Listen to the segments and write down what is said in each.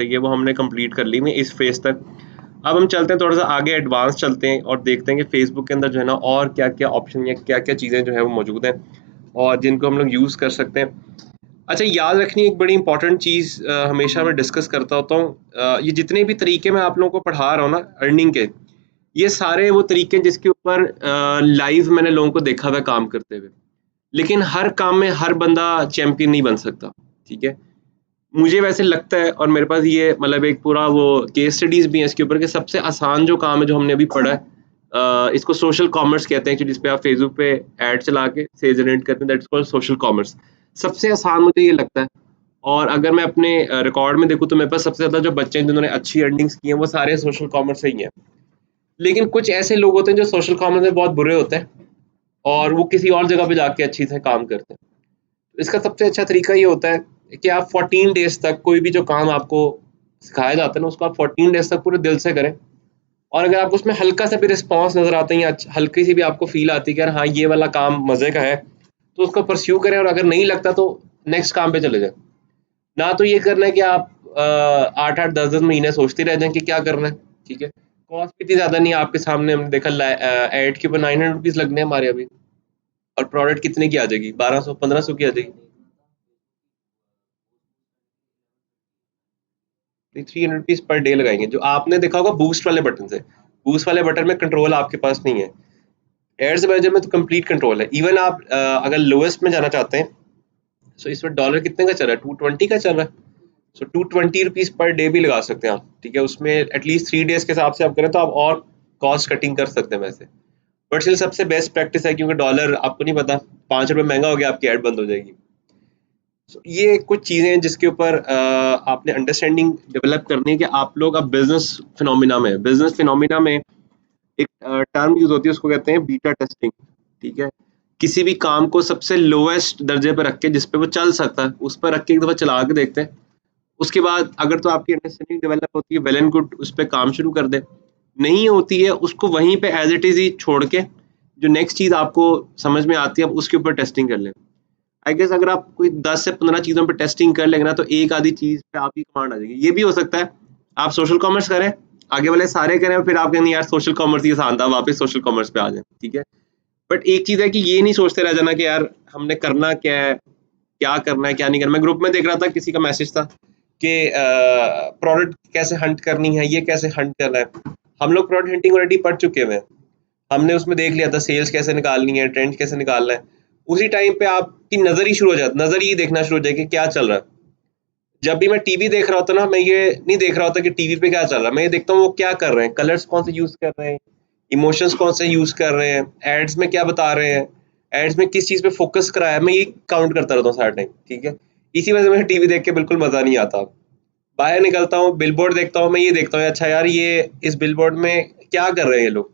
ये वो हमने कंप्लीट कर ली में इस फेज़ तक। अब हम चलते हैं थोड़ा-सा आगे एडवांस चलते हैं और देखते हैं कि फ़ेसबुक के अंदर जो है ना और क्या-क्या ऑप्शन या क्या-क्या चीज़ें जो है वो मौजूद हैं और जिनको हम लोग यूज़ कर सकते हैं। अच्छा याद रखनी एक बड़ी इंपॉर्टेंट चीज़ हमेशा मैं डिस्कस करता होता हूँ ये जितने भी तरीके मैं आप लोगों को पढ़ा रहा हूँ ना अर्निंग के, ये सारे वो तरीके हैं जिसके ऊपर लाइव मैंने लोगों को देखा हुआ है काम करते हुए। लेकिन हर काम में हर बंदा चैंपियन नहीं बन सकता, ठीक है? मुझे वैसे लगता है और मेरे पास ये मतलब एक पूरा वो केस स्टडीज़ भी हैं इसके ऊपर कि सबसे आसान जो काम है जो हमने अभी पढ़ा है इसको सोशल कॉमर्स कहते हैं एक्चुअली जिस पे आप फेसबुक पे ऐड चला के सेल्स जनरेट करते हैं दैट्स कॉल्ड सोशल कॉमर्स। सबसे आसान मुझे ये लगता है और अगर मैं अपने रिकॉर्ड में देखूँ तो मेरे पास सबसे ज़्यादा जो बच्चे हैं जिन्होंने अच्छी अर्निंग्स की हैं वो सारे सोशल कॉमर्स से ही हैं। लेकिन कुछ ऐसे लोग होते हैं जो सोशल कॉमर्स में बहुत बुरे होते हैं और वो किसी और जगह पे जाके अच्छी से काम करते हैं। इसका सबसे अच्छा तरीका ये होता है कि आप 14 डेज़ तक कोई भी जो काम आपको सिखाया जाता है ना, उसको आप 14 डेज़ तक पूरे दिल से करें और अगर आपको उसमें हल्का-सा भी रिस्पॉन्स नज़र आता है या हल्की-सी भी आपको फ़ील आती है कि यार हाँ, ये वाला काम मज़े का है, तो उसको परस्यू करें और अगर नहीं लगता तो नेक्स्ट काम पे चले जाएँ। ना तो ये करना है कि आप 8-8 10-10 महीने सोचते रह जाएँ कि क्या करना है, ठीक है? कॉस्ट भी इतनी ज़्यादा नहीं है आपके सामने हमने देखा ऐड के ऊपर ₹900 लगने हैं हमारे अभी और प्रोडक्ट कितने की आ जाएगी? 1200 1500 की आ जाएगी। नहीं, ₹300 पर डे लगाएँगे। जो आपने देखा होगा बूस्ट वाले बटन से, बूस्ट वाले बटन में कंट्रोल आपके पास नहीं है। एड्स मैनेजर में तो कंप्लीट कंट्रोल है। इवन आप अगर लोएस्ट में जाना चाहते हैं, सो इस वक़्त डॉलर कितने का चल रहा है? 220 का चल रहा है। सो ₹220 पर डे भी लगा सकते हैं आप, ठीक है? उसमें एटलीस्ट 3 डेज़ के हिसाब से आप करें तो आप और कॉस्ट कटिंग कर सकते हैं वैसे। बट स्टिल सबसे बेस्ट प्रैक्टिस है क्योंकि डॉलर आपको नहीं पता, ₹5 महँगा हो गया आपकी ऐड बंद हो जाएगी। सो ये कुछ चीज़ें हैं जिसके ऊपर आपने अंडरस्टैंडिंग डेवलप करनी है कि आप लोग अब बिज़नेस फिनोमिना में हैं। बिज़नेस फिनोमिना में एक टर्म यूज़ होती है उसको कहते हैं बीटा टेस्टिंग, ठीक है? किसी भी काम को सबसे लोएस्ट दर्जे पे रख के जिस पे वो चल सकता है, उस पर रख के एक दफ़ा चला के देखते हैं। उसके बाद अगर तो आपकी अंडरस्टैंडिंग डेवलप होती है वेल एंड गुड उस पे काम शुरू कर दें। नहीं होती है उसको वहीं पे एज़ इट इज़ ही छोड़ के जो नेक्स्ट चीज़ आपको समझ में आती है आप उसके ऊपर टेस्टिंग कर लें। आई गेस अगर आप कोई 10 से 15 चीज़ों पे टेस्टिंग कर लेंगे ना तो एक आधी चीज़ पे आपकी कमांड आ जाएगी। ये भी हो सकता है आप सोशल कॉमर्स करें, आगे वाले सारे करें और फिर आप कहें नहीं यार सोशल कॉमर्स ही आसान था, वापस सोशल कॉमर्स पे आ जाएँ, ठीक है? बट एक चीज़ है कि ये नहीं सोचते रह जाना कि यार हमने करना क्या है, क्या करना है, क्या नहीं करना है। मैं ग्रुप में देख रहा था किसी का मैसेज था कि प्रोडक्ट कैसे हंट करनी है, ये कैसे हंट करना है। हम लोग प्रोडक्ट हंटिंग ऑलरेडी पढ़ चुके हुए हैं। हमने उसमें देख लिया था सेल्स कैसे निकालनी है, ट्रेंड कैसे निकालना है। उसी टाइम पे आपकी नज़र ही शुरू हो जाती नज़र ही देखना शुरू हो जाएगी क्या चल रहा है। जब भी मैं टीवी देख रहा होता ना, मैं ये नहीं देख रहा होता कि टीवी पे क्या चल रहा है। मैं ये देखता हूँ वो क्या कर रहे हैं, कलर्स कौन से यूज़ कर रहे हैं, इमोशंस कौन से यूज़ कर रहे हैं, एड्स में क्या बता रहे हैं, एड्स में किस चीज़ पे फ़ोकस कराया है, मैं ये काउंट करता रहता हूँ सारा टाइम, ठीक है। इसी वजह से मुझे टीवी देख के बिल्कुल मज़ा नहीं आता। बाहर निकलता हूँ, बिलबोर्ड देखता हूँ, मैं ये देखता हूँ अच्छा यार ये इस बिलबोर्ड में क्या कर रहे हैं ये लोग।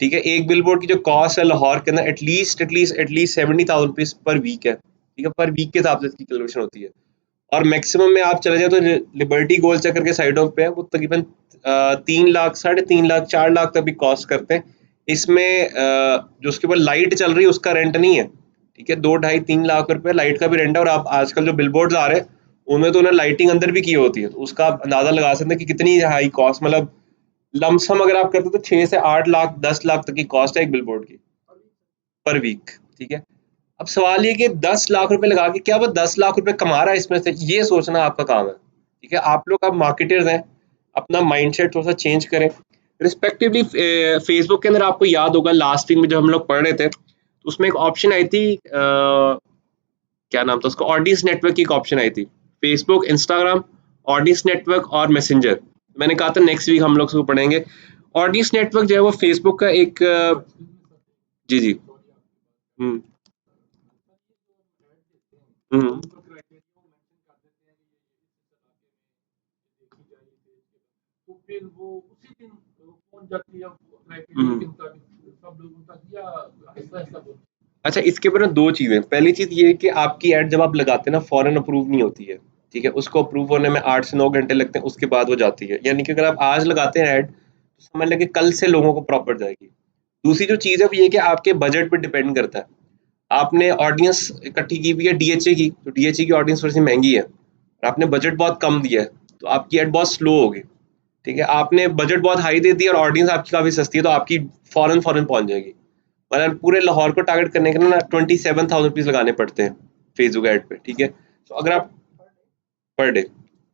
ठीक है, एक बिलबोर्ड की जो कॉस्ट है लाहौर के अंदर एटलीस्ट 70,000 रुपीज़ पर वीक है, ठीक है? पर वीक के हिसाब से इसकी कैलकुलेशन होती है और मैक्सिमम में आप चले जाओ तो लिबर्टी गोल चक्कर के साइडों पे है, वो तकरीबन 3 लाख, साढ़े 3 लाख, 4 लाख तक भी कॉस्ट करते हैं। इसमें जो उसके ऊपर लाइट चल रही है उसका रेंट नहीं है, ठीक है? 2 ढाई 3 लाख रुपए लाइट का भी रेंट है और आप आजकल जो बिलबोर्ड्स आ रहे हैं, उनमें तो उन्होंने लाइटिंग अंदर भी की होती है, तो उसका आप अंदाज़ा लगा सकते हैं कि कितनी हाई कॉस्ट मतलब लमसम अगर आप करते हो तो 6 से 8 लाख 10 लाख तक की कॉस्ट है एक बिलबोर्ड की पर वीक, ठीक है? अब सवाल ये कि 10 लाख रुपए लगा के क्या वो 10 लाख रुपए कमा रहा है इसमें से? ये सोचना आपका काम है, ठीक है? आप लोग अब मार्केटर्स हैं, अपना माइंडसेट थोड़ा-सा चेंज करें। रिस्पेक्टिवली फेसबुक के अंदर आपको याद होगा लास्ट वीक में जब हम लोग पढ़ रहे थे, तो उसमें एक ऑप्शन आई थी क्या नाम था उसका? ऑडियंस नेटवर्क की एक ऑप्शन आई थी। फेसबुक, इंस्टाग्राम, ऑडियंस नेटवर्क और मैसेंजर। मैंने कहा था नेक्स्ट वीक हम लोग उसको पढ़ेंगे। ऑडियंस नेटवर्क जो है वो फेसबुक का एक जी, जी। हुँ, हुँ, हुँ। अच्छा इसके ऊपर ना 2 चीज़ें, पहली चीज़ ये है कि आपकी ऐड जब आप लगाते हैं ना फ़ौरन अप्रूव नहीं होती है, ठीक है? उसको अप्रूव होने में 8 से 9 घंटे लगते हैं, उसके बाद वो जाती है। यानी कि अगर आप आज लगाते हैं ऐड, तो समझ लें कि कल से लोगों को प्रॉपर जाएगी। दूसरी जो चीज़ है वो ये है कि आपके बजट पे डिपेंड करता है। आपने ऑडियंस इकट्ठी की हुई है डीएचए की, तो डीएचए की ऑडियंस थोड़ी-सी महँगी है और आपने बजट बहुत कम दिया है, तो आपकी एड बहुत स्लो होगी, ठीक है। आपने बजट बहुत हाई दे दिया और ऑडियंस आपकी काफ़ी सस्ती है, तो आपकी फ़ौरन पहुँच जाएगी। मतलब पूरे लाहौर को टारगेट करने के लिए ना 27,000 रुपीज़ लगाने पड़ते हैं फेसबुक ऐड पे, ठीक है। तो अगर आप पर डे,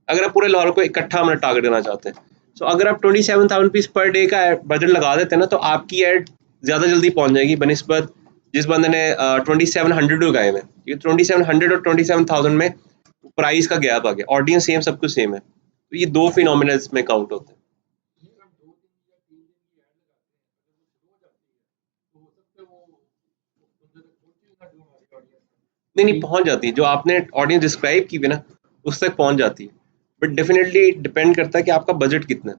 अगर आप पूरे लाहौर को इकट्ठा मतलब टारगेट करना चाहते हैं, तो अगर आप 27,000 रुपीज़ पर डे का बजट लगा देते हैं ना, तो आपकी ऐड ज़्यादा जल्दी पहुँच जाएगी बनिस्बत जिस बंदे ने 2700 लगाए हुए हैं। ये 2700 और 27,000 में प्राइस का गैप आ गया, ऑडियंस सेम, सब कुछ सेम है। तो ये 2 फिनोमिना इसमें काउंट होते हैं। नहीं, पहुँच जाती है। जो आपने ऑडियंस डिस्क्राइब की हुई है ना, उस तक पहुँच जाती है। बट डेफ़िनिटली डिपेंड करता है कि आपका बजट कितना है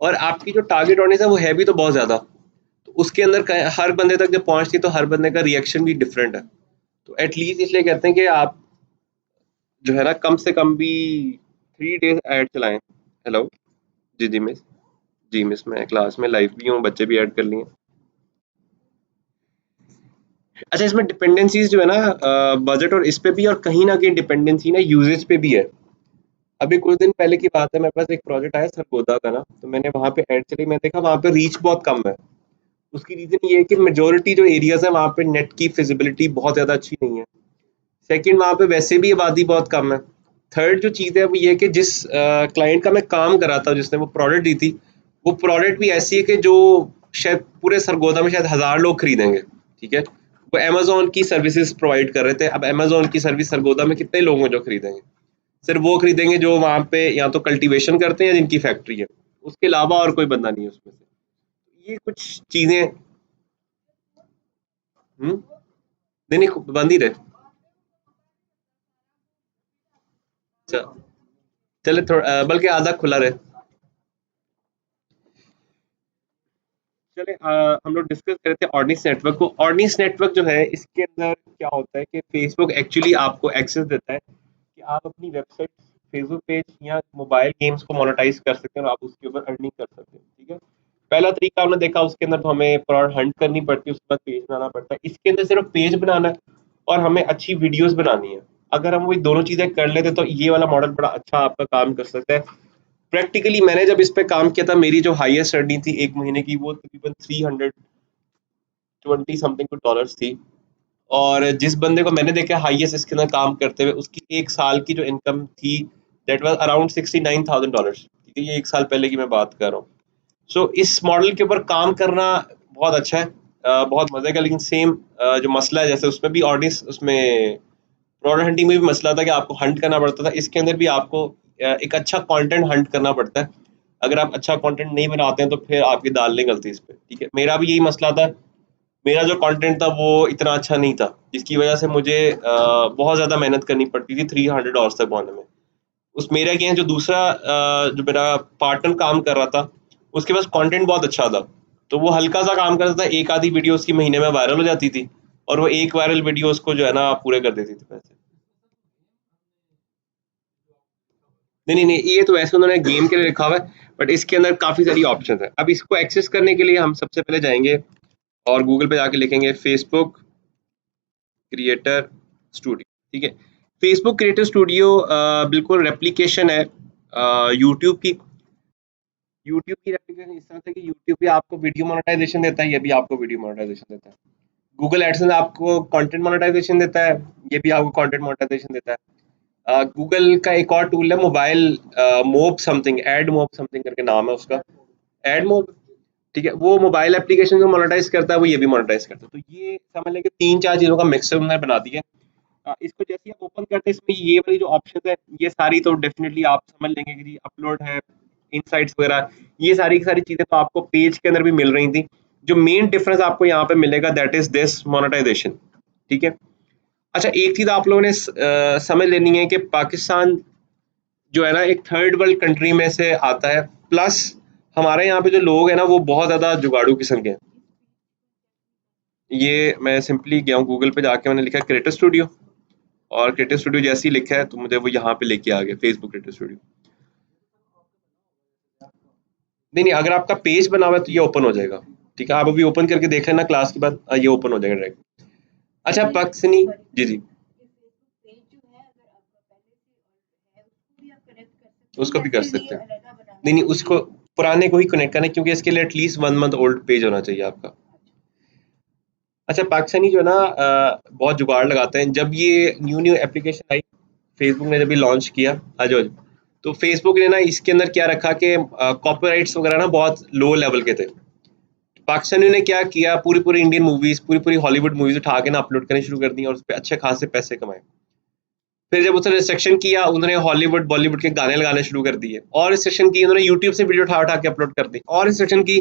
और आपकी जो टारगेट ऑडियंस है, वो है भी तो बहुत ज़्यादा। तो उसके अंदर क हर बंदे तक जब पहुँचती है, तो हर बंदे का रिएक्शन भी डिफरेंट है। तो एट लीस्ट इसलिए कहते हैं कि आप जो है ना, कम से कम भी 3 डेज़ ऐड चलाएँ। हेलो? जी, जी मिस। जी मिस, मैं क्लास में लाइव भी हूँ, बच्चे भी ऐड कर लिए हैं। अच्छा, इसमें डिपेंडेंसीज़ जो है ना बजट और इस पे भी, और कहीं न कहीं डिपेंडेंसी ना यूसेज पे भी है। अभी कुछ दिन पहले की बात है, मेरे पास एक प्रोजेक्ट आया सरगोदा का ना, तो मैंने वहाँ पे ऐड चलाई, मैंने देखा वहाँ पे रीच बहुत कम है। उसकी रीज़न ये है कि मेजॉरिटी जो एरियाज़ हैं, वहाँ पे नेट की फिजिबिलिटी बहुत ज़्यादा अच्छी नहीं है। सेकंड, वहाँ पे वैसे भी आबादी बहुत कम है। थर्ड जो चीज़ है वो ये है कि जिस क्लाइंट का मैं काम कर रहा था, जिसने वो प्रोडक्ट दी थी, वो प्रोडक्ट भी ऐसी है कि जो शायद पूरे सरगोदा में शायद 1000 लोग खरीदेंगे, ठीक है। वो अमेज़न की सर्विसेज प्रोवाइड कर रहे थे। अब अमेज़न की सर्विस सरगोदा में कितने लोग हैं जो खरीदेंगे? सिर्फ वो खरीदेंगे जो वहाँ पे या तो कल्टीवेशन करते हैं या जिनकी फैक्ट्री है। उसके अलावा और कोई बंदा नहीं है उसमें से। ये कुछ चीज़ें। हुँ? नहीं, नहीं, बंद ही रहे। अच्छा, चले बल्कि आधा खुला रहे। चले हम लोग डिस्कस कर रहे थे ऑर्डिनरी नेटवर्क को। ऑर्डिनरी नेटवर्क जो है, इसके अंदर क्या होता है कि फेसबुक एक्चुअली आपको एक्सेस देता है कि आप अपनी वेबसाइट, फेसबुक पेज या मोबाइल गेम्स को मोनेटाइज कर सकते हैं और आप उसके ऊपर अर्निंग कर सकते हैं, ठीक है। पहला तरीका हमने देखा, उसके अंदर तो हमें प्रोडक्ट हंट करनी पड़ती है, उसके बाद पेज बनाना पड़ता है। इसके अंदर सिर्फ पेज बनाना है और हमें अच्छी वीडियोस बनानी है। अगर हम वही दोनों चीजें कर लेते तो ये वाला मॉडल बड़ा अच्छा आपका काम कर सकता है। प्रैक्टिकली मैंने जब इस पे काम किया था, मेरी जो हाईएस्ट अर्निंग थी एक महीने की, वो तकरीबन 320 समथिंग डॉलर्स थी। और जिस बंदे को मैंने देखा हाईएस्ट इसके अंदर काम करते हुए, उसकी एक साल की जो इनकम थी, दैट वाज अराउंड $69,000, ठीक है। ये एक साल पहले की मैं बात कर रहा हूँ। सो इस मॉडल के ऊपर काम करना बहुत अच्छा है, बहुत मजे का। लेकिन सेम जो मसला है, जैसे उसमें भी ऑडियंस, उसमें प्रोडक्ट हंटिंग में भी मसला था कि आपको हंट करना पड़ता था, इसके अंदर भी आपको एक अच्छा कंटेंट हंट करना पड़ता है। अगर आप अच्छा कंटेंट नहीं बनाते हैं, तो फिर आपकी दाल नहीं गलती इस पे, ठीक है। मेरा भी यही मसला था। मेरा जो कंटेंट था वो इतना अच्छा नहीं था, जिसकी वजह से मुझे बहुत ज़्यादा मेहनत करनी पड़ती थी $300 तक पहुँचने में। उस मेरे अगेंस्ट जो दूसरा जो मेरा पार्टनर काम कर रहा था, उसके पास कंटेंट बहुत अच्छा था। तो वो हल्का-सा काम करता था, एक आधी वीडियो उसकी महीने में वायरल हो जाती थी और वो एक वायरल वीडियो उसको जो है ना पूरे कर देती थी पैसे। नहीं, नहीं, नहीं, ये तो वैसे उन्होंने गेम के लिए लिखा हुआ है, बट इसके अंदर काफ़ी सारी ऑप्शंस हैं। अब इसको एक्सेस करने के लिए हम सबसे पहले जाएँगे और गूगल पे जाके लिखेंगे फेसबुक क्रिएटर स्टूडियो, ठीक है। फेसबुक क्रिएटर स्टूडियो बिल्कुल रेप्लिकेशन है यूट्यूब की। यूट्यूब की रेप्लिकेशन इस तरह से कि यूट्यूब भी आपको वीडियो मोनेटाइजेशन देता है, ये भी आपको वीडियो मोनेटाइजेशन देता है। गूगल एडसेंस आपको कंटेंट मोनेटाइजेशन देता है, ये भी आपको कंटेंट मोनेटाइजेशन देता है। गूगल का एक और टूल है mobile, mob something, ad mob something करके नाम है उसका, एड मोब, ठीक है। वो मोबाइल एप्लीकेशन को मोनेटाइज करता है, वो ये भी मोनेटाइज करता है। तो ये समझ लें कि 3-4 चीज़ों का मिक्सचर उन्होंने बना दिया है। इसको जैसे ही आप ओपन करते हैं, इसमें ये वाली जो ऑप्शन है, ये सारी तो डेफिनेटली आप समझ लेंगे कि जी अपलोड है, इनसाइट्स वगैरह, ये सारी की सारी चीज़ें तो आपको पेज के अंदर भी मिल रही थी। जो मेन डिफरेंस आपको यहाँ पे मिलेगा, दैट इज दिस मोनेटाइजेशन, ठीक है। अच्छा, एक चीज़ आप लोगों ने समझ लेनी है कि पाकिस्तान जो है ना, एक थर्ड वर्ल्ड कंट्री में से आता है, प्लस हमारे यहाँ पे जो लोग हैं ना, वो बहुत ज़्यादा जुगाड़ू किस्म के हैं। ये मैं सिंपली गया हूँ गूगल पे जाके, मैंने लिखा क्रिएटर स्टूडियो, और क्रिएटर स्टूडियो जैसे ही लिखा है, तो मुझे वो यहाँ पे लेके आ गया, फेसबुक क्रिएटर स्टूडियो। नहीं, नहीं, अगर आपका पेज बना हुआ है तो ये ओपन हो जाएगा, ठीक है। आप अभी ओपन करके देख लेना क्लास के बाद, ये ओपन हो जाएगा डायरेक्ट। अच्छा, पक्सनी। जी, जी। उसको भी कर सकते हैं। नहीं, उसको पुराने को ही कनेक्ट करना है, क्योंकि इसके लिए एटलीस्ट 1 मंथ ओल्ड पेज होना चाहिए आपका। अच्छा, पाकिस्तानी जो है ना बहुत जुगाड़ लगाते हैं। जब ये न्यू एप्लीकेशन आई, फेसबुक ने जब ये लॉन्च किया, आज तो फेसबुक ने ना इसके अंदर क्या रखा कि कॉपीराइट्स वगैरह ना बहुत लो लेवल के थे। पाकिस्तानियों ने क्या किया, पूरी पूरी इंडियन मूवीज, पूरी पूरी हॉलीवुड मूवीज उठा के ना अपलोड करनी शुरू कर दी और उस पर अच्छे खासे पैसे कमाए। फिर जब उसने रिस्ट्रिक्शन किया, उन्होंने हॉलीवुड बॉलीवुड के गाने लगाने शुरू कर दिए, और रिस्ट्रिक्शन की उन्होंने यूट्यूब से वीडियो उठा उठा के अपलोड कर दी, और रिस्ट्रिक्शन की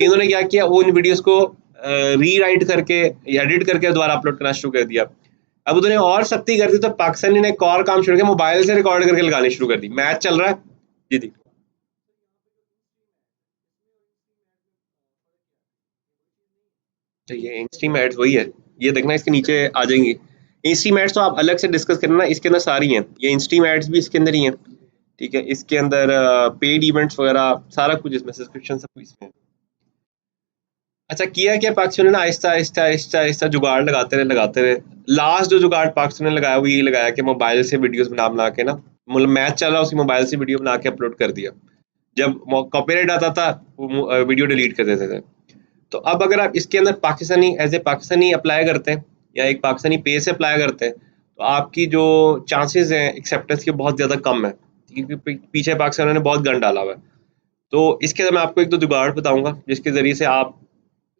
इन्होंने क्या किया, वो उन वीडियोस को रीराइट करके या एडिट करके दोबारा अपलोड करना शुरू कर दिया। अब उन्होंने और सख्ती कर दी, तो पाकिस्तानी ने एक और काम शुरू किया, मोबाइल से रिकॉर्ड करके लगानी शुरू कर दी। मैच चल रहा है जी जी। तो ये इंस्ट्रीम एड्स वही है, ये देखना इसके नीचे आ जाएंगी। इंस्ट्रीम एड्स तो आप अलग से डिस्कस करना ना, इसके अंदर सारी हैं, ये इंस्ट्रीम एड्स भी इसके अंदर ही हैं। ठीक है, इसके अंदर पेड इवेंट्स वगैरह सारा कुछ इसमें, सब्सक्रिप्शन सब कुछ इसमें। अच्छा, किया क्या पाकिस्तान ने ना, आहिस्ता आहिस्ता आहिस्ता आहिस्ता जुगाड़ लगाते रहे। लास्ट जो जुगाड़ पाकिस्तान ने लगाया वो ये लगाया कि मोबाइल से वीडियोस बना बना के ना, मतलब मैच चल रहा, उसकी मोबाइल से वीडियो बना के अपलोड कर दिया। जब कॉपीराइट आता था, वो वीडियो डिलीट कर देते थे। तो अब अगर आप इसके अंदर Pakistani as a Pakistani apply करते हैं, या एक पाकिस्तानी पेज से अप्लाई करते हैं, तो आपकी जो चांसेस हैं एक्सेप्टेंस के बहुत ज़्यादा कम है, क्योंकि पीछे पाकिस्तान ने बहुत गन डाला हुआ है। तो इसके अंदर मैं आपको एक दो जुगाड़ बताऊंगा, जिसके ज़रिए से आप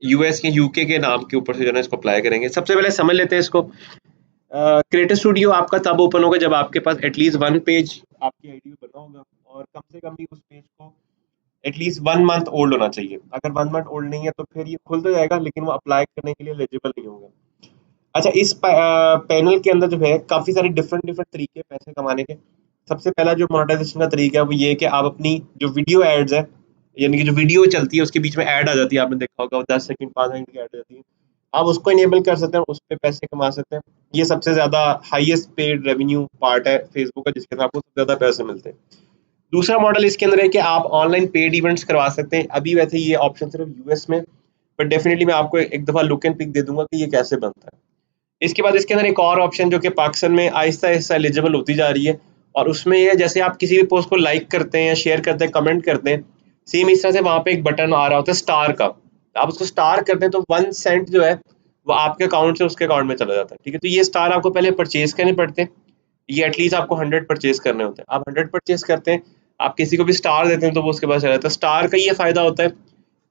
यूएस के यूके के नाम के ऊपर से जो है ना इसको अप्लाई करेंगे। सबसे पहले समझ लेते हैं इसको। क्रिएटर स्टूडियो आपका तब ओपन होगा जब आपके पास एटलीस्ट वन पेज आपकी आईडी में बना होगा, और कम से कम भी उस पेज को एटलीस्ट 1 मंथ ओल्ड होना चाहिए। अगर 1 मंथ ओल्ड नहीं है तो फिर ये खुल तो जाएगा, लेकिन वो अप्लाई करने के लिए एलिजिबल नहीं होगा। अच्छा, इस पैनल के अंदर जो है काफ़ी सारे डिफरेंट डिफरेंट तरीके हैं पैसे कमाने के। सबसे पहला जो मोनेटाइजेशन का तरीका है वो ये है कि आप अपनी जो वीडियो एड्स है, यानी कि जो वीडियो चलती है उसके बीच में ऐड आ जाती है, आपने देखा होगा 10 सेकंड 5 सेकंड की ऐड आ जाती है, आप उसको इनेबल कर सकते हैं, उस पे पैसे कमा सकते हैं। ये सबसे ज़्यादा हाईएस्ट पेड रेवेन्यू पार्ट है फेसबुक का, जिसके अंदर आपको सबसे ज़्यादा पैसे मिलते हैं। दूसरा मॉडल इसके अंदर है कि आप ऑनलाइन पेड इवेंट्स करवा सकते हैं। अभी वैसे ये ऑप्शन सिर्फ यूएस में, बट डेफिनेटली मैं आपको एक दफ़ा लुक एंड पिक दे दूंगा कि ये कैसे बनता है। इसके बाद इसके अंदर एक और ऑप्शन जो कि पाकिस्तान में आहिस्ता आहिस्ता एलिजिबल होती जा रही है, और उसमें ये जैसे आप किसी भी पोस्ट को लाइक करते हैं या शेयर करते हैं, कमेंट करते हैं, सेम इस तरह से वहाँ पे एक बटन आ रहा होता है स्टार का। आप उसको स्टार करते हैं तो 1 सेंट जो है वो आपके अकाउंट से उसके अकाउंट में चला जाता है। ठीक है, तो ये स्टार आपको पहले परचेज करने पड़ते हैं। ये एटलीस्ट आपको 100 परचेज करने होते हैं। आप 100 परचेज करते हैं, आप किसी को भी स्टार देते हैं तो वो उसके पास चला जाता है। स्टार का ये फ़ायदा होता है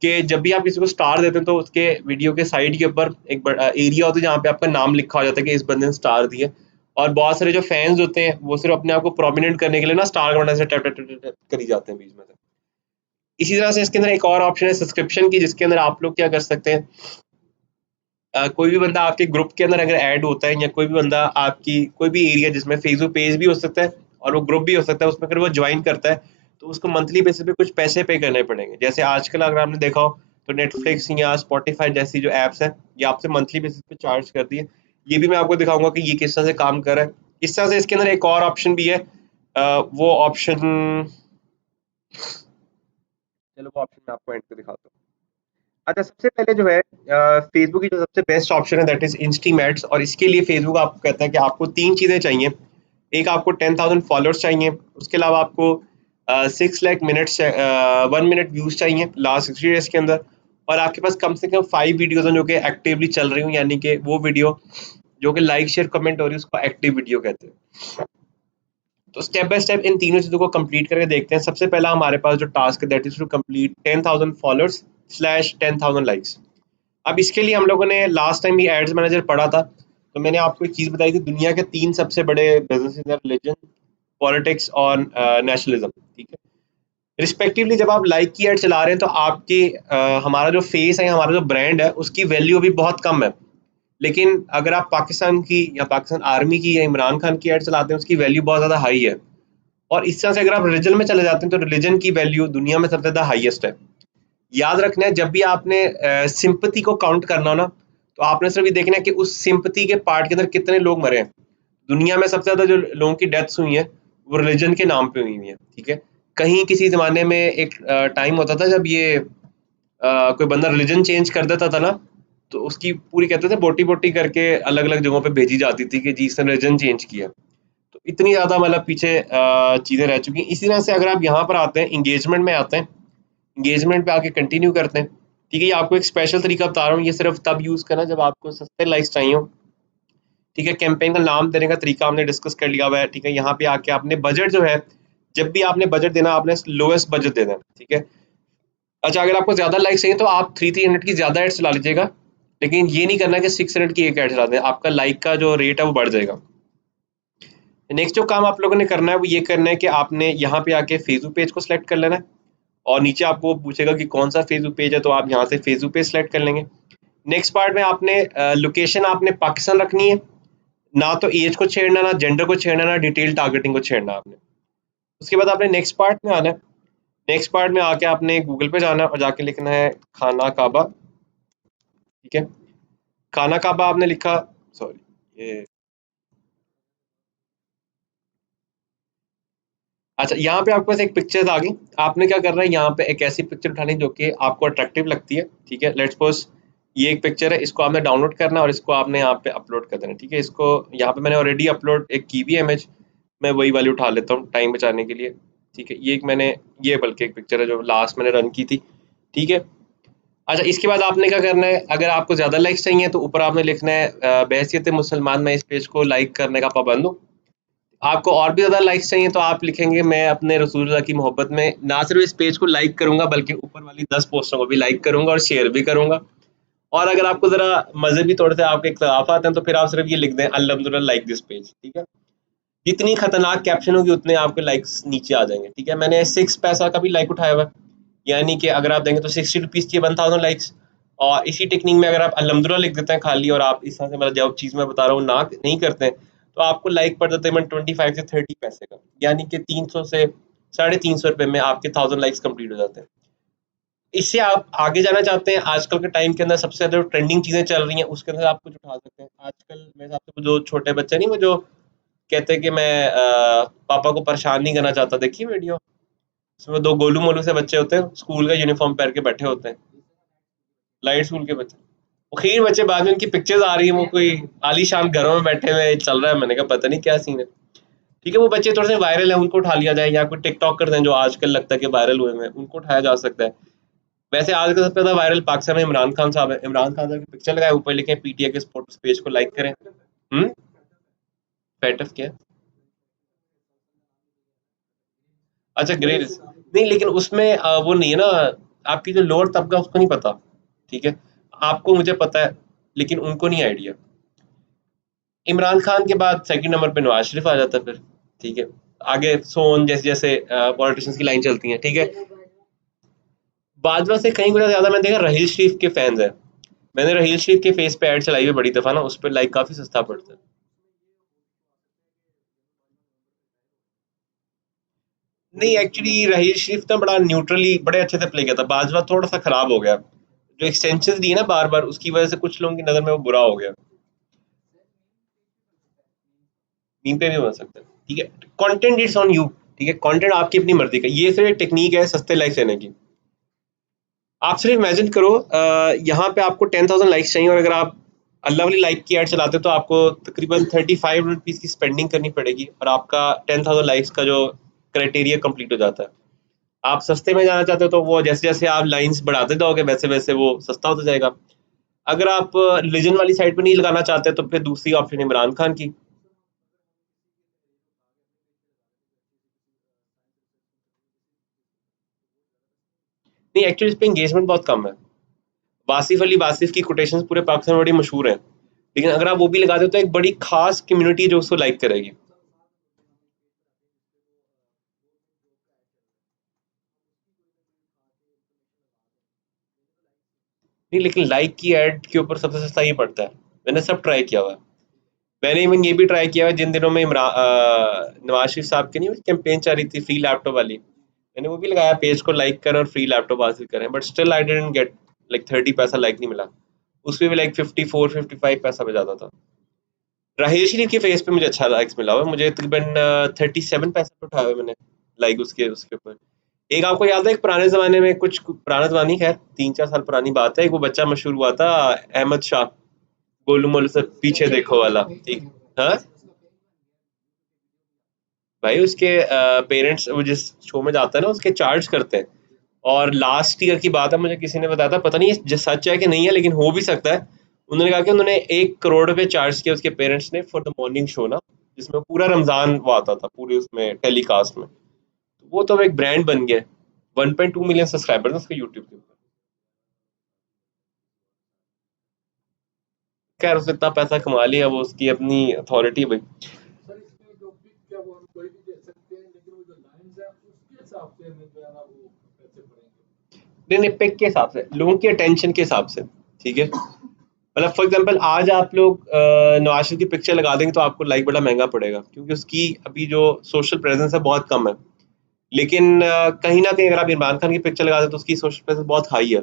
कि जब भी आप किसी को स्टार देते हैं तो उसके वीडियो के साइड के ऊपर एक एरिया होता है जहाँ पे आपका नाम लिखा हो जाता है कि इस बंदे ने स्टार दिए। और बहुत सारे जो फैंस होते हैं वो सिर्फ अपने आप को प्रोमिनेंट करने के लिए ना स्टार का बटन से टैप टैप टैप टैप करी जाते हैं बीच में से। इसी तरह से इसके अंदर एक और ऑप्शन है सब्सक्रिप्शन की, जिसके अंदर आप लोग क्या कर सकते हैं, कोई भी बंदा आपके ग्रुप के अंदर अगर ऐड होता है, या कोई भी बंदा आपकी कोई भी एरिया जिसमें फेसबुक पेज भी हो सकता है और वो ग्रुप भी हो सकता है, उसमें अगर वो ज्वाइन करता है तो उसको मंथली बेसिस पे कुछ पैसे पे करने पड़ेंगे। जैसे आजकल अगर आपने देखा हो तो नेटफ्लिक्स या स्पॉटिफाई जैसी जो एप्स हैं, ये आपसे मंथली बेसिस पे चार्ज कर दिए। ये भी मैं आपको दिखाऊंगा कि ये किस तरह से काम कर रहा है। इस तरह से इसके अंदर एक और ऑप्शन भी है, वो ऑप्शन, चलो वो ऑप्शन मैं आपको एंड पे दिखाता हूँ। अच्छा, सबसे पहले जो है फेसबुक की जो सबसे बेस्ट ऑप्शन है दैट इज इंस्टीमेट्स, और इसके लिए फेसबुक आपको कहता है कि आपको 3 चीज़ें चाहिए। एक, आपको 10,000 फॉलोअर्स चाहिए। उसके अलावा आपको 6 लाख मिनट्स 1 मिनट व्यूज चाहिए लास्ट 60 डेज के अंदर। और आपके पास कम से कम 5 वीडियोज हैं जो कि एक्टिवली चल रही हूँ, यानी कि वो वीडियो जो कि लाइक शेयर कमेंट हो रही है उसको एक्टिव वीडियो कहते हैं। तो स्टेप बाय स्टेप इन तीनों चीज़ों को कंप्लीट करके देखते हैं। सबसे पहला हमारे पास जो टास्क है that is to complete 10,000 followers slash 10,000 likes. अब इसके लिए हम लोगों ने लास्ट टाइम भी एड्स मैनेजर पढ़ा था, तो मैंने आपको एक चीज़ बताई थी, दुनिया के 3 सबसे बड़े बिजनेस हैं, रिलीजन, पॉलिटिक्स और नेशनलिज्म। ठीक है, रिस्पेक्टिवली जब आप लाइक की एड चला रहे हैं तो आपके हमारा जो फेस है, हमारा जो ब्रांड है, उसकी वैल्यू अभी बहुत कम है। लेकिन अगर आप पाकिस्तान की या पाकिस्तान आर्मी की या इमरान खान की एड चलाते हैं, उसकी वैल्यू बहुत ज़्यादा हाई है। और इस तरह से अगर आप रिलीजन में चले जाते हैं तो रिलीजन की वैल्यू दुनिया में सबसे ज़्यादा हाईएस्ट है। याद रखना है, जब भी आपने सिंपैथी को काउंट करना हो ना, तो आपने सिर्फ ये देखना है कि उस सिंपैथी के पार्ट के अंदर कितने लोग मरे हैं। दुनिया में सबसे ज़्यादा जो लोगों की डेथ्स हुई हैं, वो रिलीजन के नाम पे हुई हैं। ठीक है, कहीं किसी ज़माने में एक टाइम होता था जब ये कोई बंदा रिलीजन चेंज कर देता था ना, तो उसकी पूरी कहते थे बोटी-बोटी करके अलग-अलग जगहों पे भेजी जाती थी कि जी इसने रिलीजन चेंज किया। तो इतनी ज़्यादा मतलब पीछे चीज़ें रह चुकी हैं। इसी तरह से अगर आप यहाँ पर आते हैं, एंगेजमेंट में आते हैं, एंगेजमेंट पे आके कंटिन्यू करते हैं, ठीक है? ये आपको एक स्पेशल तरीका बता रहा हूँ, ये सिर्फ़ तब यूज़ करना जब आपको सस्ते लाइक्स चाहिए हों, ठीक है? कैंपेन का नाम देने का तरीका हमने डिस्कस कर लिया हुआ है, ठीक है? यहाँ पे आके आपने बजट जो है, जब भी आपने बजट देना, आपने लोएस्ट बजट देना है, ठीक है? अच्छा, अगर आपको ज़्यादा लाइक्स चाहिए तो आप 300 की ज़्यादा एड्स चला लीजिएगा, लेकिन ये नहीं करना कि 600 की एक ऐड चला दें, आपका लाइक का जो रेट है वो बढ़ जाएगा। नेक्स्ट जो काम आप लोगों ने करना है वो ये करना है कि आपने यहाँ पे आके फेसबुक पेज को सिलेक्ट कर लेना है और नीचे आपको पूछेगा कि कौन सा फेसबुक पेज है, तो आप यहाँ से फेसबुक पेज सिलेक्ट कर लेंगे। नेक्स्ट पार्ट में आपने लोकेशन आपने पाकिस्तान रखनी है, ना तो एज को छेड़ना, ना जेंडर को छेड़ना, ना डिटेल टारगेटिंग को छेड़ना आपने। उसके बाद आपने नेक्स्ट पार्ट में आना है। नेक्स्ट पार्ट में आके आपने गूगल पे जाना है और जाके लिखना है खाना काबा, ठीक है? खाना काबा आपने लिखा, सॉरी ये, अच्छा यहाँ पे आपके पास एक पिक्चर्स आ गई। आपने क्या करना है, यहाँ पे एक ऐसी पिक्चर उठानी जो कि आपको अट्रैक्टिव लगती है, ठीक है? लेट्स सपोज ये एक पिक्चर है, इसको आपने डाउनलोड करना है और इसको आपने यहाँ पे अपलोड कर देना है, ठीक है? इसको यहाँ पे मैंने ऑलरेडी अपलोड एक की भी है इमेज, मैं वही वाली उठा लेता हूँ टाइम बचाने के लिए, ठीक है? ये एक मैंने, ये बल्कि एक पिक्चर है जो लास्ट मैंने रन की थी, ठीक है? अच्छा, इसके बाद आपने क्या करना है, अगर आपको ज़्यादा लाइक्स चाहिए तो ऊपर आपने लिखना है बहैसियत मुसलमान मैं इस पेज को लाइक करने का पाबंद हूँ। आपको और भी ज़्यादा लाइक्स चाहिए तो आप लिखेंगे मैं अपने रसूलुल्लाह की मोहब्बत में ना सिर्फ़ इस पेज को लाइक करूँगा बल्कि ऊपर वाली 10 पोस्टों को भी लाइक करूँगा और शेयर भी करूँगा। और अगर आपको ज़रा मज़हबी तौर से आपके इख्तिलाफ़ात हैं तो फिर आप सिर्फ़ ये लिख दें अल्हम्दुलिल्लाह लाइक दिस पेज, ठीक है? जितनी खतरनाक कैप्शन होगी उतने आपके लाइक्स नीचे आ जाएँगे, ठीक है? मैंने 6 पैसा का भी लाइक उठाया हुआ है, यानी कि अगर आप देंगे तो ₹60 की 1000 लाइक्स। और इसी टेक्नीक में अगर आप अल्हम्दुलिल्लाह लिख देते हैं खाली और आप इस तरह से मतलब जो चीज़ मैं बता रहा हूँ ना नहीं करते हैं, तो आपको लाइक पड़ जाते हैं 25 से 30 पैसे का, यानी कि 300 से साढ़े ₹300 में आपके 1000 लाइक्स कंप्लीट हो जाते हैं। इससे आप आगे जाना चाहते हैं, आजकल के टाइम के अंदर सबसे ज़्यादा जो ट्रेंडिंग चीज़ें चल रही हैं, उसके अंदर आप कुछ उठा सकते हैं। आजकल मेरे हिसाब से वो जो छोटे बच्चे नहीं, वो जो कहते हैं कि मैं पापा को परेशान नहीं करना चाहता, देखिए वीडियो? उसमें 2 गोलू-मोलू से बच्चे होते हैं, स्कूल का यूनिफ़ॉर्म पहन के बैठे होते हैं, लाइट स्कूल के बच्चे। वो खैर बच्चे बाद में उनकी पिक्चर्स आ रही हैं, वो कोई आलीशान घरों में बैठे हुए चल रहा है, मैंने कहा पता नहीं क्या सीन है। ठीक है, वो बच्चे थोड़े से वायरल हैं, उनको उठा लिया जाए या कोई टिकटॉकर्स हैं जो आजकल लगता है कि वायरल हुए हैं, उनको उठाया जा सकता है। वैसे आजकल सबसे ज़्यादा वायरल पाकिस्तान में इमरान खान साहब हैं, इमरान खान साहब की पिक्चर लगाएँ, ऊपर लिखें पीटीआई के स्पोर्ट्स पेज को लाइक करें। हुँ? फैटफ क्या है? अच्छा ग्रिल्स, नहीं लेकिन उसमें वो नहीं है ना, आपकी जो लोअर तबका उसको नहीं पता, ठीक है? आपको मुझे पता है, लेकिन उनको नहीं आइडिया। इमरान खान के बाद सेकंड नंबर पे नवाज़ शरीफ आ जाता है फिर, ठीक है? आगे सो ऑन जैसे-जैसे पॉलिटिशियंस की लाइन चलती है, ठीक है? बाजवा से कहीं गुना ज़्यादा मैंने देखा रहील शरीफ के फैन्स हैं। मैंने रहील शरीफ के फेस पे ऐड चलाई है बड़ी दफ़ा ना, उस पे लाइक काफ़ी सस्ता पड़ता है। नहीं एक्चुअली रहील शरीफ ना बड़ा न्यूट्रली बड़े अच्छे से प्ले किया था, बाजवा थोड़ा-सा खराब हो गया। जो एक्सटेंशंस दी ना बार-बार उसकी वज़ह से कुछ लोगों की नज़र में वो बुरा हो गया। मीम पे भी बन सकता है, ठीक है? कंटेंट इट्स ऑन यू, ठीक है? कंटेंट आपकी अपनी मर्ज़ी का, ये सिर्फ़ एक टेक्नीक है सस्ते लाइक्स लेने की। आप सिर्फ़ इमेजिन करो यहाँ पे आपको 10,000 लाइक्स चाहिए और अगर आप अल्लाह वाली लाइक की ऐड चलाते हो तो आपको तकरीबन ₹35 की स्पेंडिंग करनी पड़ेगी और आपका 10,000 लाइक्स का जो क्राइटेरिया कंप्लीट हो जाता है। आप सस्ते में जाना चाहते हो तो वो जैसे-जैसे आप लाइन्स बढ़ाते जाओगे वैसे-वैसे वो सस्ता होता जाएगा। अगर आप रिलिजन वाली साइड पे नहीं लगाना चाहते तो फिर दूसरी ऑप्शन है इमरान खान की। नहीं एक्चुअली इस पे एंगेजमेंट बहुत कम है। वासिफ अली वासिफ की कोटेशंस पूरे पाकिस्तान में बड़ी मशहूर हैं। लेकिन अगर आप वो भी लगा दो तो एक बड़ी ख़ास कम्युनिटी जो उसको लाइक करेगी। नहीं लेकिन लाइक की ऐड के ऊपर सबसे सस्ता ये पड़ता है। मैंने सब ट्राई किया हुआ है। मैंने इवन ये भी ट्राई किया है जिन दिनों में नवाज़ शरीफ साहब की नहीं कैंपेन चल रही थी फ्री लैपटॉप वाली। मैंने वो भी लगाया पेज को लाइक करें और फ्री लैपटॉप हासिल करें but still I didn't get like 30 पैसा लाइक नहीं मिला। उसपे भी लाइक 54 55 पैसा बच जाता था। राहील शरीफ के फेस पे मुझे अच्छा लाइक्स मिला हुआ है। मुझे तकरीबन 37 पैसे पे उठाया हुआ है मैंने लाइक उसके उसके ऊपर। एक आपको याद है एक पुराने ज़माने में कुछ पुराना ज़माना नहीं खैर 3-4 साल पुरानी बात है। एक वो बच्चा मशहूर हुआ था अहमद शाह, गोलू मोलू से पीछे देखो वाला, ठीक हाँ? भाई उसके पेरेंट्स वो जिस शो में जाता है ना उसके चार्ज करते हैं। और लास्ट ईयर की बात है, मुझे किसी ने बताया था, पता नहीं ये सच है कि नहीं है, लेकिन हो भी सकता है। उन्होंने कहा कि उन्होंने 1 करोड़ रुपए चार्ज किया उसके पेरेंट्स ने फॉर द मॉर्निंग शो ना, जिसमें पूरा रमजान वो आता था पूरे उसमें टेलीकास्ट में। वो तो अब एक ब्रांड बन गया। 1.2 मिलियन सब्सक्राइबर्स उसके यूट्यूब के ऊपर। खैर उसने इतना पैसा कमा लिया, वो उसकी अपनी अथॉरिटी भाई। सर इसमें जो पिक क्या वो हम कोई भी दे सकते हैं, लेकिन वो जो लाइंस है उसके हिसाब से हमें जो है ना वो पैसे पड़ेंगे। नहीं नहीं, पिक के हिसाब से, लोगों की अटेंशन के हिसाब से। ठीक है, मतलब फॉर एग्जांपल आज आप लोग नवाज शरीफ की पिक्चर लगा देंगे तो आपको लाइक बड़ा महंगा पड़ेगा, क्योंकि उसकी अभी जो सोशल प्रेजेंस है बहुत कम है। लेकिन कहीं ना कहीं अगर आप इमरान खान की पिक्चर लगा दें तो उसकी सोशल प्रेजेंस बहुत हाई है।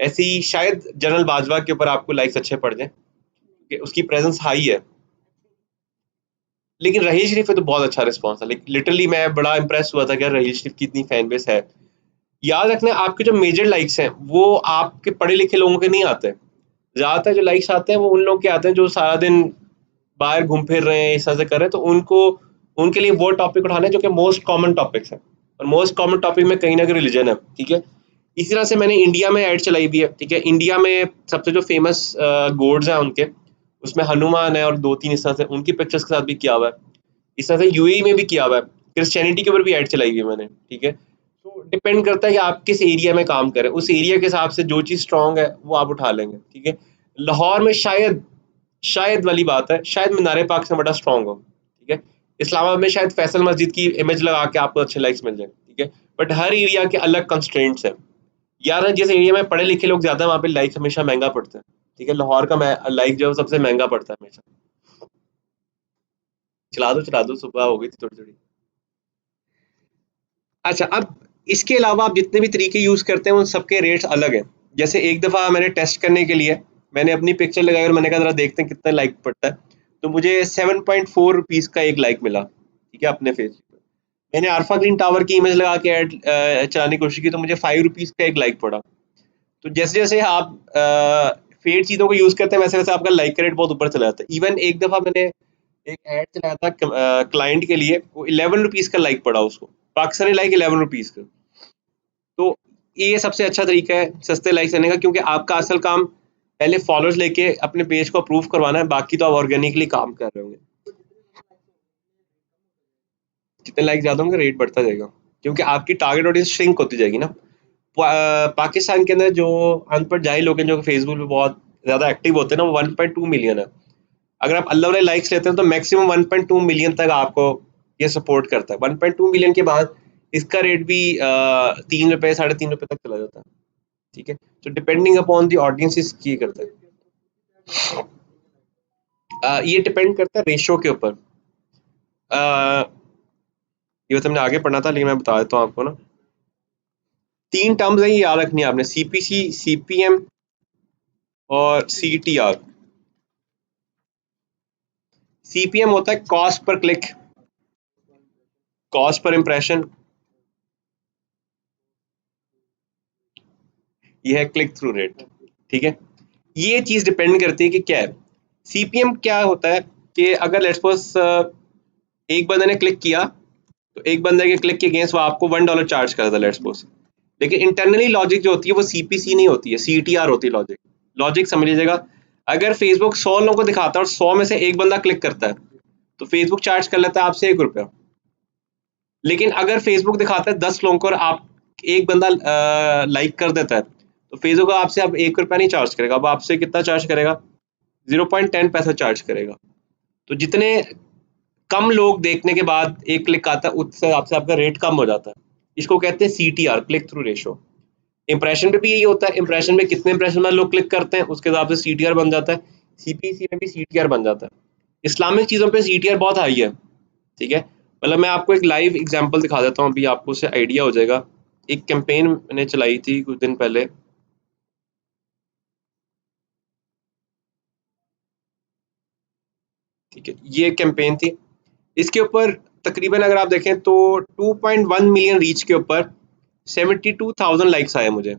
ऐसे ही शायद जनरल बाजवा के ऊपर आपको लाइक्स अच्छे पड़ जाएं, क्योंकि उसकी प्रेजेंस हाई है। लेकिन रहील शरीफ पे तो बहुत अच्छा रिस्पॉन्स है, लिटरली मैं बड़ा इंप्रेस हुआ था कि यार रहील शरीफ की इतनी फैन बेस है। याद रखना, आपके जो मेजर लाइक्स हैं वो आपके पढ़े लिखे लोगों के नहीं आते। ज्यादातर जो लाइक्स आते हैं वो उन लोगों के आते हैं जो सारा दिन बाहर घूम फिर रहे हैं, इस तरह से कर रहे हैं, तो उनको, उनके लिए वो टॉपिक उठाने हैं जो कि मोस्ट कॉमन टॉपिक्स हैं। और मोस्ट कॉमन टॉपिक में कहीं ना कहीं रिलीजन है। ठीक है, इसी तरह से मैंने इंडिया में ऐड चलाई भी है। ठीक है, इंडिया में सबसे जो फेमस गोड्स हैं उनके, उसमें हनुमान है और दो तीन इस तरह से उनकी पिक्चर्स के साथ भी किया हुआ है। इस तरह से यूएई में भी किया हुआ है, क्रिश्चियनिटी के ऊपर भी ऐड चलाई हुई है मैंने। ठीक है, तो डिपेंड करता है कि आप किस एरिया में काम करें, उस एरिया के हिसाब से जो चीज़ स्ट्रांग है वो आप उठा लेंगे। ठीक है, लाहौर में शायद, शायद वाली बात है, शायद मीनार पाक से बड़ा स्ट्रांग हो। ठीक है, इस्लामाबाद में शायद फैसल मस्जिद की इमेज लगा के आपको अच्छे लाइक्स मिल जाए। ठीक है, बट हर एरिया के अलग कंस्ट्रेंट्स हैं। यार जिस एरिया में पढ़े लिखे लोग ज्यादा हैं, वहाँ पे लाइक हमेशा महंगा पड़ता है। ठीक है, लाहौर का लाइक जो है वो सबसे महंगा पड़ता है हमेशा। चला दो, सुबह हो गई थी थोड़ी थोड़ी। अच्छा, अब इसके अलावा आप जितने भी तरीके यूज करते हैं उन सबके रेट्स अलग हैं। जैसे एक दफा मैंने टेस्ट करने के लिए मैंने अपनी पिक्चर लगाई और मैंने कहा जरा देखते हैं कितना लाइक पड़ता है। तो मुझे 7.4 रुपीज का एक लाइक मिला। ठीक है, अपने फेस पे। मैंने अल्फा ग्रीन टावर की इमेज लगा के ऐड चलाने की कोशिश की तो मुझे 5 रुपीज का एक लाइक पड़ा। तो जैसे जैसे आप फेड चीजों को यूज करते हैं वैसे वैसे आपका लाइक का रेट बहुत ऊपर चला जाता है। इवन एक दफा मैंने एक ऐड चलाया था क्लाइंट के लिए, वो 11 रुपीज का लाइक पड़ा उसको, पाकिस्तानी लाइक 11 रुपीज का। तो ये सबसे अच्छा तरीका है सस्ते लाइक्स लेने का, क्योंकि आपका असल काम पहले फॉलोअर्स लेके अपने पेज को अप्रूव करवाना है, बाकी तो आप ऑर्गेनिकली काम कर रहे होंगे। जितने लाइक ज्यादा होंगे रेट बढ़ता जाएगा, क्योंकि आपकी टारगेट ऑडियंस श्रिंक होती जाएगी ना। पाकिस्तान के अंदर जो अनपढ़ जाहिल लोग हैं जो फेसबुक पे बहुत ज्यादा एक्टिव होते हैं ना, वो 1.2 मिलियन है। अगर आप अल्लाह वाले लाइक्स लेते हैं तो मैक्सिमम 1.2 मिलियन तक आपको ये सपोर्ट करता है। 1.2 मिलियन के बाद इसका रेट भी 3 रुपए, ₹3.5 तक चला जाता है। ठीक है, तो डिपेंडिंग अपॉन दी ऑडियंस ये करता है। ये डिपेंड करता है रेशो के ऊपर। अ, ये तो हमने आगे पढ़ना था, लेकिन मैं बता देता हूँ आपको ना। 3 टर्म्स हैं, ये याद रखनी है आपने, सीपीसी, सीपीएम और सीटीआर। सीपीएम होता है cost per click, cost per impression. ये है क्लिक थ्रू रेट। ठीक है, ये चीज डिपेंड करती है कि क्या है। सीपीएम क्या होता है कि अगर लेट्स सपोज एक बंदे ने क्लिक किया, तो एक बंदे के क्लिक के अगेंस्ट वो आपको $1 चार्ज करता है लेट्स सपोज। लेकिन इंटरनली लॉजिक जो होती है वो सीपीसी नहीं होती है, सीटीआर होती है लॉजिक। लॉजिक समझ लीजिएगा, अगर फेसबुक 100 लोगों को दिखाता है और 100 में से एक बंदा क्लिक करता है तो फेसबुक चार्ज कर लेता है आपसे ₹1। लेकिन अगर फेसबुक दिखाता है 10 लोगों को और आप एक बंदा लाइक कर देता है तो फेसबुक आपसे अब ₹1 नहीं चार्ज करेगा, अब आपसे कितना चार्ज करेगा? 0.10 पैसा चार्ज करेगा। तो जितने कम लोग देखने के बाद एक क्लिक आता है उससे आपसे आपका रेट कम हो जाता है। इसको कहते हैं CTR, click through ratio. Impression पे भी यही होता है, इंप्रेशन में कितने इंप्रेशन में लोग क्लिक करते हैं उसके हिसाब से सीटीआर बन जाता है। सीपीसी में भी सीटीआर बन जाता है। इस्लामिक चीज़ों पे सीटीआर बहुत हाई है। ठीक है, मतलब मैं आपको एक लाइव एग्जांपल दिखा देता हूँ, अभी आपको उससे आइडिया हो जाएगा। एक कैंपेन मैंने चलाई थी कुछ दिन पहले। ठीक है, ये कैंपेन थी, इसके ऊपर तकरीबन अगर आप देखें तो 2.1 मिलियन रीच के ऊपर 72,000 लाइक्स आए मुझे।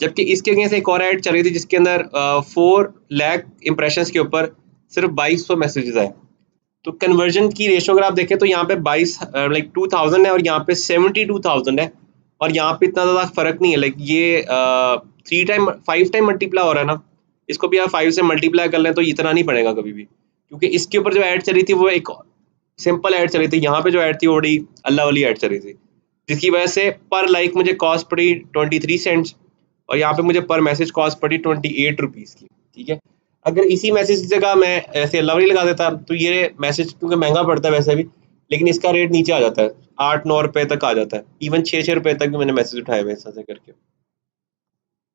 जबकि इसके अगेंस्ट एक और ऐड चल रही थी जिसके अंदर 4 लाख इंप्रेशंस के ऊपर सिर्फ 2200 मैसेजेस आए। तो कन्वर्जन की रेशो अगर आप देखें तो यहाँ पे 22 लाइक 2000 है और यहाँ पे 72,000 है, और यहाँ पे इतना ज़्यादा फर्क नहीं है। लाइक ये 5 टाइम मल्टीप्लाई हो रहा है ना, इसको भी आप 5 से मल्टीप्लाई कर लें तो इतना नहीं पड़ेगा कभी भी, क्योंकि इसके ऊपर जो ऐड चली थी वो एक सिंपल ऐड चली थी, यहाँ पे जो ऐड थी वो बड़ी अल्लाह वाली ऐड चली थी, जिसकी वजह से पर लाइक मुझे कॉस्ट पड़ी 23 सेंट्स, और यहाँ पे मुझे पर मैसेज कॉस्ट पड़ी 28 रुपीज़ की। ठीक है, अगर इसी मैसेज की जगह मैं ऐसे अल्लाह वाली लगा देता तो ये मैसेज क्योंकि महंगा पड़ता है वैसे भी, लेकिन इसका रेट नीचे आ जाता है, 8-9 रुपए तक आ जाता है, इवन 6-6 रुपए तक भी मैंने मैसेज उठाए हुए हैं ऐसे करके।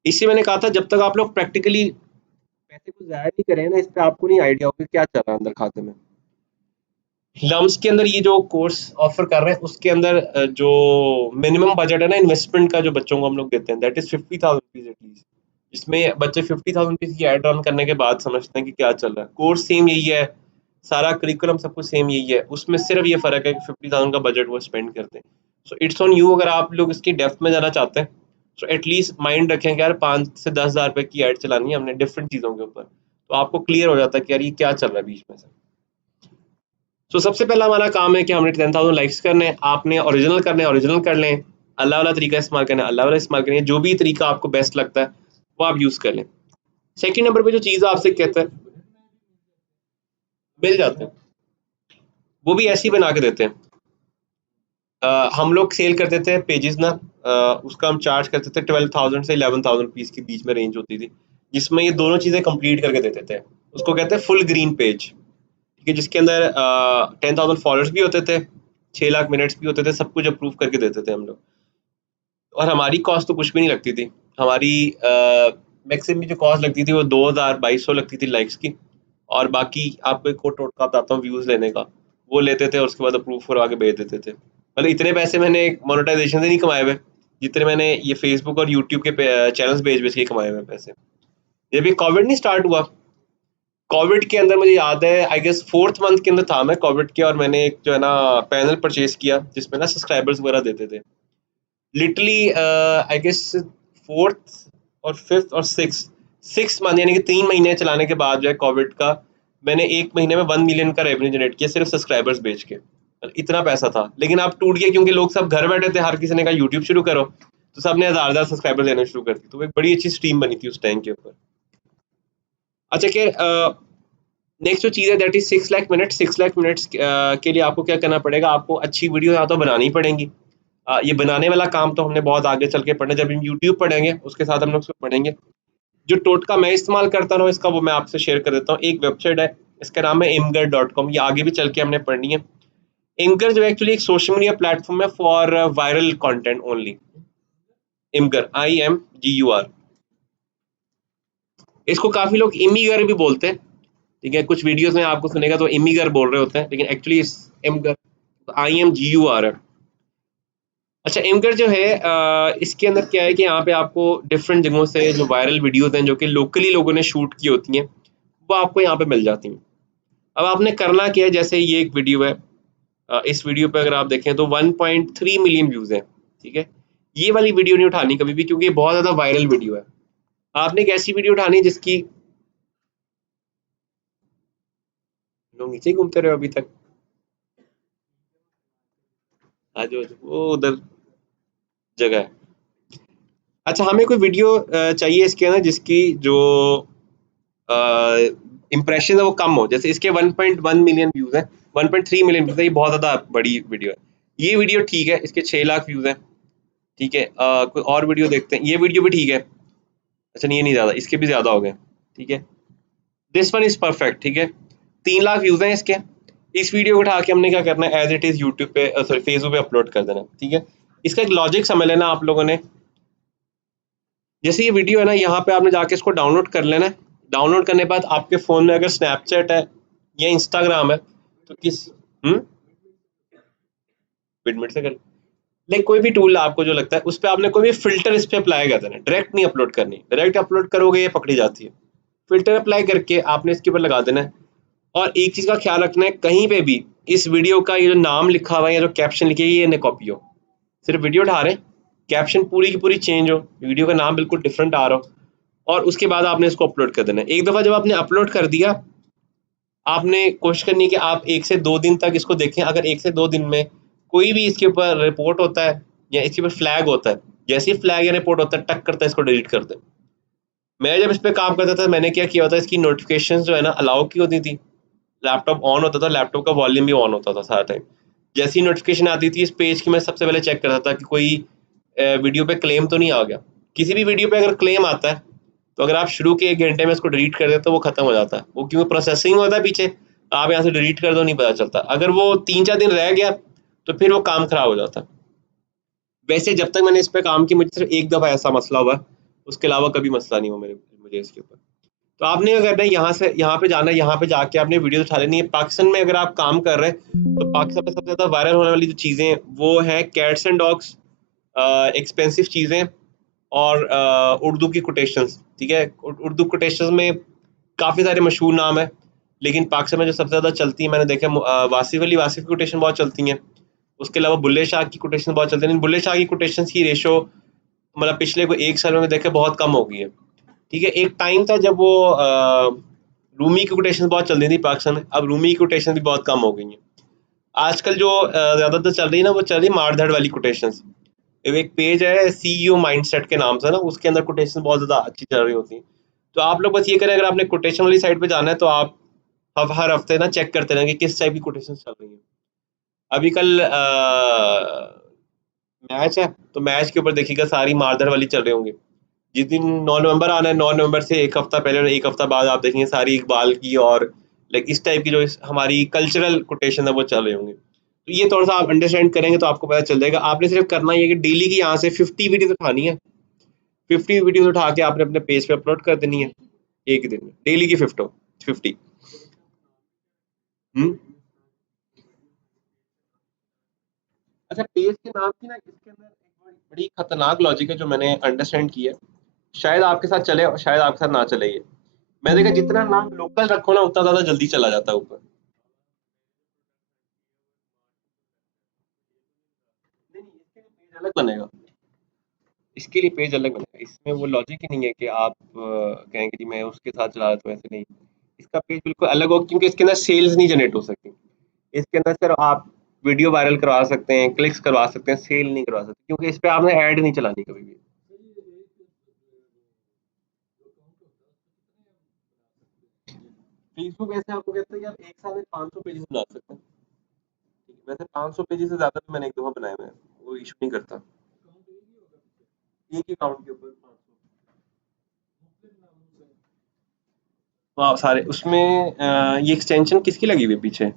इसलिए मैंने कहा था जब तक आप लोग प्रैक्टिकली पैसे को ज़ाया नहीं करें ना, इस पे आपको नहीं आइडिया होगा क्या चल रहा है अंदर खाते में। लम्स के अंदर ये जो कोर्स ऑफर कर रहे हैं उसके अंदर जो मिनिमम बजट है ना इन्वेस्टमेंट का जो बच्चों को हम लोग देते हैं, दैट इज 50,000 रुपीज एटलीस्ट, जिसमें बच्चे 50,000 रुपीज की एड ऑन करने के बाद समझते हैं कि क्या चल रहा है। कोर्स सेम यही है, सारा करिकुलम सब कुछ सेम यही है, उसमें सिर्फ ये फर्क है कि 50,000 का बजट वो स्पेंड करते हैं। सो इट्स ऑन यू, अगर आप लोग इसकी डेप्थ में जाना चाहते हैं तो एटलीस्ट माइंड रखें कि यार 5 से 10 हज़ार रुपए की एड चलानी है हमने डिफरेंट चीज़ों के ऊपर, तो आपको क्लियर हो जाता है कि यार ये क्या चल रहा है बीच में से। तो सबसे पहला हमारा काम है कि हमने 10,000 लाइक्स करने हैं, आपने ओरिजिनल करने हैं, ओरिजिनल कर लें, अल्लाह वाला तरीका इस्तेमाल करना है, अल्लाह वाला इस्तेमाल करें, जो भी तरीका आपको बेस्ट लगता है वो आप यूज़ कर लें। सेकंड नंबर पे जो चीज़ आपसे कहते हैं मिल जाते हैं, वो भी ऐसे ही बना के देते हैं। हम लोग सेल करते थे पेजेस ना, उसका हम चार्ज करते थे 12,000 से 11,000 रुपीज़ के बीच में रेंज होती थी, जिसमें ये दोनों चीज़ें कंप्लीट करके देते थे। उसको कहते हैं फुल ग्रीन पेज, ठीक है, जिसके अंदर 10,000 फॉलोअर्स भी होते थे, 6 लाख मिनट्स भी होते थे, सब कुछ अप्रूव करके देते थे हम लोग। और हमारी कॉस्ट तो कुछ भी नहीं लगती थी, हमारी मैक्सिमम जो कॉस्ट लगती थी वो 2,000-2,200 लगती थी लाइक्स की, और बाकी आपको एक और टोटका बताता हूँ व्यूज़ लेने का, वो लेते थे और उसके बाद अप्रूव करवा के भेज देते थे। मतलब इतने पैसे मैंने मोनेटाइजेशन से नहीं कमाए हुए, जितने मैंने ये फेसबुक और यूट्यूब के चैनल्स बेच-बेच के कमाए हुए हैं पैसे। जब ये कोविड नहीं स्टार्ट हुआ, कोविड के अंदर मुझे याद है आई गेस 4th मंथ के अंदर था मैं कोविड के, और मैंने एक जो है ना पैनल परचेज़ किया जिसमें ना सब्सक्राइबर्स वगैरह देते थे। लिटरली आई गेस 4th और 5th और 6th मंथ यानी कि 3 महीने चलाने के बाद जो है कोविड का, मैंने 1 महीने में 1 मिलियन का रेवेन्यू जनरेट किया सिर्फ सब्सक्राइबर्स बेच के। इतना पैसा था, लेकिन अब टूट गया क्योंकि लोग सब घर बैठे थे, हर किसी ने कहा यूट्यूब शुरू करो, तो सबने हज़ार-हज़ार सब्सक्राइबर लेना शुरू कर दी, तो वो एक बड़ी अच्छी स्ट्रीम बनी थी उस टाइम के ऊपर। अच्छा कि नेक्स्ट जो चीज़ है that is 6 lakh minute, 6 lakh minutes के लिए आपको क्या करना पड़ेगा, आपको अच्छी वीडियो या तो बनानी पड़ेंगी। ये बनाने वाला काम तो हमने बहुत आगे चल के पढ़ना है, जब हम यूट्यूब पढ़ेंगे उसके साथ हम लोग उसको पढ़ेंगे। जो टोटका मैं इस्तेमाल करता रहा हूँ इसका, वो मैं आपसे शेयर कर देता हूँ। एक वेबसाइट है, इसका नाम है imgur.com, ये आगे भी चल के हमने पढ़नी है। imgur जो है एक्चुअली एक सोशल मीडिया प्लेटफ़ॉर्म है for viral content only. imgur, IMGUR, इसको काफ़ी लोग इमीगर भी बोलते हैं, ठीक है? कुछ वीडियोज़ में आपको सुनेगा तो इमीगर बोल रहे होते हैं, लेकिन एक्चुअली इस imgur, IMGUR है। अच्छा, एंकर जो है इसके अंदर क्या है कि यहाँ पे आपको डिफरेंट जगहों से जो वायरल वीडियोज़ हैं, जो कि लोकली लोगों ने शूट की होती हैं, वो आपको यहाँ पे मिल जाती हैं। अब आपने करना क्या है, जैसे ये एक वीडियो है, इस वीडियो पे अगर आप देखें तो 1.3 मिलियन व्यूज़ हैं, ठीक है? ये वाली वीडियो नहीं उठानी कभी भी, क्योंकि ये बहुत ज़्यादा वायरल वीडियो है। आपने एक ऐसी वीडियो उठानी है जिसकी लोग नीचे ही घूमते रहे हो अभी तक। आ जाओ, आ जाओ, वो उधर जगह है। अच्छा, हमें कोई वीडियो चाहिए इसके अंदर जिसकी जो इम्प्रेशन है वो कम हो, जैसे इसके 1.1 मिलियन व्यूज़ हैं, 1.3 मिलियन व्यूज़ है, ये बहुत ज़्यादा बड़ी वीडियो है। ये वीडियो ठीक है, इसके 6 लाख व्यूज़ हैं, ठीक है? कोई और वीडियो देखते हैं, ये वीडियो भी ठीक है। अच्छा नहीं, ये नहीं ज़्यादा, इसके भी ज़्यादा हो गए, ठीक है? दिस वन इज़ परफेक्ट, ठीक है? 3 लाख व्यूज़ हैं इसके। इस वीडियो को उठा के हमने क्या करना है, एज़ इट इज़ यूट्यूब पे सॉरी फेसबुक पे अपलोड कर देना है, ठीक है? इसका एक लॉजिक समझ लेना आप लोगों ने। जैसे ये वीडियो है ना, यहाँ पे आपने जाके इसको डाउनलोड कर लेना है। डाउनलोड करने के बाद आपके फ़ोन में अगर स्नैपचैट है या इंस्टाग्राम है, तो किस बिडमिट से कर लाइक कोई भी टूल आपको जो लगता है, उस पे आपने कोई भी फ़िल्टर इस पे अप्लाई कर देना है। डायरेक्ट नहीं अपलोड करनी। डायरेक्ट अपलोड करोगे ये पकड़ी जाती है। फ़िल्टर अप्लाई करके आपने इसके ऊपर लगा देना है, और एक चीज़ का ख़्याल रखना है, कहीं पे भी इस वीडियो का ये जो नाम लिखा हुआ है या जो कैप्शन लिखी है, ये ना कॉपी हो। सिर्फ़ वीडियो उठा रहे हैं, कैप्शन पूरी की पूरी चेंज हो, वीडियो का नाम बिल्कुल डिफरेंट आ रहा हो, और उसके बाद आपने इसको अपलोड कर देना है। एक दफ़ा जब आपने अपलोड कर दिया, आपने कोशिश करनी है कि आप 1 से 2 दिन तक इसको देखें। अगर 1 से 2 दिन में कोई भी इसके ऊपर रिपोर्ट होता है या इसके ऊपर फ्लैग होता है, जैसे ही फ्लैग या रिपोर्ट होता है, टक करता है इसको डिलीट कर दें। मैं जब इस पे काम करता था, मैंने क्या किया होता है, इसकी नोटिफ़िकेशंस जो है ना अलाउ की होती थी। लैपटॉप ऑन होता था, लैपटॉप का वॉल्यूम भी ऑन होता था सारा टाइम। जैसे ही नोटिफ़िकेशन आती थी इस पेज की, मैं सबसे पहले चेक करता था कि कोई वीडियो पे क्लेम तो नहीं आ गया। किसी भी वीडियो पे अगर क्लेम आता है, तो अगर आप शुरू के 1 घंटे में इसको डिलीट कर दें तो वो खत्म हो जाता है। वो क्योंकि प्रोसेसिंग में होता है पीछे, आप यहाँ से डिलीट कर दो नहीं पता चलता। अगर वो 3-4 दिन रह गया, तो फिर वो काम खराब हो जाता है। वैसे जब तक मैंने इस पे काम किया, मुझे सिर्फ़ 1 दफ़ा ऐसा मसला हुआ है, उसके अलावा कभी मसला नहीं हुआ मुझे इसके ऊपर। तो आपने क्या करना है, यहाँ से यहाँ पे जाना है, यहाँ पे जाके आपने वीडियोज़ उठा लेनी है। पाकिस्तान में अगर आप काम कर रहे हैं, तो पाकिस्तान में सबसे ज़्यादा वायरल होने वाली जो चीज़ें हैं, वो हैं कैट्स एंड डॉग्स, एक्सपेंसिव चीज़ें और उर्दू की कोटेशंस, ठीक है? उर्दू कोटेशंस में काफ़ी सारे मशहूर नाम हैं, लेकिन पाकिस्तान में जो सबसे ज़्यादा चलती हैं, मैंने देखा है वासिफ़ अली वासिफ़ की कोटेशन बहुत चलती हैं। उसके अलावा बुल्ले शाह की कोटेशन बहुत चलती है, लेकिन बुल्ले शाह की कोटेशंस की रेशो मतलब पिछले कोई 1 साल में देखे बहुत कम हो गई है। ठीक है, एक टाइम था जब वो रूमी की कोटेशन बहुत चलती थी पाकिस्तान में, अब रूमी की कोटेशन भी बहुत कम हो गई हैं। आजकल जो ज़्यादातर चल रही है ना, वो चल रही है मार-धाड़ वाली कोटेशंस। एक पेज है सीईओ माइंडसेट के नाम से ना, उसके अंदर कोटेशन बहुत ज़्यादा अच्छी चल रही होती हैं। तो आप लोग बस ये करें, अगर आपने कोटेशन वाली साइट पे जाना है, तो आप हर हफ्ते ना चेक करते रहें कि किस टाइप की कोटेशंस चल रही हैं। अभी कल मैच है, तो मैच के ऊपर देखिएगा सारी मार-धाड़ वाली चल रही होंगी। जिस दिन 9 नवंबर आना है, 9 नवंबर से 1 हफ्ता पहले और 1 हफ्ता बाद आप देखेंगे सारी इकबाल की और लाइक इस टाइप की जो हमारी कल्चरल कोटेशन है वो चल रही होंगी। तो ये थोड़ा-सा आप अंडरस्टैंड करेंगे तो आपको पता चल जाएगा। आपने सिर्फ़ करना ये है कि डेली की यहाँ से 50 वीडियोज़ उठानी है। 50 वीडियोज़ उठा के आपने अपने पेज पे अपलोड कर देनी है, 1 दिन में। डेली की 50। हुँ। अच्छा, पेज के नाम की ना इसके अंदर एक बड़ी बड़ी खतरनाक लॉजिक है जो मैंने अंडरस्टैंड की है। शायद आपके साथ चले और शायद आपके साथ ना चले ये। मैंने देखा जितना नाम लोकल रखो ना उतना ज़्यादा जल्दी चला जाता है ऊपर। नहीं, नहीं, इसके लिए पेज अलग बनेगा। इसके लिए पेज अलग बनेगा। इसमें वो लॉजिक ही नहीं है कि आप कहेंगे कि मैं उसके साथ चला रहा था, वैसे नहीं। इसका पेज बिल्कुल अलग होगा क्योंकि इसके अंदर सेल्स नहीं जनरेट हो सकती। इसके अंदर सिर्फ आप वीडियो वायरल करवा सकते हैं, क्लिक्स करवा सकते हैं, सेल नहीं करवा सकते क्योंकि इस पे आपने ऐड नहीं चलानी कभी भी। फेसबुक ऐसे आपको कहता है कि आप एक साल में 500 पेजेस बना सकते हैं। ठीक है, वैसे 500 पेजेस से ज़्यादा भी मैंने एक दफ़ा बनाए हुए हैं, वो इश्यू नहीं करता। एक ही अकाउंट के ऊपर 500। हाँ, सारे उसमें ये एक्सटेंशन किसकी लगी हुई है पीछे?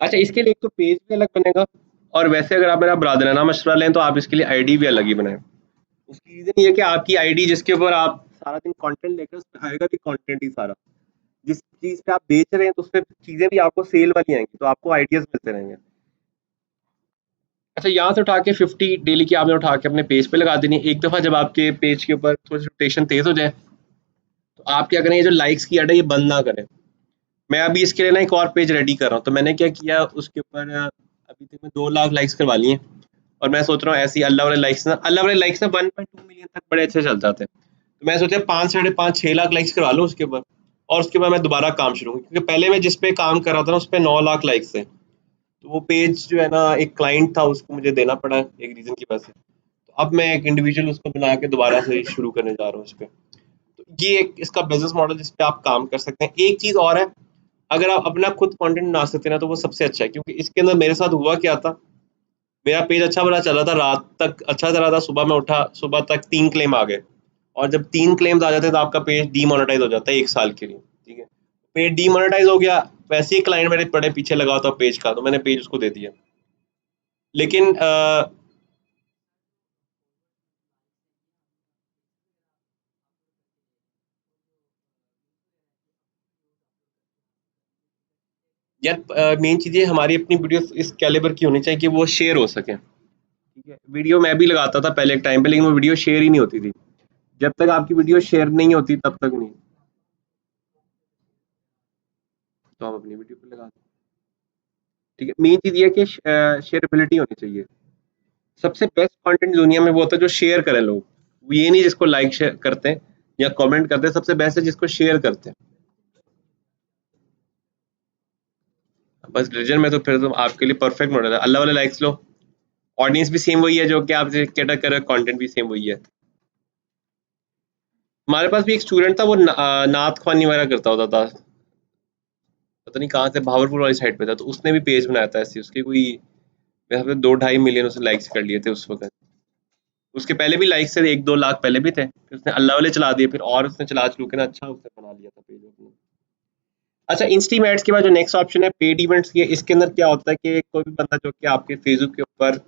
अच्छा, इसके लिए एक तो पेज भी अलग बनेगा और वैसे अगर आप मेरा ब्रादराना मशवरा लें तो आप इसके लिए आईडी भी अलग ही बनाएं। उसकी रीजन ये है कि आपकी आईडी जिसके ऊपर आप सारा दिन कंटेंट लेकर, उस पे आएगा भी कंटेंट ही सारा। जिस चीज पे आप बेच रहे हैं तो उस पे चीजें भी आपको सेल वाली आएंगी, तो आपको आइडियाज मिलते रहेंगे। अच्छा, यहाँ से उठा के 50 डेली की आपने उठा के अपने पेज पे लगा देनी है। एक दफा जब आपके पेज के ऊपर थोड़ी सी रोटेशन तेज हो जाए, तो आप क्या करें, ये जो लाइक्स की ऐड है ये बंद ना करें। मैं अभी इसके लिए ना एक और पेज रेडी कर रहा हूँ, तो मैंने क्या किया उसके ऊपर अभी तक मैं 2 लाख लाइक्स करवा लिए हैं। और मैं सोच रहा हूँ ऐसे ही अल्लाह वाले लाइक्स ना 1.2 मिलियन तक बड़े अच्छे चल जाते हैं। तो मैं सोचा 5 साढ़े 5 6 लाख लाइक्स करवा लूँ उसके ऊपर, और उसके बाद मैं दोबारा काम शुरू करूँ, क्योंकि पहले मैं जिस पे काम कर रहा था ना उस पे 9 लाख लाइक्स थे। तो वो पेज जो है ना, एक क्लाइंट था उसको मुझे देना पड़ा एक रीजन की वजह से। तो अब मैं एक इंडिविजुअल उसको बना के दोबारा से शुरू करने जा रहा हूँ इस पे। तो ये एक इसका बिजनेस मॉडल जिस पे आप काम कर सकते हैं। एक चीज और है, अगर आप अपना खुद कंटेंट बना सकते हैं ना तो वो सबसे अच्छा है, क्योंकि इसके अंदर मेरे साथ हुआ क्या था, मेरा पेज अच्छा भला चल रहा था, रात तक अच्छा चल रहा था, सुबह मैं उठा, सुबह तक 3 क्लेम आ गए। और जब 3 क्लेम्स आ जाते हैं तो आपका पेज डीमोनेटाइज हो जाता है 1 साल के लिए, ठीक है? पेज डीमोनेटाइज हो गया, वैसे ही क्लाइंट मेरे बड़े पीछे लगा होता पेज का, तो मैंने पेज उसको दे दिया। लेकिन यार मेन चीज़ ये हमारी अपनी वीडियोस इस कैलिबर की होनी चाहिए कि वो शेयर हो सकें। ठीक है। वीडियो मैं भी लगाता था पहले एक टाइम पे, लेकिन वो वीडियो शेयर ही नहीं होती थी। जब तक आपकी वीडियो शेयर नहीं होती तब तक नहीं। तो आप अपनी वीडियो पे लगा दो। ठीक है, मेन चीज ये है कि शेयरबिलिटी होनी चाहिए। सबसे बेस्ट कंटेंट दुनिया में वो होता है जो शेयर करें लोग, वो ये नहीं जिसको लाइक शेयर करते हैं या कमेंट करते हैं। सबसे बेस्ट है जिसको शेयर करते हैं। बस रिलीजन में तो फिर तो आपके लिए परफेक्ट मॉडल है। अल्लाह वाले लाइक्स लो, ऑडियंस भी सेम वही है जो कि आप कैटर कर रहे हो, कंटेंट भी सेम वही है। हमारे पास भी एक स्टूडेंट था, वो नात ख्वानी वगैरह करता होता था, पता नहीं कहाँ से, भावलपुर वाली साइड पे था। तो उसने भी पेज बनाया था ऐसे, उसके कोई मेरे ख्याल से 2-2.5 मिलियन उसने लाइक्स कर लिए थे उस वक्त। उसके पहले भी लाइक्स थे, 1-2 लाख पहले भी थे, फिर उसने अल्लाह वाले चला दिए, फिर और उसने चला चलू के ना अच्छा उसने बना लिया था पेज अपना। अच्छा, इंस्टीम एड्स के बाद जो नेक्स्ट ऑप्शन है पेड इवेंट्स की, इसके अंदर क्या होता है कि कोई भी बंदा जो कि आपके फेसबुक के ऊपर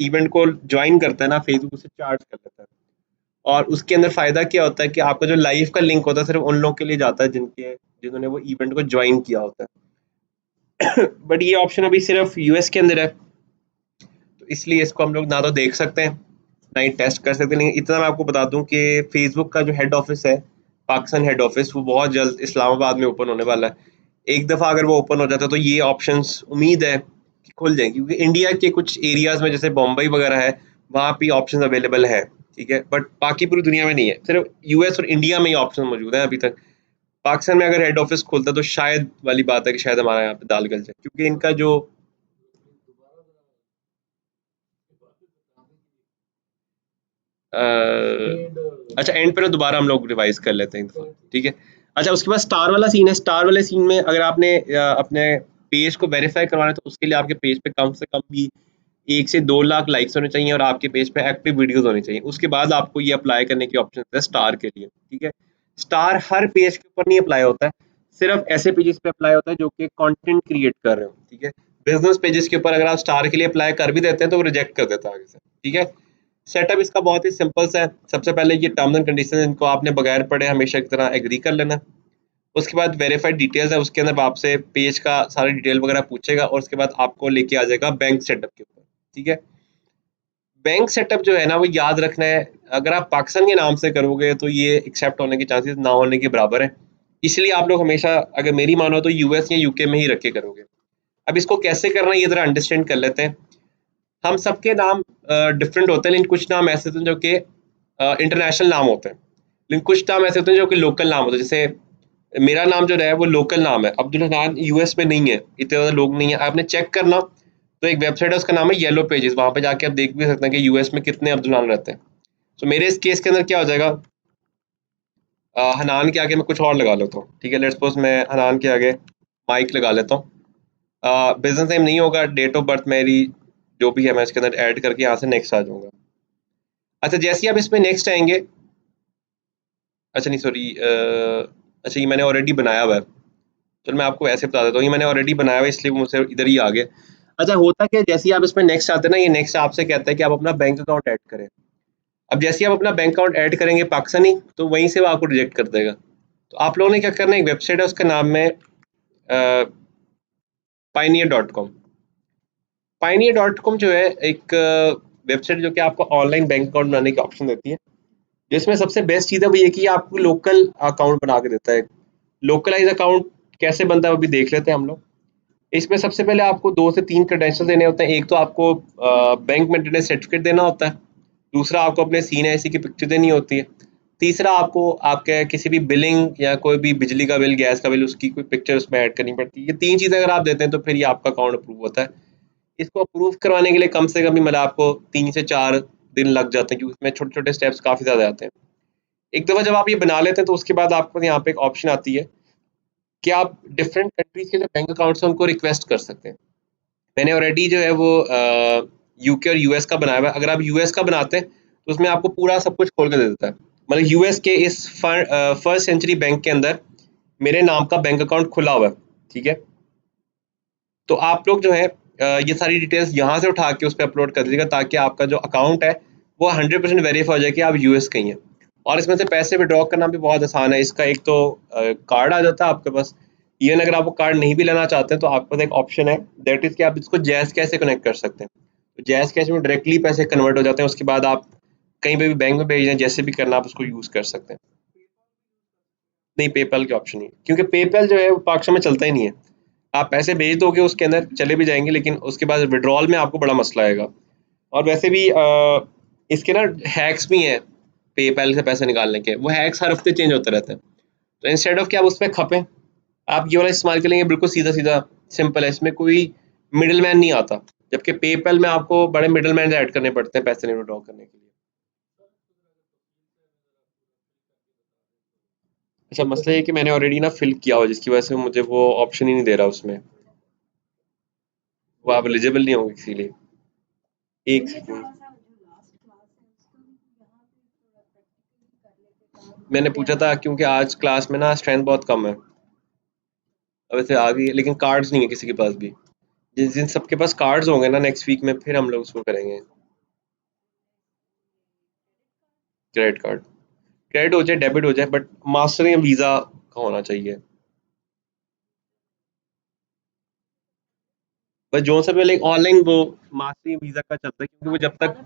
इवेंट को ज्वाइन करता है ना, फेसबुक उसे चार्ज कर लेता है। और उसके अंदर फायदा क्या होता है कि आपका जो लाइव का लिंक होता है सिर्फ उन लोगों के लिए जाता है जिन्होंने वो इवेंट को ज्वाइन किया होता है। बट ये ऑप्शन अभी सिर्फ यूएस के अंदर है, तो इसलिए इसको हम लोग ना तो देख सकते हैं ना ही टेस्ट कर सकते हैं। लेकिन इतना मैं आपको बता दूं कि फेसबुक का जो हेड ऑफिस है, पाकिस्तान हेड ऑफिस, वो बहुत जल्द इस्लामाबाद में ओपन होने वाला है। एक दफ़ा अगर वो ओपन हो जाता है तो ये ऑप्शंस उम्मीद है कि खुल जाएंगे, क्योंकि इंडिया के कुछ एरियाज में जैसे बम्बई वगैरह है, वहाँ पे ऑप्शन अवेलेबल है। ठीक है, बट बाकी पूरी दुनिया में नहीं है, सिर्फ यूएस और इंडिया में ही ऑप्शन मौजूद है अभी तक। पाकिस्तान में अगर हेड ऑफिस खुलता है तो शायद वाली बात है कि शायद हमारा यहाँ पे दाल गल जाए, क्योंकि इनका जो अच्छा एंड पे ना दोबारा हम लोग रिवाइज कर लेते हैं इनको, ठीक है। अच्छा, उसके बाद स्टार वाला सीन है। स्टार वाले सीन में अगर आपने अपने पेज को वेरीफाई करवाना है तो उसके लिए आपके पेज पे कम से कम भी 1 से 2 लाख लाइक्स होने चाहिए और आपके पेज पे एक्टिव वीडियोस होनी चाहिए। उसके बाद आपको ये अप्लाई करने की ऑप्शन है स्टार के लिए। ठीक है, स्टार हर पेज के ऊपर नहीं अप्लाई होता है, सिर्फ ऐसे पेजेस पे अप्लाई होता है जो कि कंटेंट क्रिएट कर रहे हो। ठीक है, बिजनेस पेजेस के ऊपर अगर आप स्टार के लिए अप्लाई कर भी देते हैं तो वो रिजेक्ट कर देता है आगे से। ठीक है, सेटअप इसका बहुत ही सिंपल सा है। सबसे पहले ये टर्म्स एंड कंडीशन इनको आपने बगैर पढ़े हमेशा की तरह एग्री कर लेना। उसके बाद वेरीफाइड डिटेल्स है, उसके अंदर आपसे पेज का सारी डिटेल वगैरह पूछेगा और उसके बाद आपको लेके आ जाएगा बैंक सेटअप के ऊपर। ठीक है, बैंक सेटअप जो है ना वो याद रखना है, अगर आप पाकिस्तान के नाम से करोगे तो ये एक्सेप्ट होने के चांसेस ना होने के बराबर है। इसलिए आप लोग हमेशा, अगर मेरी मानो तो यूएस या यूके में ही रख के करोगे। अब इसको कैसे करना है ये जरा अंडरस्टैंड कर लेते हैं। हम सबके नाम डिफरेंट होते हैं, लेकिन कुछ नाम ऐसे होते हैं जो कि इंटरनेशनल नाम होते हैं, लेकिन कुछ नाम ऐसे होते हैं जो कि लोकल नाम होते हैं। जैसे मेरा नाम जो है वो लोकल नाम है, अब्दुल हनान यूएस में नहीं है, इतने ज़्यादा लोग नहीं है। आपने चेक करना तो एक वेबसाइट है उसका नाम है येलो पेजेस, वहाँ पे जाके आप देख भी सकते हैं कि यूएस में कितने अब्दुल हनान रहते हैं। तो मेरे इस केस के अंदर क्या हो जाएगा, हनान के आगे मैं कुछ और लगा लेता हूँ। ठीक है, लेट्स सपोज मैं हनान के आगे माइक लगा लेता हूँ। बिजनेस नेम नहीं होगा, डेट ऑफ बर्थ मेरी जो भी है मैं इसके अंदर ऐड करके यहाँ से नेक्स्ट आ जाऊँगा। अच्छा, जैसे ही आप इसमें नेक्स्ट आएंगे, अच्छा नहीं सॉरी, अच्छा ये मैंने ऑलरेडी बनाया हुआ है। चलो मैं आपको ऐसे बता देता हूँ, ये मैंने ऑलरेडी बनाया हुआ है इसलिए वो मुझसे इधर ही आ गया। अच्छा, होता क्या है, जैसे ही आप इसमें नेक्स्ट आते हैं ना, ये नेक्स्ट आपसे कहता है कि आप अपना बैंक अकाउंट ऐड करें। अब जैसे ही आप अपना बैंक अकाउंट ऐड करेंगे पाकिस्तानी, तो वहीं से वो आपको रिजेक्ट कर देगा। तो आप लोगों ने क्या करना है, एक वेबसाइट है उसका नाम है pioneer.com। pioneer.com जो है एक वेबसाइट जो कि आपको ऑनलाइन बैंक अकाउंट बनाने की ऑप्शन देती है। जिसमें सबसे बेस्ट चीज़ है वो ये कि ये आपको लोकल अकाउंट बना के देता है। लोकलाइज अकाउंट कैसे बनता है वो भी देख लेते हैं हम लोग। इसमें सबसे पहले आपको 2 से 3 क्रेडेंशियल देने होते हैं। एक तो आपको बैंक मेंटेनेंस सर्टिफिकेट देना होता है, दूसरा आपको अपने सीन आईसी की पिक्चर देनी होती है, तीसरा आपको आपके किसी भी बिलिंग या कोई भी बिजली का बिल, गैस का बिल, उसकी कोई पिक्चर उसमें ऐड करनी पड़ती है। ये 3 चीज़ें अगर आप देते हैं तो फिर ये आपका अकाउंट अप्रूव होता है। इसको अप्रूव करवाने के लिए कम से कम भी मतलब आपको 3 से 4 दिन लग जाते हैं, क्योंकि इसमें छोटे-छोटे स्टेप्स काफ़ी ज़्यादा आते हैं। एक दफ़ा जब आप ये बना लेते हैं तो उसके बाद आपको यहाँ पे एक ऑप्शन आती है कि आप डिफरेंट कंट्रीज़ के जो बैंक अकाउंट्स हैं उनको रिक्वेस्ट कर सकते हैं। मैंने ऑलरेडी जो है वो यूके और यूएस का बनाया हुआ है। अगर आप यूएस का बनाते हैं तो उसमें आपको पूरा सब कुछ खोल के दे देता है। मतलब यूएस के इस फर्स्ट सेंचुरी बैंक के अंदर मेरे नाम का बैंक अकाउंट खुला हुआ है। ठीक है, तो आप लोग जो है ये सारी डिटेल्स यहाँ से उठा के उस पर अपलोड कर दीजिएगा, ताकि आपका जो अकाउंट है वो 100% वेरीफाई हो जाए कि आप यूएस के ही हैं। और इसमें से पैसे विड्रॉ करना भी बहुत आसान है। इसका एक तो कार्ड आ जाता है आपके पास। इवन अगर आप वो कार्ड नहीं भी लेना चाहते हैं तो आपके पास एक ऑप्शन है, दैट इज़ कि आप इसको जैज़ कैसे कनेक्ट कर सकते हैं। जैज़ कैश में डायरेक्टली पैसे कन्वर्ट हो जाते हैं, उसके बाद आप कहीं पे भी बैंक में भेजना है, जैसे भी करना आप उसको यूज़ कर सकते हैं। नहीं, पेपैल के ऑप्शन नहीं है, क्योंकि पेपैल जो है वो पाकिस्तान में चलता ही नहीं है। आप पैसे भेज दोगे उसके अंदर चले भी जाएँगे, लेकिन उसके बाद विथड्रॉल में आपको बड़ा मसला आएगा। और वैसे भी इसके ना हैक्स भी हैं, पेपैल से पैसे निकालने के, वो हैक्स हर हफ्ते चेंज होते रहते हैं। तो इंस्टेड ऑफ कि आप उसपे खपें, आप ये वाला इस्तेमाल करेंगे, बिल्कुल सीधा-सीधा सिंपल है, इसमें कोई मिडलमैन नहीं आता। जबकि पेपैल में आपको बड़े मिडलमैन ऐड करने पड़ते हैं पैसे विथड्रॉ करने के लिए। अच्छा, मसला ये है कि मैंने ऑलरेडी ना फ़िल किया हुआ है, जिसकी वजह से मुझे वो ऑप्शन ही नहीं दे रहा उसमें। वो आप एलिजिबल नहीं होंगे इसीलिए। 1 सेकंड। मैंने पूछा था क्योंकि आज क्लास में ना स्ट्रेंथ बहुत कम है। अब वैसे आ गई है, लेकिन कार्ड्स नहीं है किसी के पास भी। जिस दिन सबके पास कार्ड्स होंगे ना नेक्स्ट वीक में, फिर हम लोग उसको करेंगे, क्रेडिट कार्ड। क्रेडिट हो जाए, डेबिट हो जाए, बट मास्टर या वीज़ा का होना चाहिए। बस जो सा पहले ऑनलाइन वो मास्टर या वीज़ा का चलता है, क्योंकि वो जब तक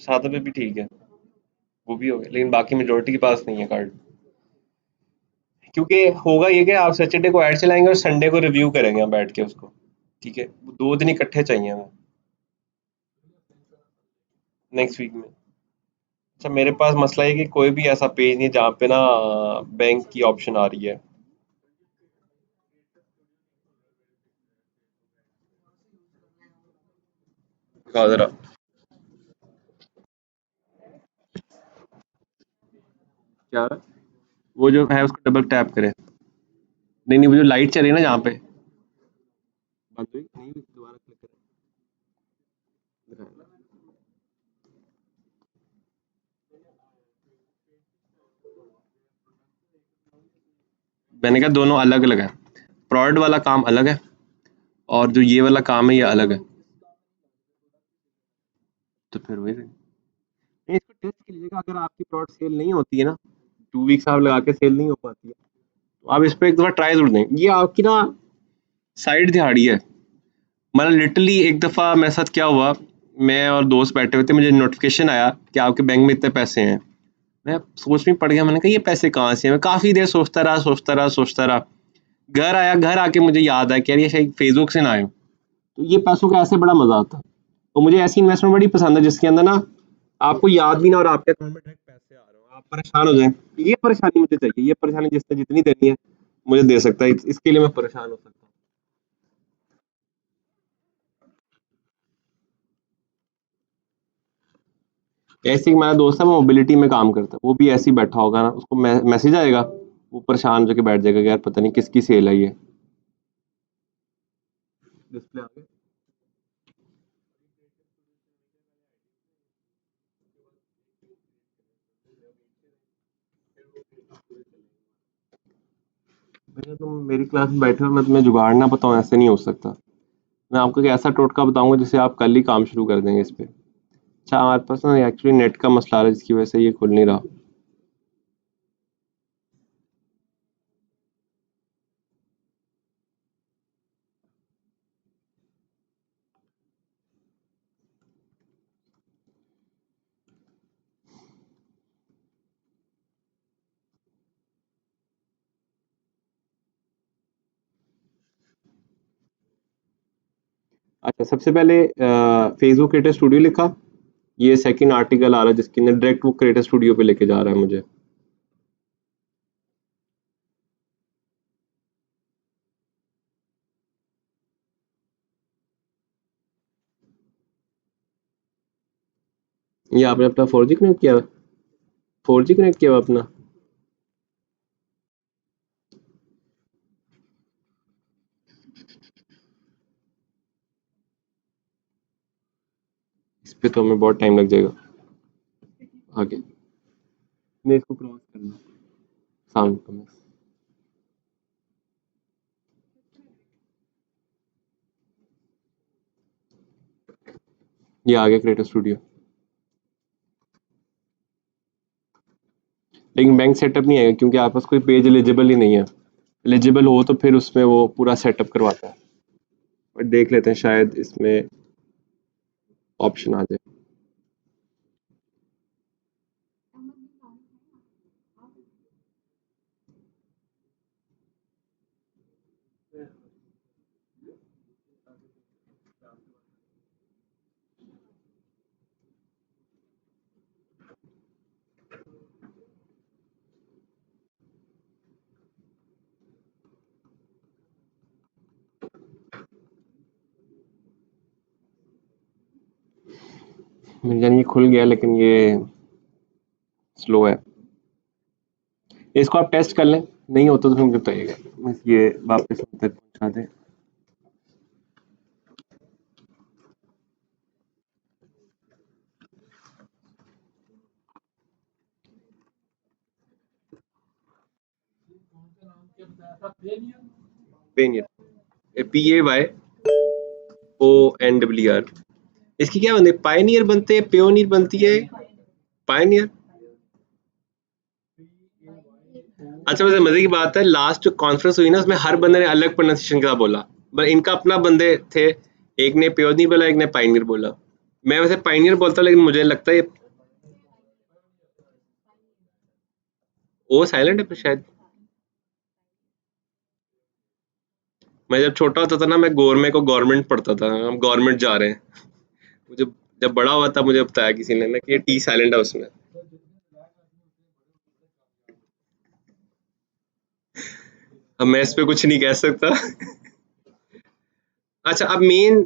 सादा पे भी ठीक है, वो भी हो गया, लेकिन बाकी मेजॉरिटी के पास नहीं है कार्ड। क्योंकि होगा ये कि आप सैटरडे को ऐड चलाएँगे और संडे को रिव्यू करेंगे हम बैठ के उसको, ठीक है? 2 दिन इकट्ठे चाहिए हमें, नेक्स्ट वीक में। अच्छा, मेरे पास मसला है कि कोई भी ऐसा पेज नहीं है जहाँ पे ना बैंक की ऑप्शन आ रही है। दिखाओ ज़रा। क्या? वो जो है उसको डबल टैप करें। नहीं, नहीं, वो जो लाइट चल रही है ना जहाँ पे, बंद हुई? नहीं हुई, दोबारा क्लिक करें। दिखाएँ। मैंने कहा दोनों अलग-अलग है। प्रोडक्ट वाला काम अलग है और जो ये वाला काम है ये अलग है। तो फिर वही नहीं, इसको टेस्ट कर लीजिएगा, अगर आपकी प्रोडक्ट सेल नहीं होती है ना, 2 वीक्स आप लगा के सेल नहीं हो पाती है, तो आप इस पे एक दफ़ा ट्राई ज़रूर दें। ये आपकी ना साइड दिहाड़ी है। मतलब लिटरली एक दफ़ा मेरे साथ क्या हुआ, मैं और दोस्त बैठे हुए थे, मुझे नोटिफ़िकेशन आया कि आपके बैंक में इतने पैसे हैं। मैं सोच में पड़ गया, मैंने कहा ये पैसे कहाँ से हैं? मैं काफ़ी देर सोचता रहा। घर आया, घर आके मुझे याद आया कि यार ये शायद फेसबुक से ना आए हों। तो ये पैसों का ऐसे बड़ा मज़ा आता है। तो मुझे ऐसी इन्वेस्टमेंट बड़ी पसंद है जिसके अंदर ना आपको याद भी ना और आपके अकाउंट में डायरेक्ट पैसे आ रहे हो, आप परेशान हो जाएँ। ये परेशानी मुझे चाहिए, ये परेशानी जिसने जितनी देनी है, मुझे दे सकता है। इसके लिए मैं परेशान हो सकता हूँ। ऐसे ही हमारा दोस्त है, वो मोबिलिटी में काम करता है, वो भी ऐसे ही बैठा होगा ना, उसको मैसेज आएगा, वो परेशान होके बैठ जाएगा कि यार पता नहीं किसकी सेल है ये। डिस्प्ले आ गया। भैया तुम मेरी क्लास में बैठे हो, मैं तुम्हें जुगाड़ ना बताऊँ, ऐसे नहीं हो सकता। मैं आपको एक ऐसा टोटका बताऊंगा जिससे आप कल ही काम शुरू कर देंगे इस पे। अच्छा, हमारे पास ना एक्चुअली नेट का मसला आ रहा है जिसकी वजह से ये खुल नहीं रहा। अच्छा, सबसे पहले फेसबुक क्रिएटर स्टूडियो लिखा, ये सेकंड आर्टिकल आ रहा है जिसके अंदर डायरेक्ट वो क्रिएटर स्टूडियो पे लेके जा रहा है मुझे। ये आपने अपना 4G कनेक्ट किया, 4G कनेक्ट किया हुआ अपना? इस पे तो हमें बहुत टाइम लग जाएगा आगे। नहीं, इसको क्रॉस करना, साउंड कम है। ये आ गया क्रिएटर स्टूडियो, लेकिन बैंक सेटअप नहीं आएगा क्योंकि आपके पास कोई पेज एलिजिबल ही नहीं है। एलिजिबल हो तो फिर उसमें वो पूरा सेटअप करवाता है, और देख लेते हैं शायद इसमें ऑप्शन आ जाए। मेरे जान ये खुल गया लेकिन ये स्लो है। इसको आप टेस्ट कर लें, नहीं होता तो फिर मुझे बताइएगा, बस ये वापस अंदर पहुंचा दें। कौन सा नाम क्या बताया था, पेनियर? Payeer, PAYONWR। इसकी क्या बनती है, पायनियर बनते हैं, पेयोनियर बनती है, पायनियर। अच्छा वैसे मजे की बात है, लास्ट जो कॉन्फ्रेंस हुई ना उसमें हर बंदे ने अलग प्रोनाउंसिएशन का बोला, पर इनका अपना बंदे थे, एक ने पेयोनियर बोला, एक ने पायनियर बोला। मैं वैसे पायनियर बोलता हूं, लेकिन मुझे लगता है ओ साइलेंट है पर शायद। मैं जब छोटा होता था ना, मैं गवर्नमेंट पढ़ता था, हम गवर्नमेंट जा रहे हैं। मुझे जब बड़ा हुआ था मुझे बताया किसी ने ना कि ये टी साइलेंट है उसमें। तो जितने ब्लैक आदमी उतने बड़े होते कामयाब अब मैं इस पे कुछ नहीं कह सकता। अच्छा अब मेन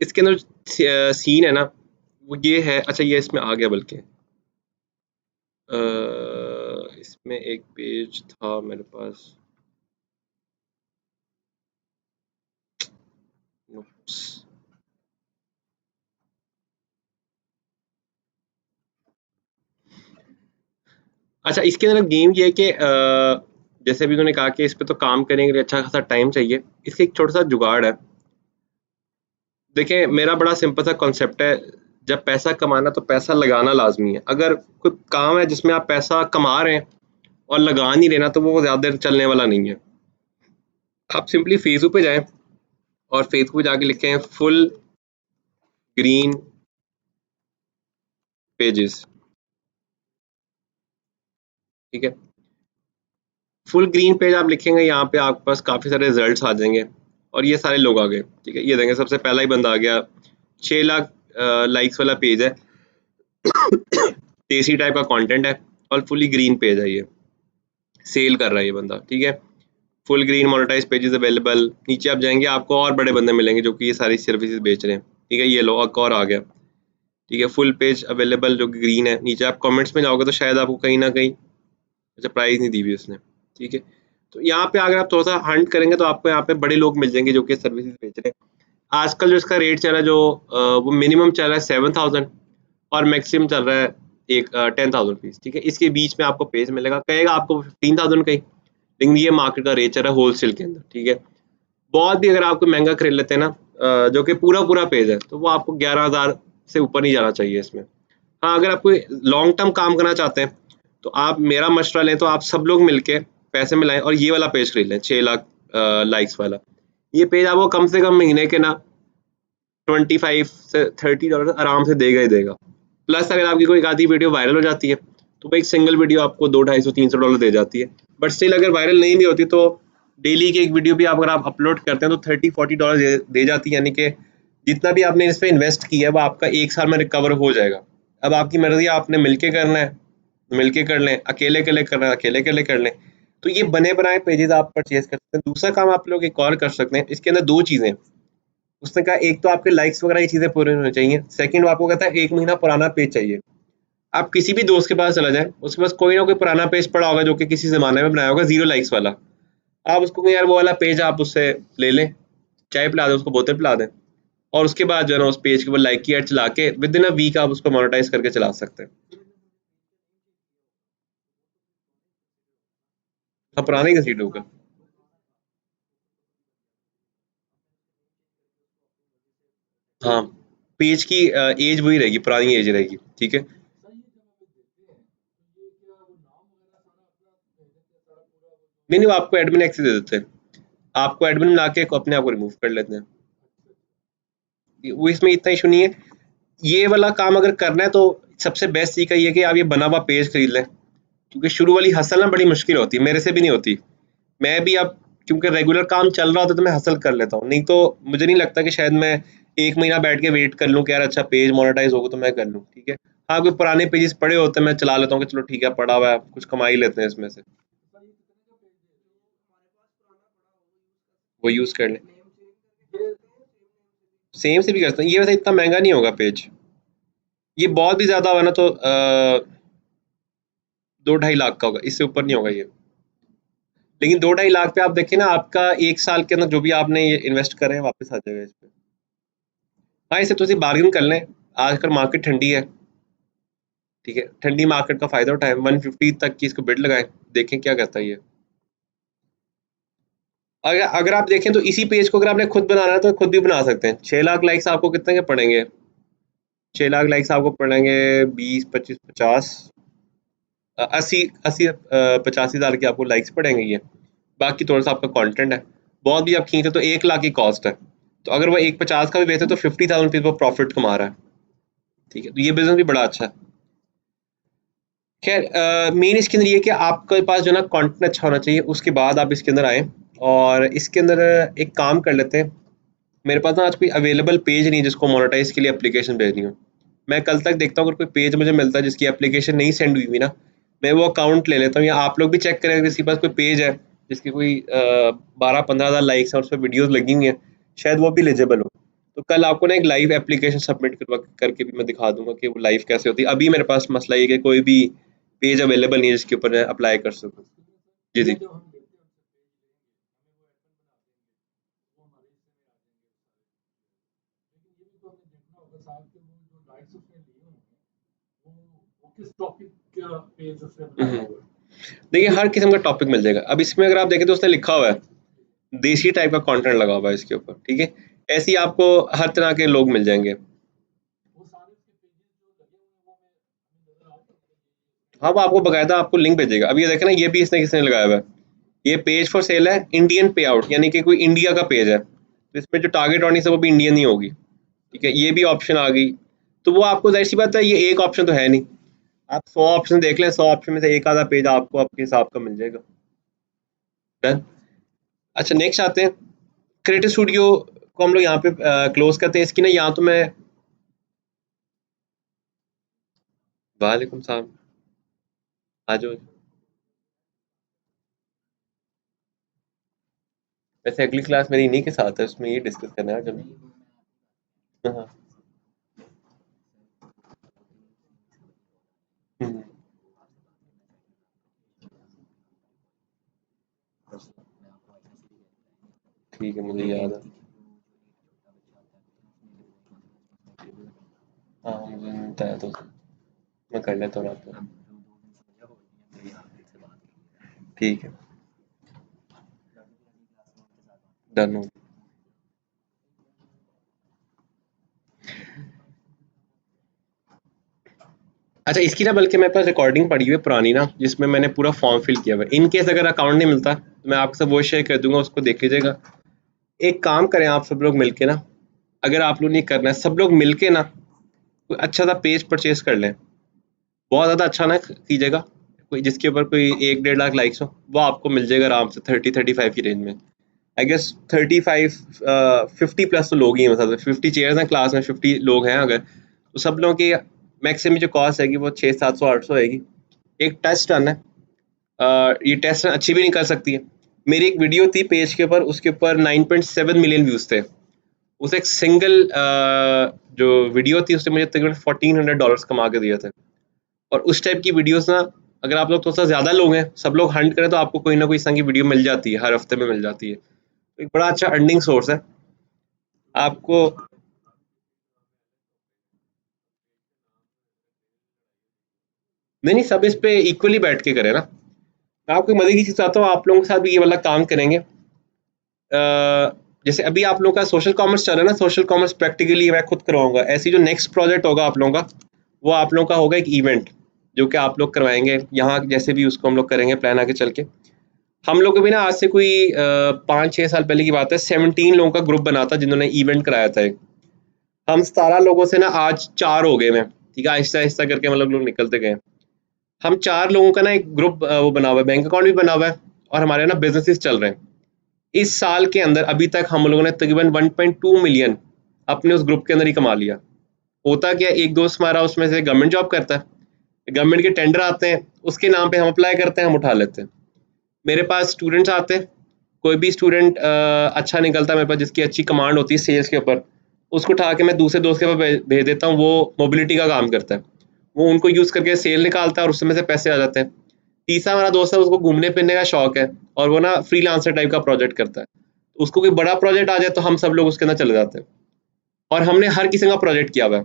इसके अंदर सीन है ना, वो ये है। अच्छा ये इसमें आ गया, बल्कि इसमें एक पेज था मेरे पास। Oops. अच्छा इसके अंदर गेम ये है कि जैसे अभी उन्होंने कहा कि इस पे तो काम करने के लिए अच्छा खासा टाइम चाहिए। इसका एक छोटा सा जुगाड़ है। देखिए मेरा बड़ा सिंपल सा कॉन्सेप्ट है, जब पैसा कमाना तो पैसा लगाना लाजमी है। अगर कोई काम है जिसमें आप पैसा कमा रहे हैं और लगा नहीं रहे ना, तो वो ज़्यादा देर चलने वाला नहीं है। आप सिंपली फेसबुक पे जाएं और फेसबुक पे जाके लिखें फुल ग्रीन पेजेस, ठीक है। फुल ग्रीन पेज आप लिखेंगे, यहाँ पे आपके पास काफ़ी सारे रिजल्ट्स आ जाएंगे और ये सारे लोग आ गए, ठीक है। ये देंगे, सबसे पहला ही बंदा आ गया, 6 लाख लाइक्स वाला पेज है, देसी टाइप का कंटेंट है और फुली ग्रीन पेज है, ये सेल कर रहा है ये बंदा, ठीक है। Full green monetize pages available. नीचे आप जाएंगे, आपको और बड़े बंदे मिलेंगे जो कि ये सारी सर्विसेज बेच रहे हैं, ठीक है। ये लो एक और आ गया, ठीक है, फुल पेज अवेलेबल जो कि ग्रीन है। नीचे आप कमेंट्स में जाओगे तो शायद आपको कहीं ना कहीं, अच्छा प्राइस नहीं दी हुई उसने, ठीक है। तो यहाँ पे अगर आप थोड़ा सा हंट करेंगे तो आपको यहाँ पे बड़े लोग मिल जाएंगे जो कि सर्विसेज बेच रहे हैं। आजकल जो इसका रेट चल रहा है, जो वो मिनिमम चल रहा है 7,000 और मैक्सिमम चल रहा है एक 10,000 रुपीज़, ठीक है। इसके बीच में आपको पेज मिलेगा, कहेगा आपको 15,000 का ही, लेकिन ये मार्केट का रेट चल रहा है होलसेल के अंदर, ठीक है। बहुत भी अगर आपको महंगा खरीद लेते हैं ना, जो कि पूरा पूरा पेज है, तो वो आपको 11,000 से ऊपर नहीं जाना चाहिए इसमें। हाँ अगर आप कोई लॉन्ग टर्म काम करना चाहते हैं तो आप मेरा मशवरा लें, तो आप सब लोग मिलके पैसे मिलाएं और ये वाला पेज खरीद लें, 6 लाख लाइक्स वाला। ये पेज आपको कम से कम महीने के ना 25 से 30 डॉलर आराम से देगा ही देगा। प्लस अगर आपकी कोई एक आधी वीडियो वायरल हो जाती है तो वो एक सिंगल वीडियो आपको 200, 250, 300 डॉलर दे जाती है। बट स्टिल अगर वायरल नहीं भी होती तो डेली की एक वीडियो भी अगर आप अपलोड करते हैं तो 30, 40 डॉलर दे जाती है। यानी कि जितना भी आपने इस पर इन्वेस्ट किया है वो आपका एक साल में रिकवर हो जाएगा। अब आपकी मर्जी है, आपने मिलके करना है मिलके कर लें, अकेले अकेले करना है अकेले अकेले कर लें। तो ये बने बनाए पेजेस आप परचेज कर सकते हैं। दूसरा काम आप लोग एक और कर सकते हैं, इसके अंदर दो चीज़ें। उसने कहा एक तो आपके लाइक्स वगैरह ये चीज़ें पूरी होनी चाहिए, सेकंड वो आपको कहता है 1 महीना पुराना पेज चाहिए। आप किसी भी दोस्त के पास चला जाए, उसके पास कोई ना कोई पुराना पेज पड़ा होगा जो कि किसी ज़माने में बनाया होगा 0 लाइक्स वाला। आप उसको कहें यार वो वाला पेज आप उससे ले लें, चाय पिला दें, उसको बोतल पिला दें, और उसके बाद जो है ना उस पेज के ऊपर लाइक की ऐड चला के विद इन अ वीक आप उसको मोनेटाइज करके चला सकते हैं। हाँ पुराने घसीट होगा। हाँ पेज की एज वही रहेगी, पुरानी एज रहेगी, ठीक है। सर ये जब हमें देते हैं तो ये क्या वो नाम वगैरह सारा अपना भेजते हैं, सारा पूरा वो जो नहीं नहीं, वो आपको एडमिन एक्सेस दे देते हैं, आपको एडमिन ला के अपने आप को रिमूव कर लेते हैं। अच्छा अच्छा वो इसमें इतना इशू नहीं है। ये वाला काम अगर करना है तो सबसे बेस्ट तरीका ये है कि आप ये बना हुआ पेज खरीद लें, क्योंकि शुरू वाली हसल ना बड़ी मुश्किल होती है, मेरे से भी नहीं होती। मैं भी अब क्योंकि रेगुलर काम चल रहा होता है तो मैं हसल कर लेता हूँ, नहीं तो मुझे नहीं लगता कि शायद मैं 1 महीना बैठ के वेट कर लूँ कि यार अच्छा पेज मोनेटाइज़ होगा तो मैं कर लूँ, ठीक है। हाँ, कोई पुराने पेजेस पड़े होते हैं मैं चला लेता हूँ कि चलो ठीक है पड़ा हुआ है, कुछ कमा ही लेते हैं इसमें से, सर ये कितने का पेज दे रहे हो? वो यूज़ कर लें। ये सेम से भी करते हैं, ये वैसे इतना महँगा नहीं होगा पेज। ये बहुत भी ज़्यादा हुआ ना तो 2 ढाई लाख का होगा, इससे ऊपर नहीं होगा ये। लेकिन 2 ढाई लाख पे आप देखिए ना, आपका 1 साल के अंदर जो भी आपने ये इन्वेस्ट करे हैं वापस आ जाएगा इस पे। हाँ, इससे थोड़ी-सी बार्गेन कर लें, आजकल मार्केट ठंडी है, ठीक है? ठंडी मार्केट का फ़ायदा उठाएँ, 150 तक की इसको बिड लगाएँ, देखें क्या कहता है ये। अगर अगर आप देखें तो इसी पेज को अगर आपने खुद बनाना है तो खुद भी बना सकते हैं। 6 लाख लाइक्स आपको कितने के पड़ेंगे? 6 लाख लाइक्स आपको पड़ेंगे 20, 25, 50 80 85,000 के आपको लाइक्स पड़ेंगे ये। बाकी थोड़ा-सा आपका कंटेंट है। बहुत भी आप खींचे तो 1 लाख की कॉस्ट है। तो अगर वो 1,50 का भी बेचे तो 50,000 रुपीज़ वो प्रॉफ़िट कमा रहा है। ठीक है? तो ये बिज़नेस भी बड़ा अच्छा है। ख़ैर मेन इसके अंदर ये है कि आपके पास जो है ना कंटेंट अच्छा होना चाहिए, उसके बाद आप इसके अंदर आएँ और इसके अंदर एक काम कर लेते हैं। मेरे पास ना आज कोई अवेलेबल पेज नहीं है जिसको मोनेटाइज़ के लिए एप्लीकेशन भेजनी हो। मैं कल तक देखता हूँ अगर कोई पेज मुझे मिलता है जिसकी एप्लीकेशन नहीं सेंड हुई हुई ना, मैं वो अकाउंट ले लेता हूँ, या आप लोग भी चेक करें अगर किसी के पास कोई पेज है जिसकी कोई 12-15 हज़ार लाइक्स हैं और उसपे वीडियोज़ लगी हुई हैं, शायद वो भी एलिजिबल हो। तो कल आपको ना एक लाइव एप्लीकेशन सबमिट करवा करके भी मैं दिखा दूँगा कि वो लाइव कैसे होती है। अभी मेरे पास मसला ये है कि कोई भी पेज अवेलेबल नहीं है जिसके ऊपर मैं अप्लाई कर सकूँ। जी, या जी। जो हम लेते हैं उनसे पेज लेंगे, हमें वो एडसन बना देंगे, वो हमारे इससे में आ जाएंगे सारे। लेकिन ये भी तो हमें देखना होगा साहब कि वो जो लाइक्स उसने लिए होंगे वो किस टॉपिक का पेज उसने हुँ, बनाया हुँ। हुआ है। देखिए हर किस्म का टॉपिक मिल जाएगा। अब इसमें अगर आप देखें तो उसने लिखा हुआ है देसी टाइप का कंटेंट लगा हुआ है इसके ऊपर, ठीक है? ऐसे ही आपको हर तरह के लोग मिल जाएँगे। वो सारे उसके पेजेस जो लगे हुए हैं वो हमें नजर आ रहे हैं कि हाँ, वो आपको बाकायदा आपको लिंक भेजेगा। अब ये देखें ना, ये भी इसने किसने लगाया हुआ है। ये पेज फॉर सेल है इंडियन पे आउट, यानी कि कोई इंडिया का पेज है। तो इसमें जो टारगेट ऑडियंस है वो भी इंडियन ही होगी, ठीक है? ये भी ऑप्शन आ गई। तो वो आपको ज़ाहिर-सी बात है, ये एक ऑप्शन तो है नहीं। आप 100 ऑप्शन देख लें, 100 ऑप्शन में से एक आधा पेज आपको आपके हिसाब का मिल जाएगा। डन। अच्छा नेक्स्ट आते हैं। क्रिएटिव स्टूडियो को हम लोग यहाँ पे क्लोज़ करते हैं। इसकी ना यहाँ तो मैं वालेकुम सलाम। आ जाओ। वैसे अगली क्लास मेरी इन्हीं के साथ है, उसमें ये डिस्कस करना है आज हमें। हाँ, हाँ। हुँ, ठीक है, मुझे याद है। हाँ, मुझे बताया तो, मैं कर लेता हूँ रात को। ठीक है, डन हो। अच्छा इसकी ना बल्कि मेरे पास रिकॉर्डिंग पड़ी हुई है पुरानी ना, जिसमें मैंने पूरा फॉर्म फिल किया हुआ है। इन केस अगर अकाउंट नहीं मिलता, तो मैं आपके साथ वो शेयर कर दूँगा, उसको देख लीजिएगा। एक काम करें आप सब लोग मिलके ना, अगर आप लोग ने करना है, सब लोग मिलके ना कोई अच्छा सा पेज परचेज़ कर लें। बहुत ज़्यादा अच्छा ना कीजिएगा, कोई जिसके ऊपर कोई 1 डेढ़ लाख लाइक्स हो, वो आपको मिल जाएगा आराम से 30-35 की रेंज में। आई गेस 35 50 प्लस तो लोग ही हैं, मतलब 50 चेयर्स हैं क्लास में, 50 लोग हैं अगर, तो सब लोगों की मैक्सिमम जो कॉस्ट आएगी वो 600-700-800 आएगी। एक टेस्ट रन है, ये टेस्ट रन अच्छी भी नहीं कर सकती है। मेरी एक वीडियो थी पेज के ऊपर, उसके ऊपर 9.7 मिलियन व्यूज़ थे। उस एक सिंगल जो वीडियो थी उसने मुझे तकरीबन $1400 कमा के दिए थे। और उस टाइप की वीडियोज़ ना, अगर आप लोग थोड़ा-सा ज़्यादा लोग हैं, सब लोग हंट करें तो आपको कोई ना कोई इस तरह की वीडियो मिल जाती है, हर हफ्ते में मिल जाती है। तो एक बड़ा अच्छा अर्निंग सोर्स है। आपको नहीं, नहीं सब इस पे इक्वली बैठ के करें ना। मैं आपको मज़े की चीज़ बताता हूँ, आप लोगों के साथ भी ये वाला काम करेंगे। जैसे अभी आप लोगों का सोशल कॉमर्स चल रहा है ना, सोशल कॉमर्स प्रैक्टिकली मैं खुद करवाऊँगा। ऐसे ही जो नेक्स्ट प्रोजेक्ट होगा आप लोगों का, वो आप लोगों का होगा एक इवेंट, जो कि आप लोग करवाएँगे। यहाँ जैसे भी उसको हम लोग करेंगे प्लान आगे चल के। हम लोग को भी ना आज से कोई 5-6 साल पहले की बात है, 17 लोगों का ग्रुप बना था जिन्होंने इवेंट कराया था एक। हम 17 लोगों से ना आज 4 हो गए हैं, ठीक है? आहिस्ता-आहिस्ता करके मतलब लोग निकलते गए हैं। हम 4 लोगों का ना एक ग्रुप वो बना हुआ है, बैंक अकाउंट भी बना हुआ है और हमारे ना बिज़नेसेस चल रहे हैं। इस साल के अंदर अभी तक हम लोगों ने तकरीबन 1.2 मिलियन अपने उस ग्रुप के अंदर ही कमा लिया। होता क्या है, एक दोस्त हमारा उसमें से गवर्नमेंट जॉब करता है। गवर्नमेंट के टेंडर आते हैं, उसके नाम पे हम अप्लाई करते हैं, हम उठा लेते हैं। मेरे पास स्टूडेंट्स आते हैं, कोई भी स्टूडेंट अच्छा निकलता है मेरे पास जिसकी अच्छी कमांड होती है सेल्स के ऊपर, उसको उठा के मैं दूसरे दोस्त के पास भेज देता हूँ, वो मोबिलिटी का काम करता है। वो उनको यूज़ करके सेल निकालता है और उसमें से पैसे आ जाते हैं। तीसरा हमारा दोस्त है, उसको घूमने-फिरने का शौक है और वो ना फ्रीलांसर टाइप का प्रोजेक्ट करता है। उसको कोई बड़ा प्रोजेक्ट आ जाए तो हम सब लोग उसके अंदर चले जाते हैं और हमने हर किस्म का प्रोजेक्ट किया हुआ है।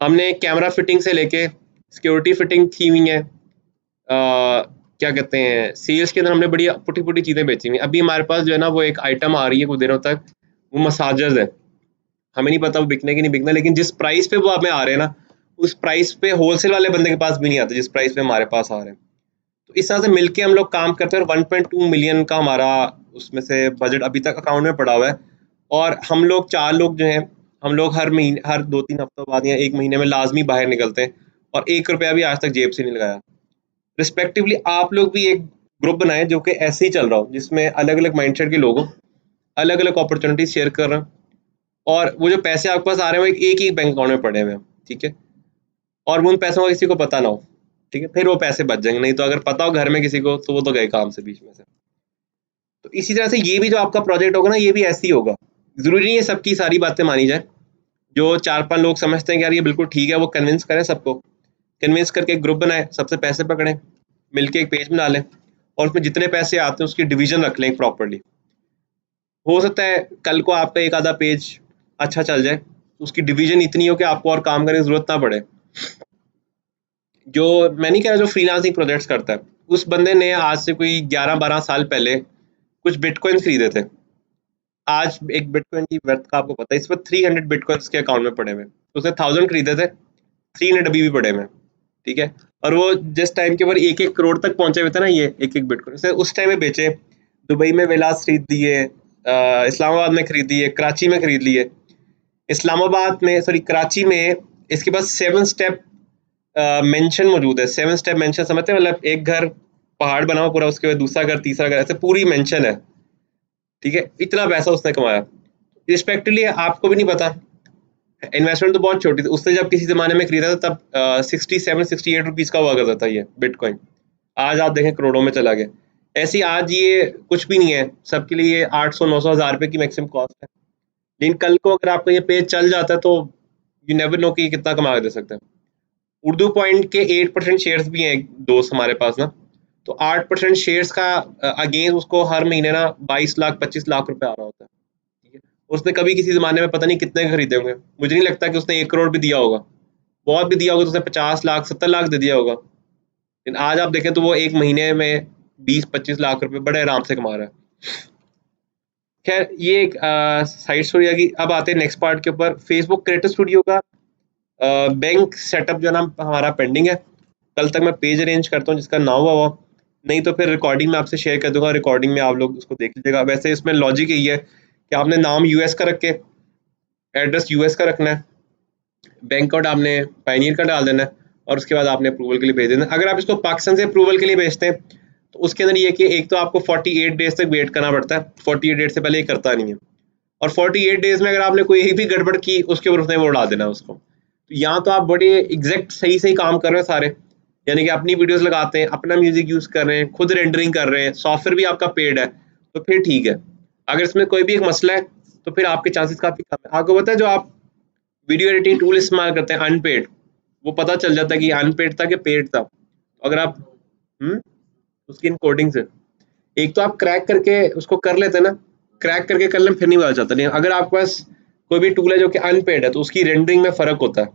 हमने कैमरा फिटिंग से लेके सिक्योरिटी फिटिंग की हुई है। क्या कहते हैं, सेल्स के अंदर हमने बढ़िया पुटी-पुटी चीज़ें बेची हुई हैं। अभी हमारे पास जो है ना वो एक आइटम आ रही है कुछ दिनों तक, वो मसाजर्स है। हमें नहीं पता वो बिकने की नहीं बिकना, लेकिन जिस प्राइस पे वो हमें आ रहे हैं ना, उस प्राइस पे होलसेल वाले बंदे के पास भी नहीं आते जिस प्राइस पे हमारे पास आ रहे हैं। तो इस तरह से मिलके हम लोग काम करते हैं और 1.2 मिलियन का हमारा उसमें से बजट अभी तक अकाउंट में पड़ा हुआ है। और हम लोग 4 लोग जो हैं, हम लोग हर महीने हर 2-3 हफ्तों बाद या 1 महीने में लाज़मी बाहर निकलते हैं और ₹1 भी आज तक जेब से नहीं लगाया। रिस्पेक्टिवली आप लोग भी एक ग्रुप बनाएँ जो कि ऐसे ही चल रहा हो, जिसमें अलग-अलग माइंडसेट के लोग हों, अलग-अलग अपॉर्च्युनिटीज़ शेयर कर रहे हैं और वो जो पैसे आपके पास आ रहे हैं, वो एक ही बैंक अकाउंट में पड़े हुए हैं, ठीक है? और वो उन पैसों का किसी को पता ना हो, ठीक है? फिर वो पैसे बच जाएँगे, नहीं तो अगर पता हो घर में किसी को, तो वो तो गए काम से बीच में से। तो इसी तरह से ये भी जो आपका प्रोजेक्ट होगा ना, ये भी ऐसे ही होगा। ज़रूरी नहीं है सबकी सारी बातें मानी जाएँ। जो 4-5 लोग समझते हैं कि यार ये बिल्कुल ठीक है, वो कन्विंस करें सबको। कन्विंस करके एक ग्रुप बनाएँ, सबसे पैसे पकड़ें, मिलके एक पेज बना लें और उसमें जितने पैसे आते हैं उसकी डिवीज़न रख लें प्रॉपर्ली। हो सकता है कल को आपका एक आधा पेज अच्छा चल जाए, उसकी डिवीज़न इतनी हो कि आपको और काम करने की ज़रूरत ना पड़े। जो मैं नहीं कह रहा जो फ्रीलांसिंग प्रोजेक्ट्स करता है, उस बंदे ने आज से कोई 11-12 साल पहले कुछ बिटकॉइन खरीदे थे। आज एक बिटकॉइन की वर्थ का आपको पता है, इस वक़्त 300 बिटकॉइन्स उसके अकाउंट में पड़े हुए हैं। उसने 1000 खरीदे थे, 300 अभी भी पड़े हुए हैं, ठीक है? और वो जिस टाइम के ऊपर 1-1 करोड़ तक पहुँचे हुए थे ना ये एक-एक बिटकॉइन, उसने उस टाइम में बेचे। दुबई में विलास खरीद लिए, इस्लामाबाद में खरीद लिए, कराची में खरीद लिए। इस्लामाबाद में सॉरी कराची में इसके पास 7 स्टेप मेंशन मौजूद है। 7 स्टेप मेंशन समझते हैं? मतलब एक घर पहाड़ बना हुआ पूरा, उसके बाद दूसरा घर, तीसरा घर, ऐसे पूरी मेंशन है, ठीक है? इतना पैसा उसने कमाया। रिस्पेक्टिवली आपको भी नहीं पता, इन्वेस्टमेंट तो बहुत छोटी थी। उसने जब किसी ज़माने में खरीदा था तब 67-68 रुपीज़ का हुआ करता था ये बिटकॉइन। आज आप देखें करोड़ों में चला गया। ऐसे ही आज ये कुछ भी नहीं है, सबके लिए 800-900 हज़ार रुपए की मैक्सिमम कॉस्ट है। लेकिन कल को अगर आपका ये पेज चल जाता है तो यू नेवर नो कि ये कितना कमा के दे सकता है। उर्दू पॉइंट के 8% शेयर्स भी हैं एक दोस्त हमारे पास ना, तो 8% शेयर्स का अगेंस्ट उसको हर महीने ना 22 लाख 25 लाख रुपए आ रहा होता है, ठीक है? उसने कभी किसी ज़माने में पता नहीं कितने खरीदे होंगे। मुझे नहीं लगता कि उसने 1 करोड़ भी दिया होगा। बहुत भी दिया होगा तो उसने 50 लाख 70 लाख दे दिया होगा। लेकिन आज आप देखें तो वो 1 महीने में 20-25 लाख रुपए बड़े आराम से कमा रहा है। खैर ये एक साइड स्टोरी आ गई। अब आते हैं नेक्स्ट पार्ट के ऊपर। फेसबुक क्रिएटर स्टूडियो का बैंक सेटअप जो है ना हमारा पेंडिंग है। कल तक मैं पेज अरेंज करता हूँ जिसका ना हुआ हो, नहीं तो फिर रिकॉर्डिंग में आपसे शेयर कर दूँगा, रिकॉर्डिंग में आप लोग उसको देख लीजिएगा। वैसे इसमें लॉजिक यही है कि आपने नाम यूएस का रख के, एड्रेस यूएस का रखना है, बैंक अकाउंट आपने पायनियर का डाल देना है और उसके बाद आपने अप्रूवल के लिए भेज देना है। अगर आप इसको पाकिस्तान से अप्रूवल के लिए भेजते हैं, तो उसके अंदर ये है कि एक तो आपको 48 डेज़ तक वेट करना पड़ता है, 48 डेज़ से पहले ये करता नहीं है। और 48 डेज़ में अगर आपने कोई एक भी गड़बड़ की, उसके ऊपर उसने वो उड़ा देना है उसको। तो या तो आप बड़े एग्ज़ैक्ट सही-सही काम कर रहे हैं सारे, यानी कि अपनी वीडियोज़ लगाते हैं, अपना म्यूज़िक यूज़ कर रहे हैं, खुद रेंडरिंग कर रहे हैं, सॉफ्टवेयर भी आपका पेड है, तो फिर ठीक है। अगर इसमें कोई भी एक मसला है, तो फिर आपके चांसेस काफ़ी कम है। आपको पता है जो आप वीडियो एडिटिंग टूल इस्तेमाल करते हैं अनपेड, वो पता चल जाता है कि अनपेड था कि पेड था। अगर आप हुँ, उसकी इनकोडिंग से। एक तो आप क्रैक करके उसको कर लेते हैं ना, क्रैक करके कर लें फिर नहीं पता चलता। नहीं अगर आपके पास कोई भी टूल है जो कि अनपेड है, तो उसकी रेंडरिंग में फ़र्क होता है।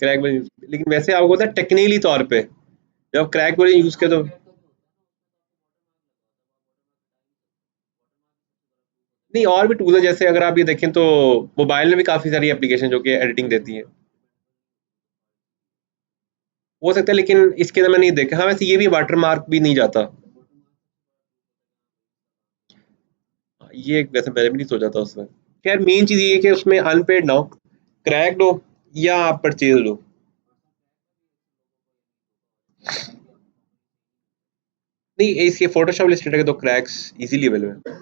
क्रैक वर्ज़न लेकिन वैसे आपको पता है टेक्निकली तौर पे, जब आप क्रैक वर्ज़न यूज़ करें तो नहीं और भी टूल हैं जैसे अगर आप ये देखें तो मोबाइल में भी काफ़ी सारी एप्लीकेशन जो कि एडिटिंग देती हैं। हो सकता है लेकिन इसके अंदर मैंने नहीं देखा। हाँ, वैसे ये भी वाटरमार्क भी नहीं जाता। ये वैसे मैंने भी नहीं सोचा था उसमें। खैर मेन चीज़ ये है कि उसमें अनपेड ना हो, क्रैक्ड हो या आप परचेज लो। नहीं, इसके फोटोशॉप इलस्ट्रेटर के तो क्रैक्स इजीली अवेलेबल है।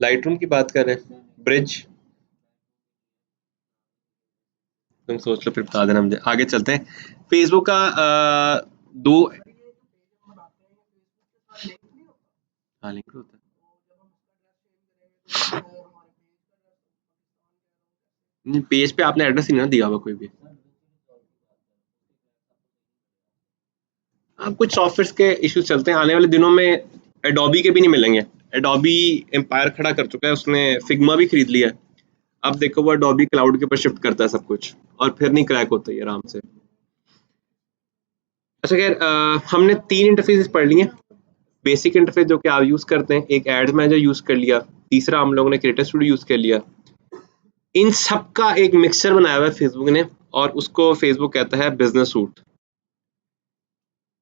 लाइट रूम की बात कर रहे हैं, ब्रिज, तुम सोच लो फिर बता देना मुझे। आगे चलते हैं। फेसबुक का दो, हाँ लिंक होता है। नहीं, पेज पे आपने एड्रेस ही नहीं ना दिया हुआ कोई भी। हाँ, कुछ सॉफ्टवेयर के इश्यूज चलते हैं, आने वाले दिनों में एडोबी के भी नहीं मिलेंगे। एडोबी एम्पायर खड़ा कर चुका है, उसने फिग्मा भी खरीद लिया है। अब देखो वो एडोबी क्लाउड के ऊपर शिफ्ट करता है सब कुछ, और फिर नहीं क्रैक होता है आराम से। अच्छा खैर, हमने 3 इंटरफेसेस पढ़ लिए। बेसिक इंटरफेस जो कि आप यूज़ करते हैं, एक एड्स मैनेजर यूज़ कर लिया, तीसरा हम लोगों ने क्रिएटर स्टूडियो यूज़ कर लिया। इन सब का एक मिक्सचर बनाया हुआ है फेसबुक ने, और उसको फेसबुक कहता है business suit.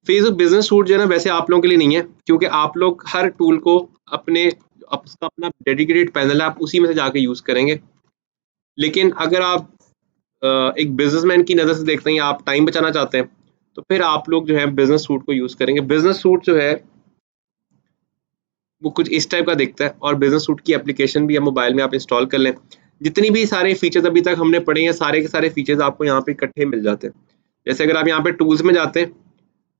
Facebook business suit जो है ना, वैसे आप लोगों के लिए नहीं है, क्योंकि आप लोग हर टूल को अपने उसका अपना डेडिकेटेड पैनल है, आप उसी में से जाके यूज़ करेंगे। लेकिन अगर आप एक बिजनेसमैन की नज़र से देखते हैं या आप टाइम बचाना चाहते हैं, तो फिर आप लोग जो है बिजनेस सूट को यूज़ करेंगे। बिजनेस सूट जो है वो कुछ इस टाइप का दिखता है, और बिजनेस सूट की एप्लीकेशन भी है, मोबाइल में आप इंस्टॉल कर लें। जितनी भी सारे फीचर्स अभी तक हमने पढ़े हैं, सारे के सारे फीचर्स आपको यहाँ पे इकट्ठे मिल जाते हैं। जैसे अगर आप यहाँ पे टूल्स में जाते हैं,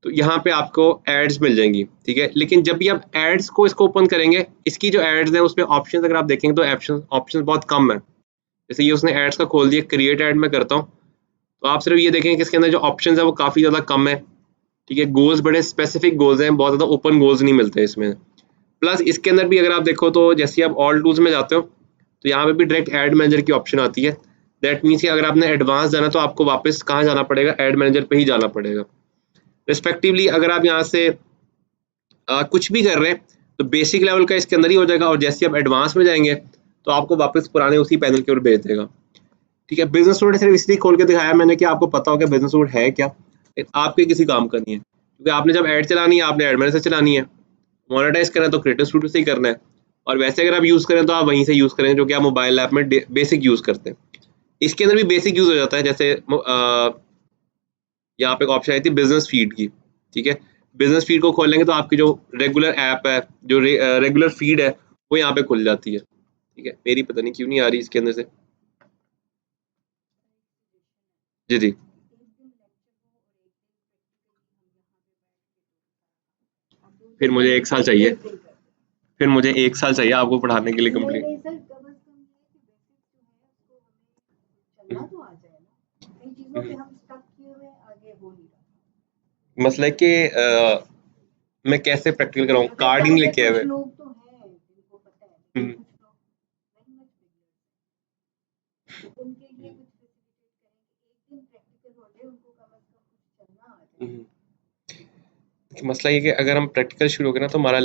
तो यहाँ पे आपको एड्स मिल जाएंगी, ठीक है। लेकिन जब भी आप एड्स को इसको ओपन करेंगे, इसकी जो एड्स हैं उसमें ऑप्शन अगर आप देखेंगे तो ऑप्शन बहुत कम है। जैसे ये उसने एड्स का खोल दिया, क्रिएट एड में करता हूँ, तो आप सिर्फ ये देखेंगे कि इसके अंदर जो ऑप्शन है वो काफ़ी ज़्यादा कम है, ठीक है। गोल्स बड़े स्पेसिफिक गोल्स हैं, बहुत ज़्यादा ओपन गोल्स नहीं मिलते इसमें। प्लस इसके अंदर भी अगर आप देखो तो जैसे आप ऑल टूल्स में जाते हो, तो यहाँ पे भी डायरेक्ट एड मैनेजर की ऑप्शन आती है। दैट मीन्स कि अगर आपने एडवांस जाना तो आपको वापस कहाँ जाना पड़ेगा, एड मैनेजर पे ही जाना पड़ेगा। रिस्पेक्टिवली अगर आप यहाँ से कुछ भी कर रहे हैं, तो बेसिक लेवल का इसके अंदर ही हो जाएगा, और जैसे आप एडवांस में जाएंगे तो आपको वापस पुराने उसी पैनल के ऊपर भेज देगा, ठीक है। बिजनेस सूट सिर्फ इसलिए खोल के दिखाया मैंने कि आपको पता हो कि बिजनेस सूट है क्या, आपके किसी काम का नहीं है, क्योंकि आपने जब ऐड चलानी है आपने एड मैनेजर से चलानी है, मोनेटाइज करना है तो क्रिएटर स्टूडियो से ही करना है। और वैसे अगर आप यूज़ करें तो आप वहीं से यूज़ करें जो कि आप मोबाइल ऐप में बेसिक यूज़ करते हैं। इसके अंदर भी बेसिक यूज़ हो जाता है, जैसे यहाँ पे एक ऑप्शन आई थी बिजनेस फीड की, ठीक है। बिजनेस फीड को खोलेंगे तो आपकी जो रेगुलर ऐप है, जो रेगुलर फीड है, वो यहाँ पे खुल जाती है, ठीक है। मेरी पता नहीं क्यों नहीं आ रही इसके अंदर से। जी जी। फिर मुझे 1 साल चाहिए, फिर मुझे 1 साल चाहिए आपको पढ़ाने के लिए कंप्लीट। नहीं सर, कम से कम ये है कि बेसिक जो है उसको हमें चलना तो आ जाए ना। कई चीजों पे हम स्टक किए हुए हैं, आगे हो नहीं रहा। मसला है कि मैं कैसे प्रैक्टिकल कराऊँ, मतलब कार्ड ही नहीं जैसे लेके आए कुछ हुए। लोग तो हैं जिनको पता है, लेकिन हम्म, कुछ लोग नहीं मच तो उनके लिए कुछ फैसिलिटेट करें कि एक दिन प्रैक्टिकल हो जाए, उनको कम से कम कुछ चलना आ जाए। हम्म। कि मसला ये कि अगर हम प्रैक्टिकल शुरू हो गए ना तो हमारा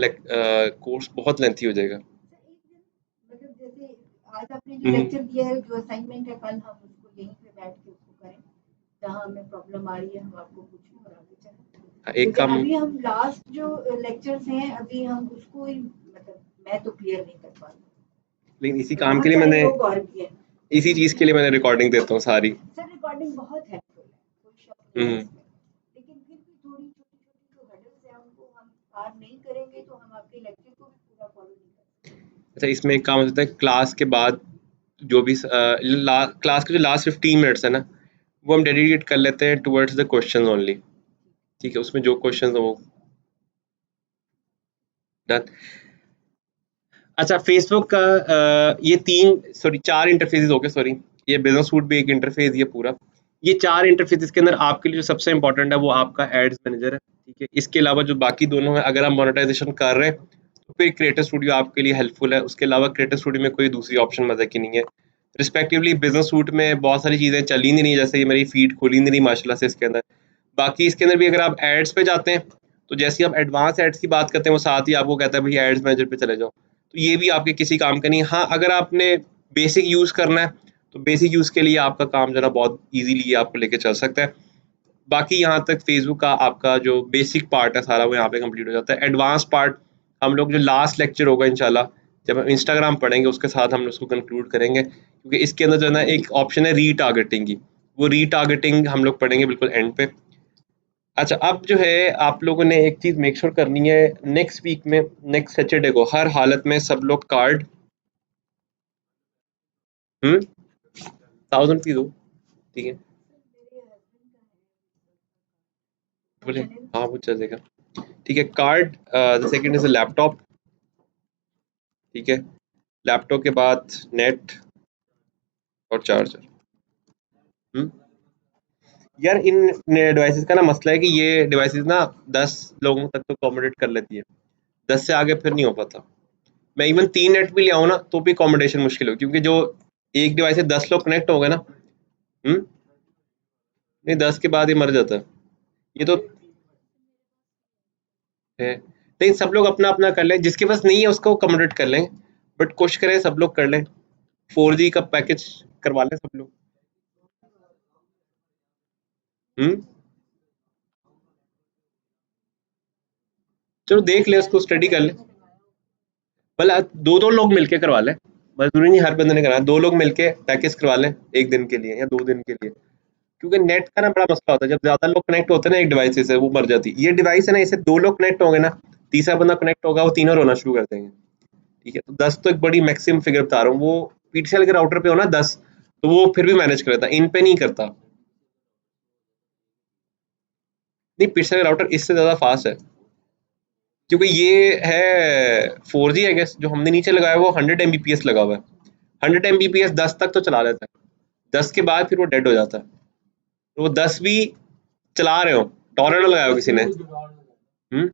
कोर्स बहुत लेंथी हो जाएगा। सर एक दिन मतलब जैसे आज आपने जो हम्म, लेक्चर दिया है, जो असाइनमेंट है, कल हम उसको यहीं पे बैठ के उसको करें, जहाँ हमें प्रॉब्लम आ रही है हम आपको पूछें और आगे चलें। एक क्योंकि काम, अभी हम लास्ट जो लेक्चर्स हैं अभी हम उसको ही मतलब मैं तो क्लियर नहीं कर पा रही। लेकिन इसी काम के बहुत लिए सारे मैंने, लोग और भी हैं। इसी चीज़ के लिए मैंने रिकॉर्डिंग देता हूँ सारी। सर रिकॉर्डिंग बहुत हेल्पफुल है, कोई शक नहीं है हम्म। इसमें, लेकिन फिर भी थोड़ी छोटी छोटी जो हर्डल्स हैं उनको हम पार नहीं करेंगे तो हम आपके लेक्चर को भी पूरा फॉलो नहीं कर सकते। अच्छा, इसमें एक काम हो सकता है, क्लास के बाद जो भी क्लास के जो लास्ट 15 मिनट्स है ना, वो हम डेडिकेट कर लेते हैं टुवर्ड्स द क्वेश्चन ओनली, ठीक है। उसमें जो क्वेश्चन हो वो डन। अच्छा, फेसबुक का ये 4 इंटरफेसेस हो गए, सॉरी। ये बिजनेस सूट भी एक इंटरफेस ही है पूरा। ये 4 इंटरफेसेस के अंदर आपके लिए जो सबसे इंपॉर्टेंट है वो आपका एड्स मैनेजर है, ठीक है। इसके अलावा जो बाकी दोनों है, अगर आप मोनेटाइजेशन कर रहे हैं तो फिर क्रिएटर स्टूडियो आपके लिए हेल्पफुल है। उसके अलावा क्रिएटर स्टूडियो में कोई दूसरी ऑप्शन मजे की नहीं है। रिस्पेक्टिवली बिजनेस सूट में बहुत सारी चीज़ें चल ही नहीं रही, जैसे ये मेरी फीड खुली नहीं रही माशाल्लाह से इसके अंदर। बाकी इसके अंदर भी अगर आप एड्स पे जाते हैं, तो जैसे ही आप एडवांस एड्स की बात करते हैं, वो साथ ही आपको कहता है भाई एड्स मैनेजर पे चले जाओ। तो ये भी आपके किसी काम का नहीं है। हाँ, अगर आपने बेसिक यूज़ करना है, तो बेसिक यूज़ के लिए आपका काम जो है ना बहुत ईज़िली आपको लेके चल सकता है। बाकी यहाँ तक फेसबुक का आपका जो बेसिक पार्ट है सारा वो यहाँ पे कंप्लीट हो जाता है। एडवांस पार्ट हम लोग जो लास्ट लेक्चर होगा इंशाल्लाह जब हम इंस्टाग्राम पढ़ेंगे उसके साथ हम उसको कंक्लूड करेंगे, क्योंकि इसके अंदर जो है ना एक ऑप्शन है रीटारगेटिंग की, वो रीटारगेटिंग हम लोग पढ़ेंगे बिल्कुल एंड पे। अच्छा, अब जो है आप लोगों ने एक चीज़ मेक श्योर करनी है, नेक्स्ट वीक में नेक्स्ट सैटरडे को हर हालत में सब लोग कार्ड 1000 फीस हो, ठीक है सर मेरे हस्बैंड का है बोले, हाँ वो चलेगा, ठीक है। Card the second is a laptop, ठीक है। लैपटॉप के बाद नेट और चार्जर। यार इन डिवाइसेस का ना मसला है कि ये डिवाइसेस ना 10 लोगों तक तो अकोमोडेट कर लेती है, 10 से आगे फिर नहीं हो पाता। मैं इवन 3 नेट भी ले आऊँ ना तो भी अकोमोडेशन मुश्किल हो, क्योंकि जो एक डिवाइस से 10 लोग कनेक्ट हो गए ना, नहीं 10 के बाद ये मर जाता है। ये तो है, नहीं सब लोग अपना अपना कर लें, जिसके पास नहीं है उसको अकोमोडेट कर लें, बट कोशिश करें सब लोग कर लें। 4G का पैकेज करवा लें सब लोग। चलो देख ले, उसको स्टडी कर ले, भला 2-2 लोग मिलके करवा लें, मजदूरी नहीं हर बंदे ने कराना, 2 लोग मिलके पैकेज करवा लें 1 दिन के लिए या 2 दिन के लिए, क्योंकि नेट का ना बड़ा मसला होता है, जब ज़्यादा लोग कनेक्ट होते हैं ना एक डिवाइस से वो मर जाती है। ये डिवाइस है ना, इससे 2 लोग कनेक्ट होंगे ना, तीसरा बंदा कनेक्ट होगा वो तीनों रोना शुरू कर देंगे, ठीक है। तो 10 तो एक बड़ी मैक्सिमम फिगर बता रहा हूँ, वो पीटीसीएल के राउटर पे हो ना 10, तो वो फिर भी मैनेज कर लेता, इन पे नहीं करता। नहीं पीटीसीएल का राउटर इससे ज़्यादा फास्ट है, क्योंकि ये है 4G आई गेस, जो हमने नीचे लगाया है वो 100 Mbps लगा हुआ है। 100 Mbps 10 तक तो चला लेता है, 10 के बाद फिर वो डेड हो जाता है। तो वो 10 भी चला रहे हो, टॉरंट लगाया हो किसी ने, हम्म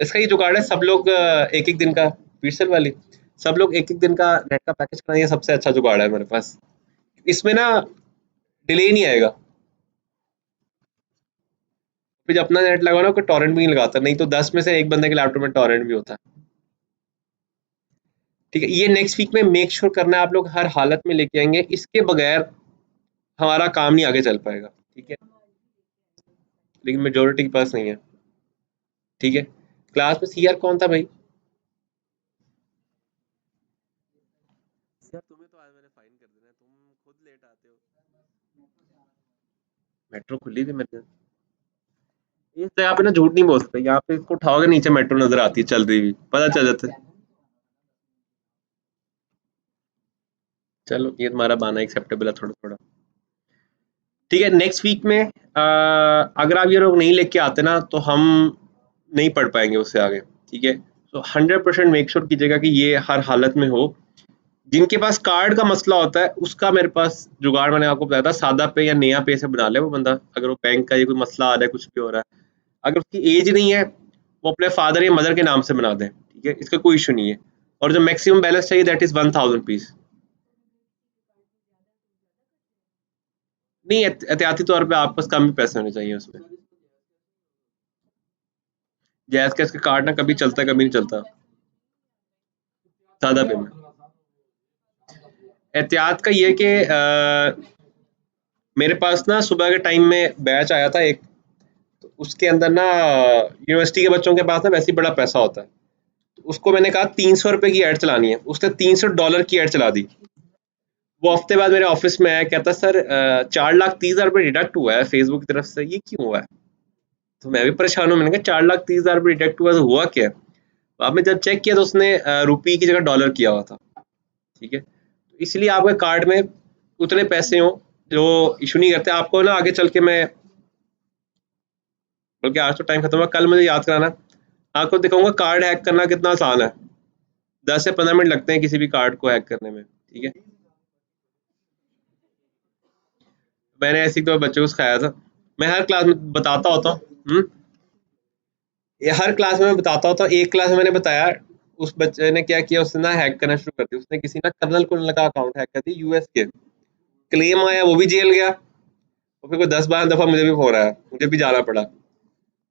इसका ये जुगाड़ है, सब लोग एक एक दिन का, पीटसेल वाली सब लोग एक एक दिन का नेट का पैकेज कराना, ये सबसे अच्छा जुगाड़ है मेरे पास। इसमें ना डिले नहीं आएगा, फिर जब अपना नेट लगाओ ना कोई टॉरेंट भी नहीं लगाता, नहीं तो 10 में से एक बंदे के लैपटॉप में टॉरेंट भी होता है, ठीक है। ये नेक्स्ट वीक में मेक श्योर करना है, आप लोग हर हालत में लेके आएंगे, इसके बगैर हमारा काम नहीं आगे चल पाएगा, ठीक है। लेकिन मेजोरिटी के पास नहीं है, ठीक है। क्लास में सीआर कौन था भाई? यार तुम्हें तो आज मैंने फाइन कर देना है, तुम खुद लेट आते हो। मेट्रो खुली थी मेरे, इस जगह पे ना झूठ नहीं बोल सकते, यहाँ पे इसको उठाओगे नीचे मेट्रो नजर आती है चल रही हुई, पता चल जाता है। चलो ये तुम्हारा बहाना एक्सेप्टेबल है थोड़ा थोड़ा, ठीक है। नेक्स्ट वीक में अगर आप ये लोग नहीं लेके आते ना तो हम नहीं पढ़ पाएंगे उससे आगे, ठीक है। तो 100% मेक श्योर कीजिएगा कि ये हर हालत में हो। जिनके पास कार्ड का मसला होता है उसका मेरे पास जुगाड़ मैंने आपको बताया था, सादा पे या नया पे से बना ले वो बंदा, अगर वो बैंक का ये कोई मसला आ रहा है कुछ भी हो रहा है, अगर उसकी एज नहीं है वो अपने फादर या मदर के नाम से बना दें, ठीक है, इसका कोई इशू नहीं है। और जो मैक्सिमम बैलेंस चाहिए दैट इज 1000 पीस। नहीं एहतियाती तौर पे आपके पास कम ही पैसे होने चाहिए उसमें, जैज कैश का कार्ड ना कभी चलता है कभी नहीं चलता, सादा पे में। एहतियात का ये कि मेरे पास ना सुबह के टाइम में बैच आया था एक, तो उसके अंदर ना यूनिवर्सिटी के बच्चों के पास ना वैसे ही बड़ा पैसा होता है, तो उसको मैंने कहा 300 रुपए की ऐड चलानी है, उसने $300 की ऐड चला दी। वो हफ्ते बाद मेरे ऑफिस में आया, कहता सर 4,30,000 रुपये डिडक्ट हुआ है फेसबुक की तरफ से, ये क्यों हुआ है? तो मैं भी परेशान हूँ, मैंने कहा 4,30,000 रुपये डिडक्ट हुआ तो हुआ क्या? तो आपने जब चेक किया तो उसने रुपये की जगह डॉलर किया हुआ था, ठीक है। तो इसलिए आपके कार्ड में उतने पैसे हों जो इशू नहीं करते आपको ना, आगे चल के मैं, बल्कि आज तो टाइम खत्म हुआ, कल मुझे याद कराना, आपको दिखाऊंगा कार्ड हैक करना कितना आसान है, 10 से 15 मिनट लगते हैं किसी भी कार्ड को हैक करने में, ठीक है। मैंने ऐसे ही तो बच्चों को सिखाया था, मैं हर क्लास में बताता होता हूँ, ये हर क्लास में मैं बताता होता हूँ। एक क्लास में मैंने बताया, उस बच्चे ने क्या किया, उसने ना हैक करना शुरू कर दिया, उसने किसी ना कर्नल कुनल का अकाउंट हैक कर दिया यूएस के, क्लेम आया वो भी जेल गया, और फिर कोई 10-12 दफा मुझे भी फोन आया, मुझे भी जाना पड़ा।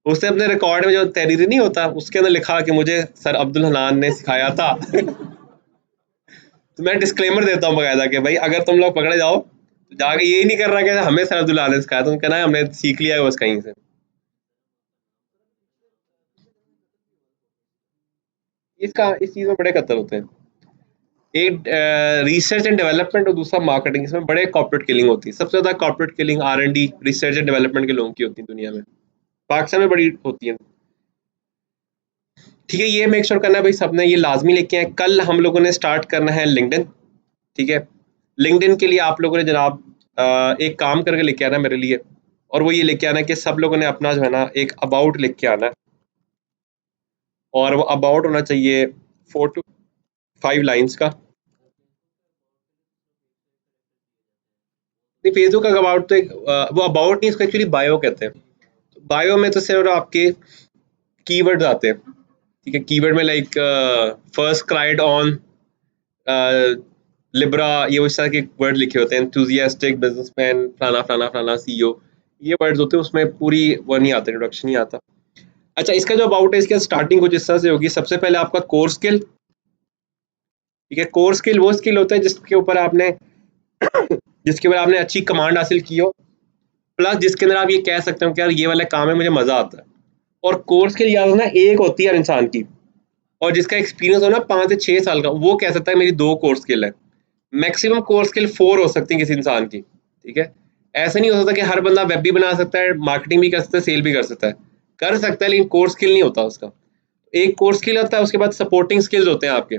उसने अपने रिकॉर्ड में जो तहरीरी नहीं होता उसके अंदर लिखा कि मुझे सर अब्दुल हनान ने सिखाया था। तो मैं डिस्क्लेमर देता हूँ बकायदा कि भाई अगर तुम लोग पकड़े जाओ जाके ये नहीं कर रहा कि हमें सर अब्दुल्ला ने सिखाया, तो कहना है हमने सीख लिया है बस कहीं से। इस चीज में बड़े कत्ल होते हैं। एक रिसर्च एंड डेवलपमेंट और दूसरा मार्केटिंग, इसमें बड़े कॉर्पोरेट किलिंग होती है। सबसे ज्यादा corporate killing R&D, research and development के लोगों की होती है दुनिया में, पाकिस्तान में बड़ी होती है। ठीक है, ये मेक श्योर करना है भाई सबने ये लाजमी लेके आए। कल हम लोगों ने स्टार्ट करना है लिंक्डइन। ठीक है, लिंक्डइन के लिए आप लोगों ने जनाब एक काम करके लेके आना है मेरे लिए, और वो ये लेके आना है कि सब लोगों ने अपना जो है ना एक अबाउट लिख के आना है, और वो अबाउट होना चाहिए 4 to 5 लाइन्स का। नहीं, फेसबुक का अबाउट तो एक वो अबाउट नहीं, इसको एक्चुअली बायो कहते हैं। बायो में तो सिर्फ आपके कीवर्ड्स आते हैं। ठीक है, कीवर्ड में like first cried on Libra, ये इस तरह के वर्ड लिखे होते हैं, एंथुजियास्टिक बिजनेसमैन, फलाना फलाना फलाना CEO, ये वर्ड्स होते हैं। उसमें पूरी वो नहीं आता, इंट्रोडक्शन नहीं आता। अच्छा, इसका जो अबाउट है, इसके स्टार्टिंग कुछ इस तरह से होगी। सबसे पहले आपका कोर स्किल। ठीक है, कोर स्किल वो स्किल होता है जिसके ऊपर आपने अच्छी कमांड हासिल की हो, प्लस जिसके अंदर आप ये कह सकते हो कि यार ये वाला काम है, मुझे मजा आता है। और कोर स्किल याद होना एक होती है हर इंसान की, और जिसका एक्सपीरियंस हो ना 5 से 6 साल का, वो कह सकता है मेरी 2 कोर स्किल है। मैक्सिमम कोर स्किल 4 हो सकती है किसी इंसान की। ठीक है, ऐसा नहीं हो सकता कि हर बंदा वेब भी बना सकता है, मार्केटिंग भी कर सकता है, सेल भी कर सकता है, लेकिन कोर स्किल नहीं होता उसका। एक कोर स्किल होता है, उसके बाद सपोर्टिंग स्किल्स होते हैं आपके।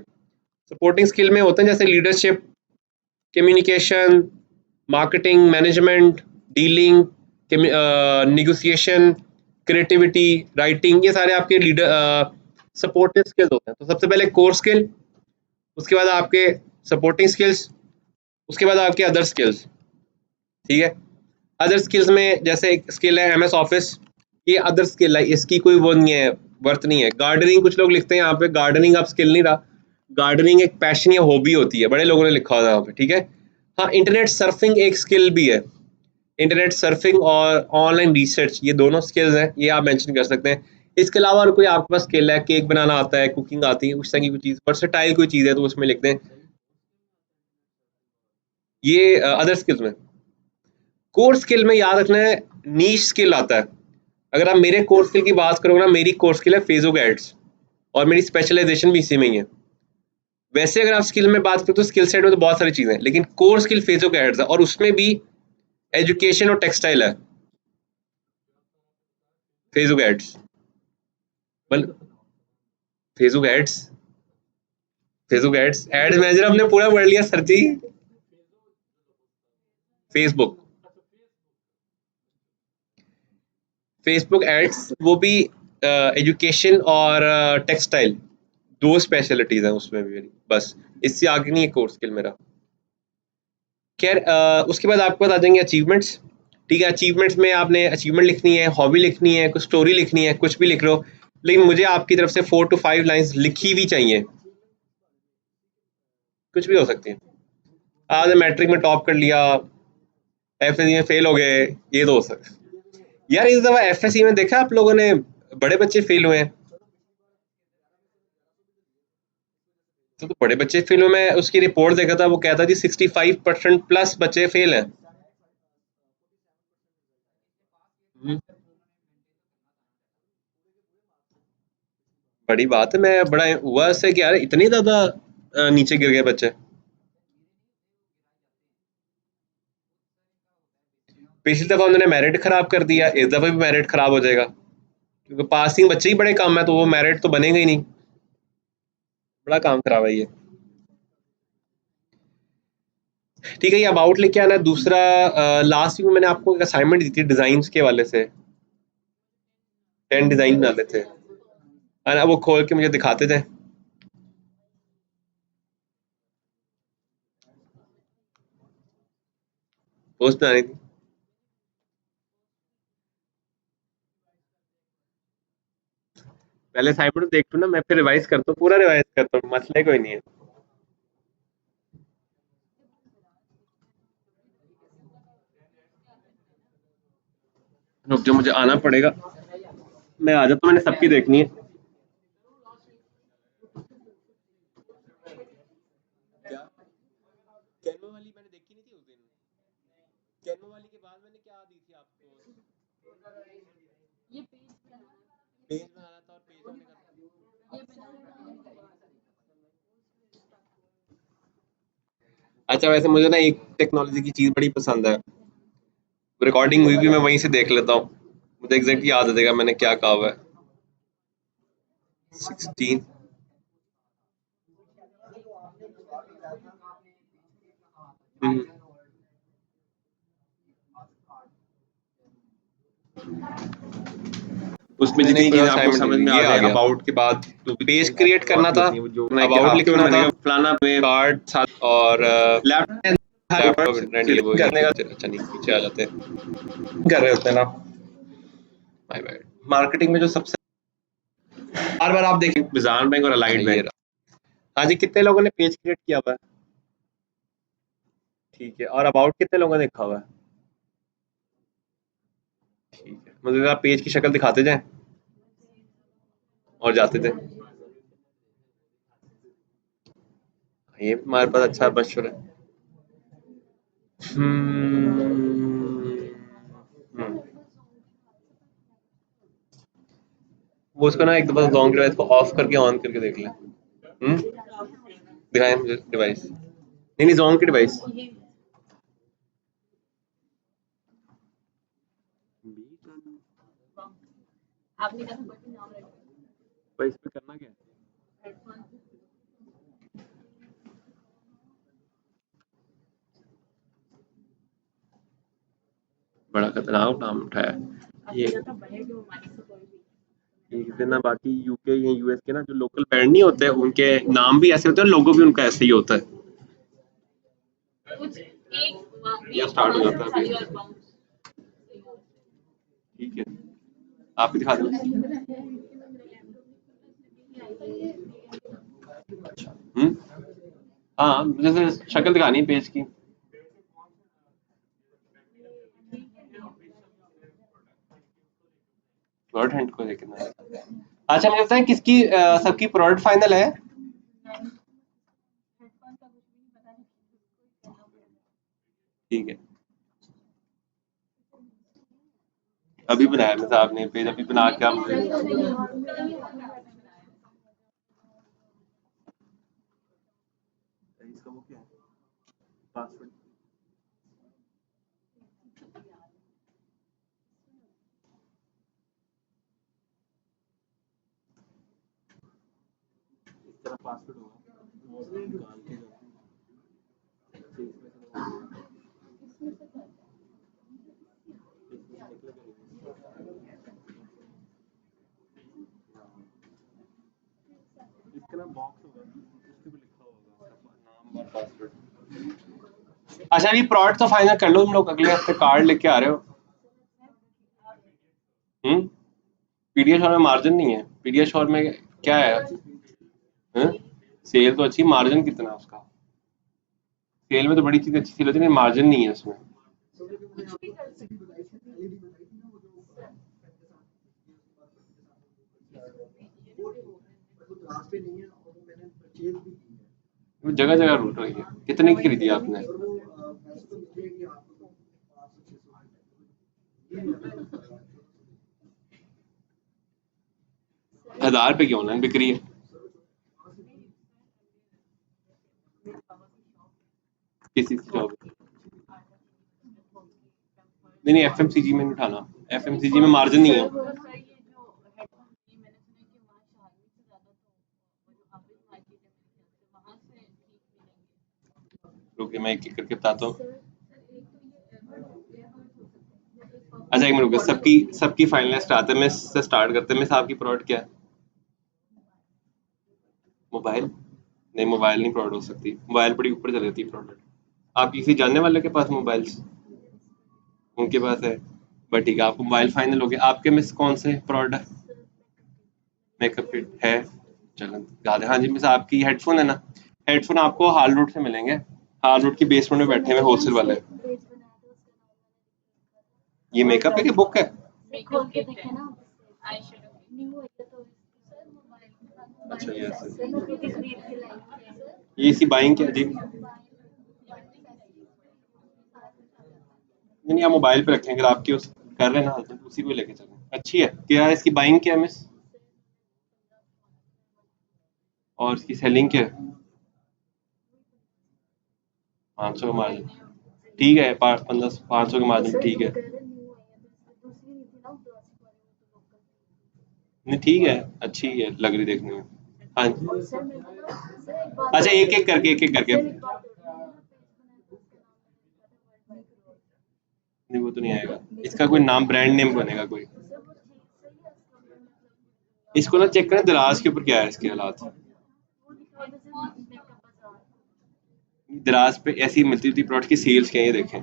सपोर्टिंग स्किल में होते हैं जैसे leadership, communication, marketing, management, dealing, negotiation, creativity, writing, ये सारे आपके लीडर सपोर्टिव स्किल्स होते हैं। तो सबसे पहले कोर स्किल, उसके बाद आपके सपोर्टिंग स्किल्स, उसके बाद आपके अदर स्किल्स। ठीक है, अदर स्किल्स में जैसे एक स्किल है MS ऑफिस, ये अदर स्किल है, इसकी कोई वो नहीं है, वर्थ नहीं है। गार्डनिंग, कुछ लोग लिखते हैं यहाँ पे गार्डनिंग अब स्किल नहीं रहा, गार्डनिंग एक पैशन या हॉबी होती है, बड़े लोगों ने लिखा हुआ है यहाँ पे। ठीक है, हाँ, इंटरनेट सर्फिंग एक स्किल भी है। इंटरनेट सर्फिंग और ऑनलाइन रिसर्च, ये दोनों स्किल्स हैं, ये आप मेंशन कर सकते हैं। इसके अलावा और कोई आपके पास स्किल है, केक बनाना आता है, कुकिंग आती है, उस तरह की कोई चीज़, वर्सेटाइल कोई चीज़ है, तो उसमें लिखते हैं ये अदर स्किल्स में। कोर स्किल में याद रखना है, नीश स्किल आता है। अगर आप मेरे कोर स्किल की बात करोगे ना, मेरी कोर स्किल है फेसबुक एड्स, और मेरी स्पेशलाइजेशन भी इसी में ही है। वैसे अगर आप स्किल में बात करो तो स्किल सेट में तो बहुत सारी चीज़ें हैं, लेकिन कोर स्किल फेसबुक एड्स है, और उसमें भी एजुकेशन और टेक्सटाइल है। फेसबुक एड्स, मतलब Facebook ads, Facebook ads, ads manager हमने पूरा पढ़ लिया सर जी। फेसबुक, फेसबुक एड्स, वो भी एजुकेशन और टेक्सटाइल, 2 स्पेशलिटीज हैं उसमें भी मेरी, बस इससे आगे नहीं है कोर स्किल मेरा। खैर, उसके बाद आपके पास आ जाएंगे अचीवमेंट्स। ठीक है, अचीवमेंट्स में आपने अचीवमेंट लिखनी है, हॉबी लिखनी है, कुछ स्टोरी लिखनी है, कुछ भी लिख लो, लेकिन मुझे आपकी तरफ से 4 to 5 लाइंस लिखी हुई चाहिए। कुछ भी हो सकती है, आपने मैट्रिक में टॉप कर लिया, FSC में फेल हो गए, ये तो हो सकता है। यार इस दफा FSC में देखा आप लोगों ने, बड़े बच्चे फेल हुए हैं। तो बड़े बच्चे फेल हुए, मैं उसकी रिपोर्ट देखा था, वो कहता जी 65% प्लस बच्चे फेल हैं। हम्म, बड़ी बात है, मैं बड़ा हुआ इससे कि यार इतनी ज्यादा नीचे गिर गए बच्चे। पिछली दफा उन्होंने मेरिट खराब कर दिया, इस दफा भी मेरिट खराब हो जाएगा, क्योंकि पासिंग बच्चे ही बड़े कम है, तो वो मेरिट तो बनेगा ही नहीं। बड़ा काम खराब है ये। ठीक है, ये अबाउट लेके आना है। दूसरा, लास्ट वीक में मैंने आपको एक असाइनमेंट दी थी डिजाइन के वाले से, 10 डिजाइन बनाने थे, और अब वो खोल के मुझे दिखाते थे। पोस्ट बनानी थी। पहले असाइनमेंट देख लूँ ना, मैं फिर रिवाइज करता हूँ, पूरा रिवाइज करता हूँ, मसले कोई नहीं है। रुक जो, मुझे आना पड़ेगा, मैं आ जाता हूँ, मैंने सबकी देखनी है। क्या कैनवा वाली मैंने देखी नहीं थी उस दिन। के बाद मैंने क्या दी थी आपको? ये पेज बनाना था और पेज होने का अच्छा वैसे मुझे ना एक टेक्नोलॉजी की चीज़ बड़ी पसंद है, रिकॉर्डिंग हुई भी मैं वहीं से देख लेता हूँ, मुझे एग्जैक्ट याद आ जाएगा मैंने क्या कहा हुआ है। 16 उसमें जितनी चीजें आपको समझ में आ गया अबाउट के बाद तो पेज क्रिएट करना था, अबाउट लिखना था, फलाना कार्ड साथ और लैपटॉप करने का अच्छा नहीं पीछे आ जाते कर रहे होते हैं ना। My bad. मार्केटिंग में जो सबसे बार बार आप देखें मिजान बैंक और अलाइड बैंक। हाँ जी, कितने लोगों ने पेज क्रिएट किया हुआ है? ठीक है, और अबाउट कितने लोगों ने लिखा हुआ है? ठीक है, मुझे आप पेज की शक्ल दिखाते जाएं और जाते थे। ये हमारे पास अच्छा बशर है। वो उसको ना एक दफा जोंग डिवाइस को ऑफ करके ऑन करके देख लें। दिखाएं मुझे डिवाइस। नहीं नहीं, जोंग की डिवाइस। आपने कहा बटन नाम रखा भाई इस पे करना क्या है? बड़ा खतरनाक काम उठाया ये। एक दिन ना बाकी यूके या यूएस के ना जो लोकल बैंड नहीं होते उनके नाम भी ऐसे होते हैं, लोगो भी उनका ऐसे ही होता है। ये स्टार्ट हो जाता है अभी। ठीक है, आप भी दिखा दो। अच्छा हाँ, जैसे शक्ल दिखानी है पेज की। प्रोडक्ट हैंड को देखना। अच्छा मुझे लगता है किसकी सबकी प्रोडक्ट फाइनल है। ठीक है, अभी बनाया मैं साहब ने पेज, अभी बना के आप इसका वो क्या है पासवर्ड? इस तरह पासवर्ड होगा और निकाल के इसका ना बॉक्स होगा, उसके पे लिखा होगा उसका नाम और पासवर्ड। अच्छा अभी प्रोडक्ट तो फाइनल कर लो तुम लोग, अगले हफ्ते कार्ड लेके आ रहे हो। पीडीएशोर में मार्जिन नहीं है, पीडीएशोर में क्या है? सेल तो अच्छी, मार्जिन कितना है उसका? सेल में तो बड़ी चीज अच्छी सेल होती है, मार्जिन नहीं है उसमें। वो जगह जगह रूट रही है। कितने की खरीदी आपने? 1000 रुपए की ऑनलाइन बिक रही है। किसी जॉब नहीं, एफएमसीजी में नहीं उठाना, एफएमसीजी में मार्जिन नहीं है। रुकिए मैं एक एक करके बताता हूँ। अच्छा एक मिनट रुकिए, सबकी फाइनलिस्ट आते हैं, मैं इससे स्टार्ट करते हैं। मैं साहब की प्रोडक्ट क्या है? मोबाइल? नहीं, मोबाइल नहीं प्रोडक्ट हो सकती, मोबाइल बड़ी ऊपर चली जाती है प्रोडक्ट। आप किसी जानने वाले के पास मोबाइल्स उनके पास है, बट ठीक है, आपको मोबाइल फाइनल हो गया। आपके में से कौन से प्रोडक्ट? मेकअप किट है, चलो गा दे। हाँ जी मिस, आपकी हेडफोन है ना? हेडफोन आपको हाल रोड से मिलेंगे, हाल रोड की बेसमेंट में बैठे हुए होलसेल वाले। ये मेकअप है कि बुक है? खोल के देखे ना अच्छा ये इसी बाइंग क्या जी? नहीं, आप मोबाइल पे रखें, अगर आपके उस कर रहे हैं ना हस्बैंड, उसी को लेके चलें। अच्छी है। क्या है इसकी बाइंग, क्या है मिस, और इसकी सेलिंग क्या है? 500 का मार्जिन ठीक है, 15 500 का मार्जिन ठीक है। नहीं ठीक है, अच्छी है, लग रही देखने में। हाँ जी। अच्छा, एक एक करके, एक एक करके। नहीं वो तो नहीं आएगा, इसका कोई नाम, ब्रांड नेम बनेगा कोई। इसको ना चेक करें दराज के ऊपर क्या है इसके हालात। दराज पे ऐसी मिलती थी प्रोडक्ट की सेल्स क्या है, ये देखें।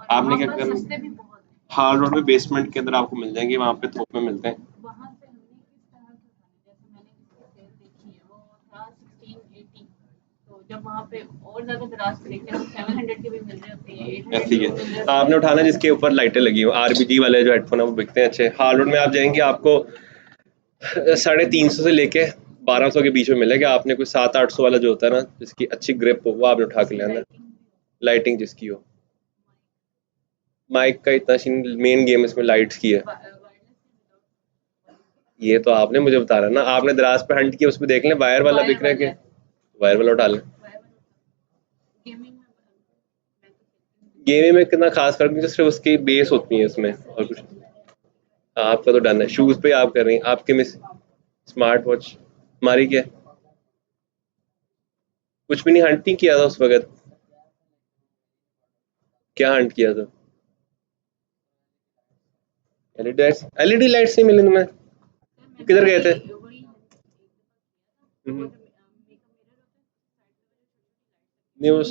आपने क्या करना, हाल रोड में बेसमेंट के अंदर आपको मिल जाएंगे, वहाँ पे थोक में मिलते हैं। जब वहाँ पे और ज्यादा दराज पे देखते हैं 700 के भी मिल रहे होते हैं, ऐसी है। आपने उठाना जिसके ऊपर लाइटें लगी हो, आरबीजी वाले जो हेडफोन है वो बिकते हैं अच्छे। हाल रोड में आप जाएंगे, आपको 350 से लेके 1200 के बीच में मिलेगा। आपने कोई 700-800 वाला जो होता है ना, जिसकी अच्छी ग्रिप हो, वो आपने उठा के लेना। लाइटिंग जिसकी हो, माइक का इतना सीन, मेन गेम इसमें लाइट्स की है। ये तो आपने मुझे बता रहा ना, आपने दराज पे हंट किया, उसमें देख लें वायर वाला बिक रहा है कि वायर वाला उठा लें। गेमिंग में कितना खास फर्क नहीं, सिर्फ उसकी बेस होती है उसमें, और कुछ। आपका तो डन है, शूज पे आप कर रही हैं। आपके मिस स्मार्ट वॉच हमारी क्या है? कुछ भी नहीं, हंट नहीं किया था उस वक्त। क्या हंट किया था? एलईडी लाइट्स नहीं मिली तुम्हें? किधर गए थे? नहीं, वो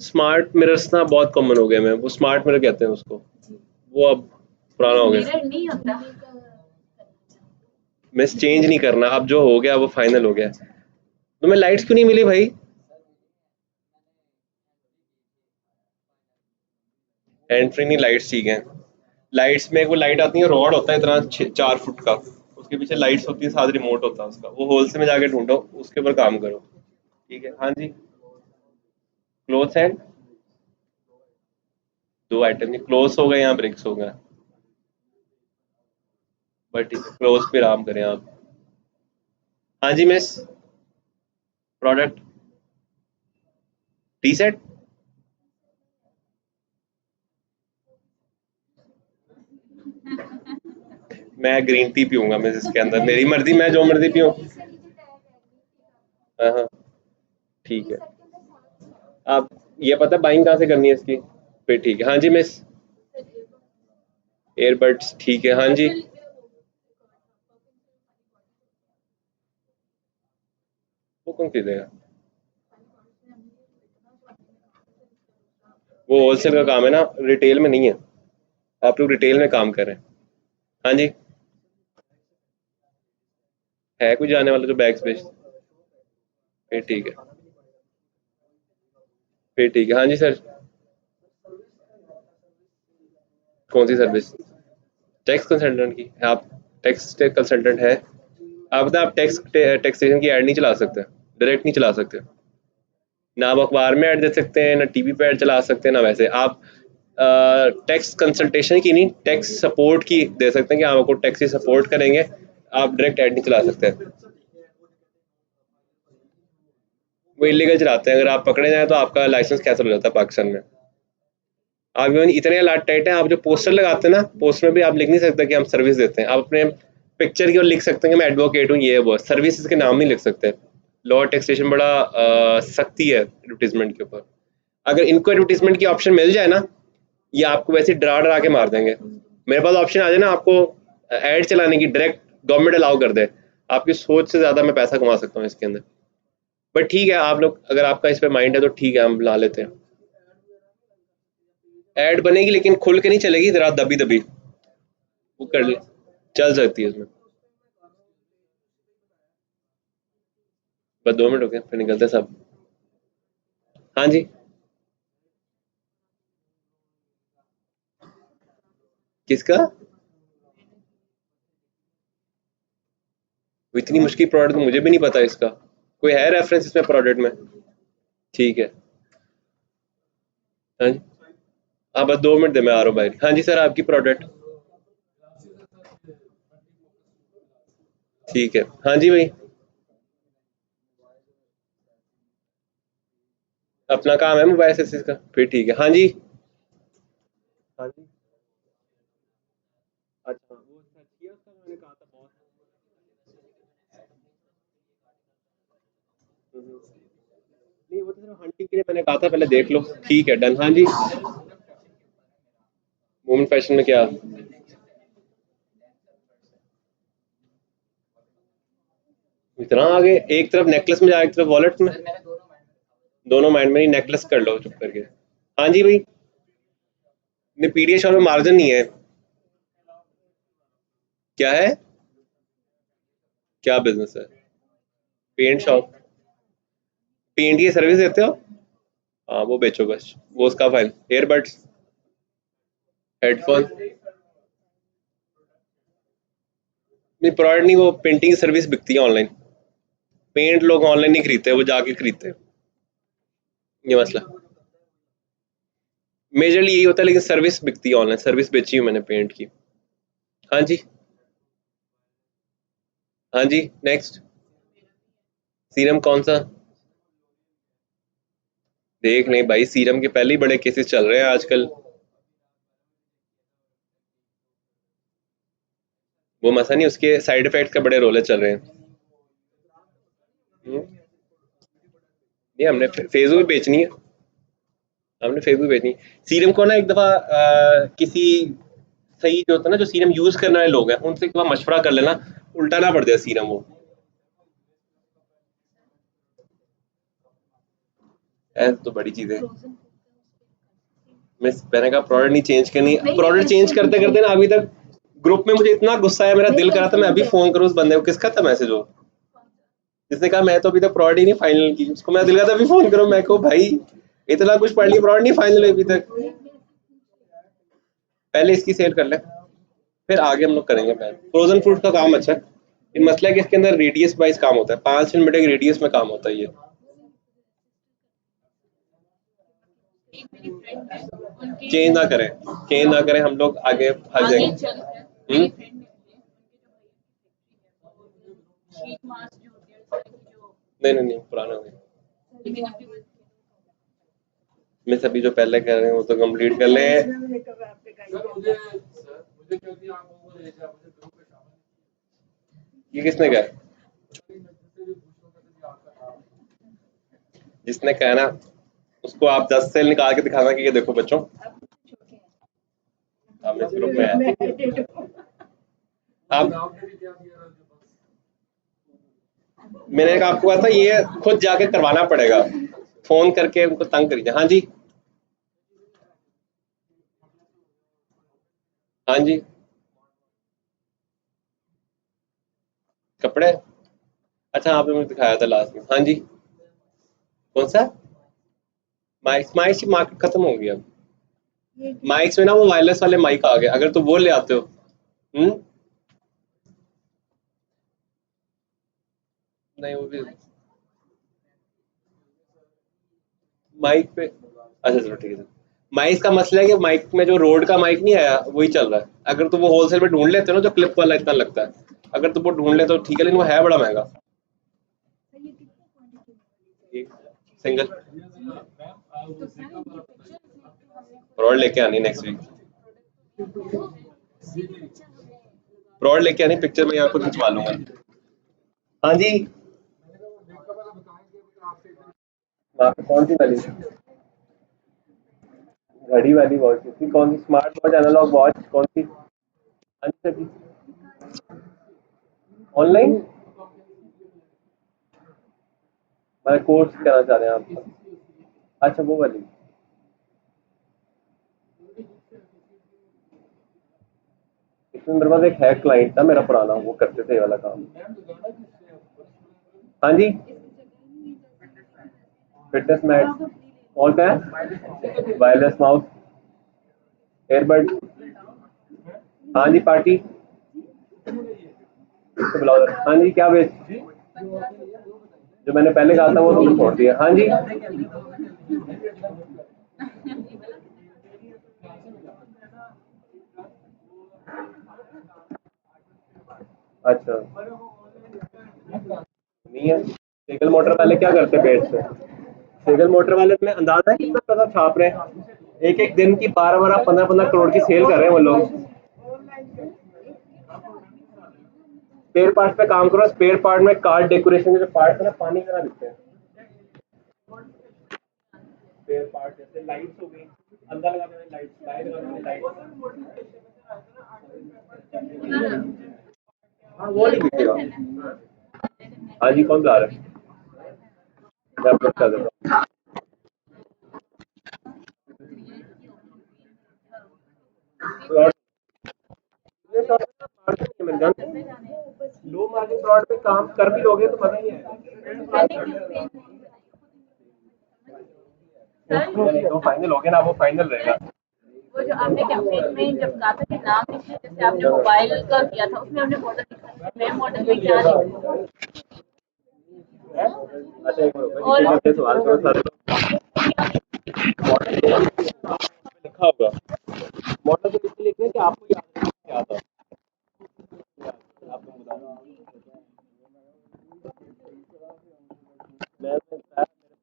स्मार्ट मिरर्स ना बहुत कॉमन हो गए में, वो स्मार्ट मिरर कहते हैं उसको, वो अब पुराना हो गया। नहीं होता। मिस चेंज नहीं करना, अब जो हो गया वो फाइनल हो गया। तुम्हें लाइट्स क्यों नहीं मिली भाई? एंट्री नहीं, लाइट्स ठीक है। लाइट्स में वो लाइट आती है, रॉड होता है इतना 4 फुट का, उसके पीछे लाइट्स होती है, साथ रिमोट होता है उसका, वो होलसेल में जाके ढूंढो, उसके ऊपर काम करो। ठीक है, हाँ जी। क्लोथ्स एंड 2 आइटम, नहीं क्लोथ्स हो गए, यहाँ ब्रिक्स हो गए। बट ठीक है, क्लोथ्स पे आराम करें आप। हाँ जी मिस, प्रोडक्ट टी सेट। मैं ग्रीन टी पीऊंगा मिस, इसके अंदर मेरी मर्जी, मैं जो मर्जी पीऊँ। हाँ हाँ, ठीक है। आप ये पता बाइंग कहाँ से करनी है इसकी? फिर ठीक है, हाँ जी मिस। एयरबड्स ठीक है, हाँ जी। वो कौन खरीदेगा? वो होलसेल का काम है ना, रिटेल में नहीं है। आप लोग रिटेल में काम कर रहे हैं। हाँ जी, है कोई जाने वाला जो बैग्स बेच? फिर ठीक है, फिर ठीक है, हाँ जी सर। कौन सी सर्विस? टैक्स कंसल्टेंट की? आप टैक्स कंसल्टेंट है? आप पता, आप टैक्सेशन की ऐड नहीं चला सकते, डायरेक्ट नहीं चला सकते। ना आप अखबार में ऐड दे सकते हैं, ना टीवी पे ऐड चला सकते हैं, ना वैसे आप टैक्स कंसल्टेशन की नहीं, टैक्स सपोर्ट की दे सकते हैं कि हम आपको टैक्स की सपोर्ट करेंगे। आप डायरेक्ट ऐड नहीं चला सकते। वो इलीगल चलाते हैं, अगर आप पकड़े जाए तो आपका लाइसेंस कैंसिल हो जाता है पाकिस्तान में। आप इवन इतने लाट टाइट हैं, आप जो पोस्टर लगाते हैं ना, पोस्टर में भी आप लिख नहीं सकते कि हम सर्विस देते हैं। आप अपने पिक्चर की ओर लिख सकते हैं कि मैं एडवोकेट हूँ, ये है वो, सर्विस के नाम नहीं लिख सकते। लॉ टैक्सेशन बड़ा सख्ती है एडवर्टीजमेंट के ऊपर। अगर इनको एडवर्टीजमेंट की ऑप्शन मिल जाए ना, ये आपको वैसे डरा डरा के मार देंगे। मेरे पास ऑप्शन आ जाए ना आपको ऐड चलाने की, डायरेक्ट गवर्नमेंट अलाउ कर दे, आपकी सोच से ज़्यादा मैं पैसा कमा सकता हूँ इसके अंदर। बट ठीक है, आप लोग अगर आपका इस पर माइंड है तो ठीक है, हम ला लेते हैं। ऐड बनेगी लेकिन खुल के नहीं चलेगी, जरा दबी दबी वो कर ले, चल सकती है उसमें। बस 2 मिनट हो गए, फिर निकलते सब। हाँ जी, किसका? इतनी मुश्किल प्रोडक्ट तो मुझे भी नहीं पता इसका। कोई है रेफरेंस इसमें प्रोडक्ट में? ठीक है, हाँ जी, हाँ बस 2 मिनट दे, मैं आ रहा हूँ बाहर। हाँ जी सर, आपकी प्रोडक्ट ठीक है। हाँ जी भाई, अपना काम है मोबाइल सर्विस का, फिर ठीक है। हाँ जी, हाँ जी, अच्छा वो सर्च किया उसका, मैंने कहा था बहुत। नहीं वो तो सिर्फ हंटिंग के लिए मैंने कहा था, पहले देख लो। ठीक है, डन। हाँ जी, वुमेन फैशन में क्या, इतना आगे? एक तरफ नेकलेस में जा, एक तरफ वॉलेट में, दोनों माइंड में ही। नेकलेस कर लो चुप करके। हाँ जी भाई, नहीं पीडीएस शॉप में मार्जिन नहीं है। क्या है, क्या बिजनेस है? पेंट शॉप, पेंट की सर्विस देते हो? हाँ वो बेचो बस, वो उसका फाइल। एयरबड्स, हेडफोन, नहीं प्रोडक्ट नहीं, वो पेंटिंग की सर्विस बिकती है ऑनलाइन। पेंट लोग ऑनलाइन नहीं खरीदते, वो जाके खरीदते हैं, ये मसला मेजरली यही होता है। लेकिन सर्विस बिकती है ऑनलाइन, सर्विस बेची हूँ मैंने पेंट की। हाँ जी, हाँ जी, नेक्स्ट। सीरम कौन सा? देख नहीं भाई, सीरम के पहले ही बड़े केसेस चल रहे हैं आजकल। वो मसा नहीं, उसके साइड इफेक्ट्स का बड़े रोले चल रहे हैं। नहीं हमने फेसबुक पे बेचनी है, हमने फेसबुक बेचनी है। सीरम को ना एक दफा किसी सही जो होता है ना, जो सीरम यूज करने वाले लोग हैं, उनसे एक बार मशवरा कर लेना, उल्टा ना पड़ जाए सीरम वो। ऐसा तो बड़ी चीज है। मैंने कहा प्रोडक्ट नहीं चेंज करनी, प्रोडक्ट चेंज करते करते ना अभी तक ग्रुप में मुझे इतना गुस्सा है, मेरा दिल करा था मैं अभी फोन करूं उस बंदे को। किसका था मैसेज वो, जिसने कहा मैं तो अभी तक प्रोडक्ट ही नहीं फाइनल की, उसको मेरा दिल करा था अभी फोन करो। मैं को भाई इतना कुछ पढ़ लिया, प्रोडक्ट नहीं फाइनल हुई अभी तक, पहले इसकी सेल कर ले, फिर आगे हम लोग करेंगे प्लान। फ्रोजन फ्रूट का काम अच्छा है, इन मसला है कि इसके अंदर रेडियस वाइज काम होता है, 5 किलोमीटर के रेडियस में काम होता है ये। एक मेरी फ्रेंड है, उनके चेंज ना करें, चेंज ना करें, हम लोग आगे भाग आगे जाएंगे। चलकर मेरी फ्रेंड ने मुझे, उनके जो भाई शीट मास्क जो होती है इस तरह की जो, नहीं नहीं नहीं, पुराना हो गया। लेकिन अभी मैं सभी जो पहले कर रहे हैं वो तो कंप्लीट कर ले। सर मुझे क्या दिया आप लोगों ने, मुझे ग्रुप में शामिल ये किसने कहा? मैं जिससे भी पूछूंगा तो आपका नाम। जिसने कहा ना उसको आप 10 सेल निकाल के दिखाना कि ये देखो बच्चों, हम इस ग्रुप में हैं। आप, आपने भी क्या दिया था जो बस मैंने कहा आपको पता ये खुद जाके करवाना पड़ेगा, फोन करके उनको तंग करिए। हाँ जी, हाँ जी, कपड़े, अच्छा आपने मुझे दिखाया था लास्ट में। हाँ जी, कौन सा? माइक्स, माइक्स की मार्केट खत्म हो गई अब। माइक्स में ना वो वायरलेस वाले माइक आ गए, अगर तो वो ले आते हो। नहीं वो भी माइक पे, अच्छा चलो ठीक है। माइक का मसला है कि माइक में जो रोड का माइक नहीं आया वही चल रहा है। अगर तो वो होलसेल में ढूंढ लेते हो ना, जो क्लिप वाला इतना लगता है, अगर तो वो ढूंढ ले तो ठीक है, लेकिन वो है बड़ा महंगा। सिंगल प्रोड लेके आनी नेक्स्ट वीक, प्रोड लेके आनी, पिक्चर में आपको खिंचवा लूंगा। हाँ जी, कौन सी वाली? घड़ी वाली वॉच की कौन सी? स्मार्ट वॉच, एनालॉग वॉच कौन सी? अच्छा जी, ऑनलाइन मैं कोर्स करना चाह रहे हैं आप? अच्छा वो वाली। इसमें मेरे पास एक है क्लाइंट था मेरा पुराना, वो करते थे ये वाला काम। हाँ जी, फिटनेस मैट और क्या है? Wireless mouse, earbud. हाँ जी, पार्टी तो ब्लाउजर। हाँ जी, क्या बेच, जो मैंने पहले कहा था वो तुमने छोड़ दिया। हाँ जी, अच्छा, नहीं है। सिंगल मोटर वाले क्या करते हैं पेड़ से? सिंगल मोटर वाले तुम्हें अंदाजा है कितना पैसा छाप रहे हैं? एक एक दिन की 12-12 15-15 करोड़ की सेल कर रहे हैं वो लोग। स्पेयर पार्ट पे काम करो, स्पेयर पार्ट में कार डेकोरेशन के जो पार्ट है ना, पानी की तरह दिखते हैं। स्पेयर पार्ट जैसे लाइट्स हो गई, अंदर लगाने वाली लाइट्स, लाइट लगाने वाली लाइट्स। हाँ वो नहीं दिखेगा। हाँ जी, कौन सा रहा है? मैं अपलोड कर देता हूँ। कोई और ये सब मार्जिन नहीं मिल जाता। लो मार्जिन प्रोडक्ट पे काम कर भी लोगे तो मजा नहीं आएगा। तो फाइनल हो गया ना, वो फाइनल रहेगा। वो जो आपने कैंपेन में जब कहा था कि नाम लिखिए, जैसे आपने मोबाइल का किया था उसमें हमने मॉडल लिखा था, नए मॉडल में क्या लिखा? अच्छा एक मिनट, और सवाल करो सारे लिखा होगा। मॉडल तो इसलिए लिखना है कि आपको याद रहे क्या था। आपको बता रहा हूँ। मेरे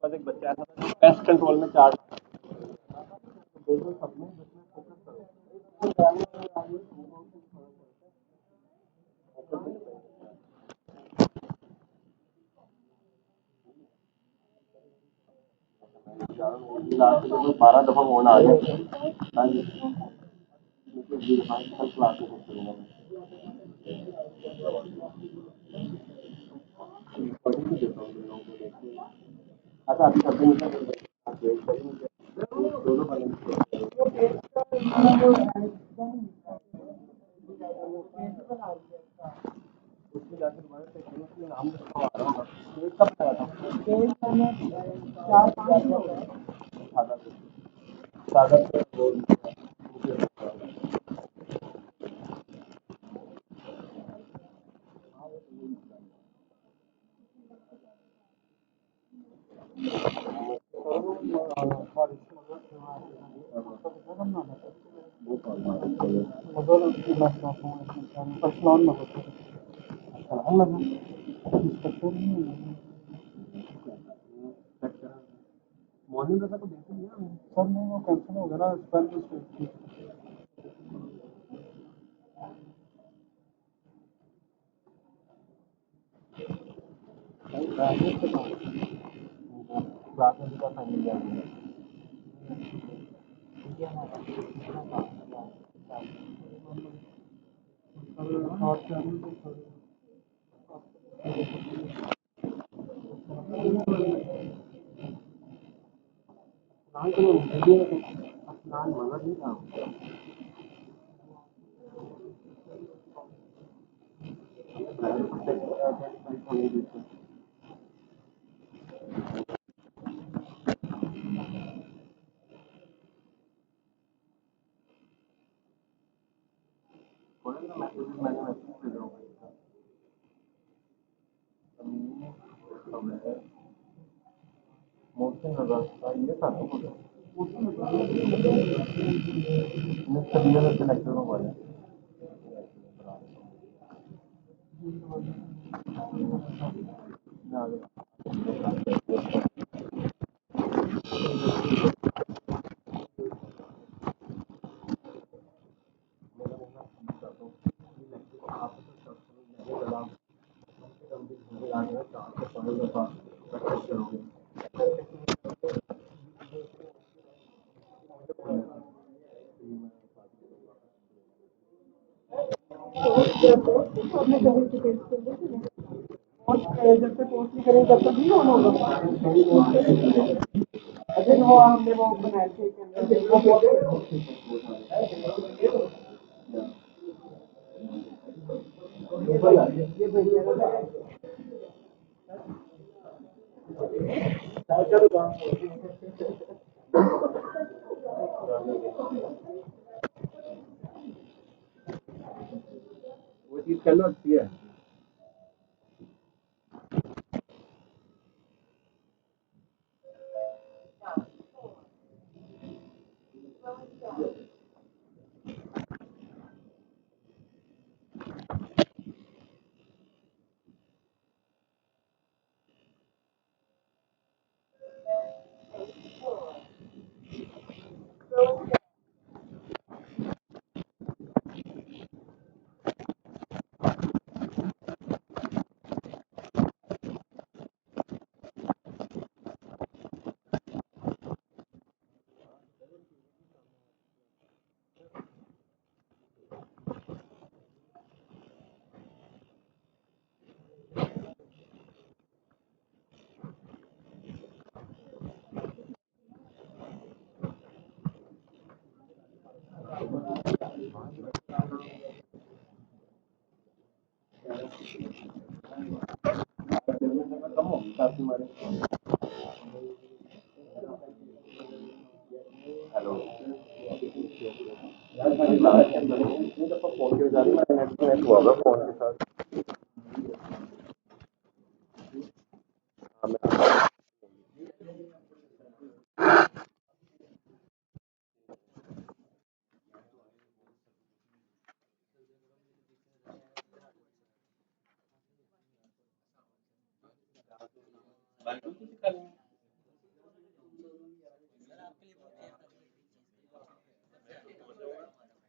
पास एक बच्चा ऐसा था पेस्ट कंट्रोल में 4 12 दफा फोन आ गया। हाँ जी, कल क्लास में करूँगा मैं। अच्छा अभी करते हैं दोनों उसमें जाके दोबारा चेक करो, उसमें नाम लिखा हुआ आ रहा होगा। ये कब आया था? सादा सादा मॉर्निंग का तो देखते ही हैं सर, नहीं वो कैंसिल हो गया ना स्पेल मिस्टेक। क्लास में का फाइनल लिया स्नान मना नहीं था। मोशन लगा ये था कनेक्टर मोबाइल जब से पोस्ट नहीं करेंगे तब तक नहीं ऑन होगा। अरे वो हमने वो बनाए थे वो चीज कर लो अच्छी है।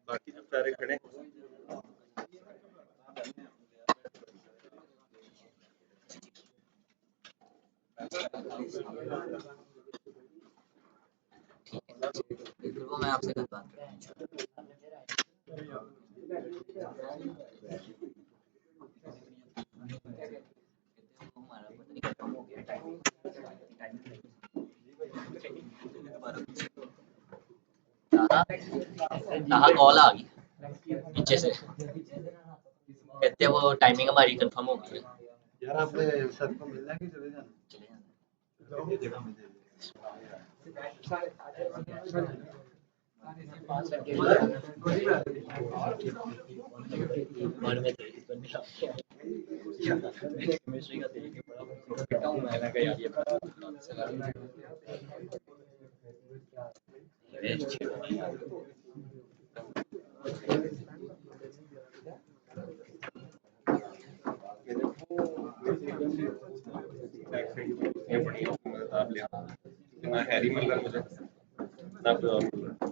बाकी सब सारे खड़े वो मैं आपसे कल बात कहा कॉल आ गई पीछे से कहते वो टाइमिंग हमारी कंफर्म हो गई यार आपने सर को मिलना है कि चले जाना ना हैरी मिल रहा मुझे ना कोई और मिल रहा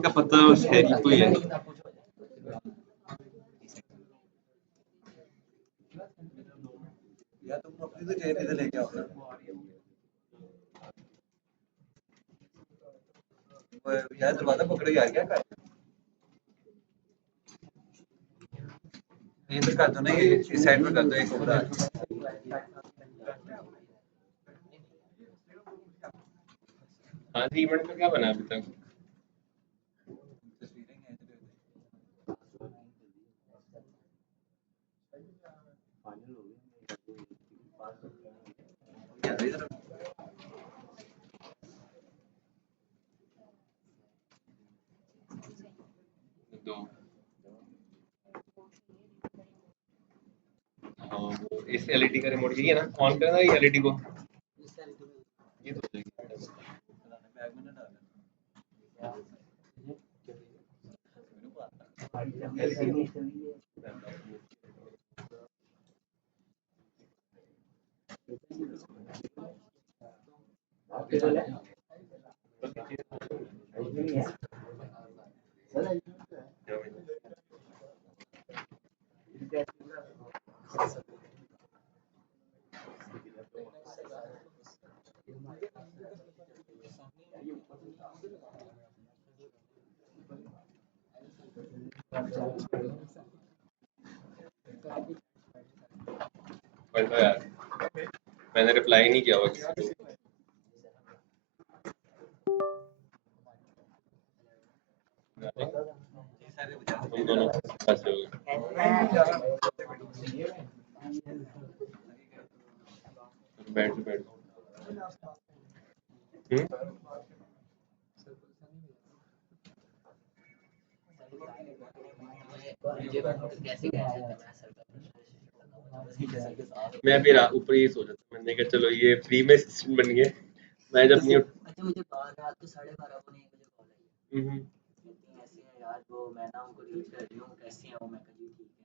का पता बस हैरी को ही है या तुम अपनी तो जेब इधर लेके आओ यार दरवाजा पकड़ के आ गया का इधर कर दो ना ये इस साइड पर कर दो एक और हाँ जी इवेंट में क्या बना अभी तक दो हाँ वो इस एलईडी का रिमोट यही है ना ऑन करना है एलईडी को ये तो सही बढ़िया यार मैंने रिप्लाई नहीं किया हुआ किसी को हम दोनों फंसे हो गए बैठ मैं भी ऊपर ही सोचा था मैंने कहा चलो ये फ्री में असिस्टेंट बन गए मैं जब नहीं अच्छा मुझे रात को 12:30 को एक बजे कॉल आई कहती हैं ऐसे हैं यार वो मैं ना उनको रीच कर रही हूँ कैसे हैं वो मैं कहा जी ठीक है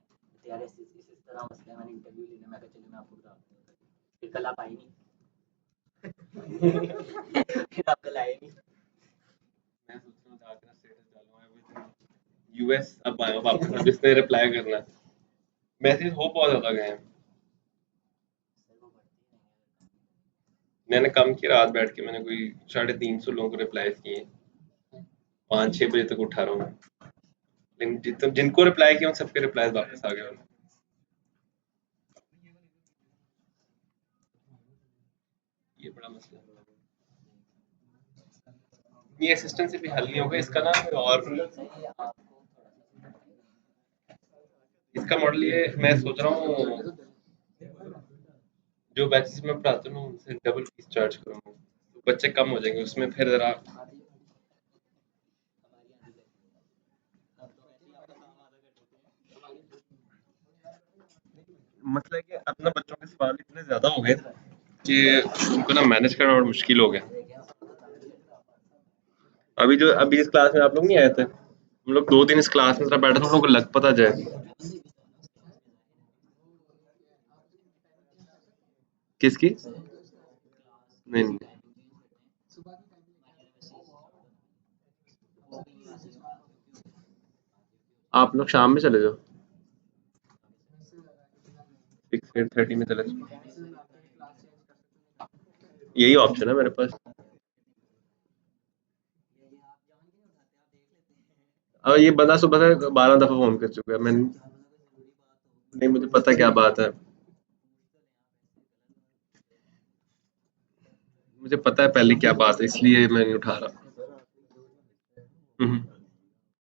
तो यार इस तरह मसला है मैंने इंटरव्यू लेना मैं कहा चलिए मैं आपको बता दूँगा फिर कल आप आई नहीं फिर आप कल आए नहीं मैं सोच रहा हूँ जाकर स्टेटस डालूंगा यूएस अब आया हूँ वापस अब इसने रिप्लाई करना है मैसेज हो बहुत ज्यादा गए हैं मैंने कम की रात बैठ के मैंने कोई 350 लोगों को रिप्लाई किए 5-6 बजे तक उठा रहा हूँ लेकिन जिनको रिप्लाई किया उन सबके रिप्लाई वापस आ गए ये बड़ा मसला है ये असिस्टेंट से भी हल नहीं होगा इसका ना और इसका मॉडल ये मैं सोच रहा हूँ जो बैचेस में पढ़ाता हूँ उनसे डबल फीस चार्ज करूँगा, तो बच्चे कम हो जाएंगे उसमें, फिर ज़रा मसला है कि अपना बच्चों के सवाल इतने ज़्यादा हो गए कि उनको ना मैनेज करना और मुश्किल हो गया। अभी इस क्लास में आप लोग नहीं आए थे, हम लोग 2 दिन इस क्लास में ज़रा बैठे तो हम लोग को लग पता जाए किसकी नहीं नहीं आप लोग शाम में चले जाओ 6-8:30 में चले जाओ, यही ऑप्शन है मेरे पास। अब ये बंदा सुबह से 12 दफा फोन कर चुका है, मैं नहीं, मुझे पता क्या बात है, मुझे पता है पहले क्या बात है, इसलिए मैं नहीं उठा रहा।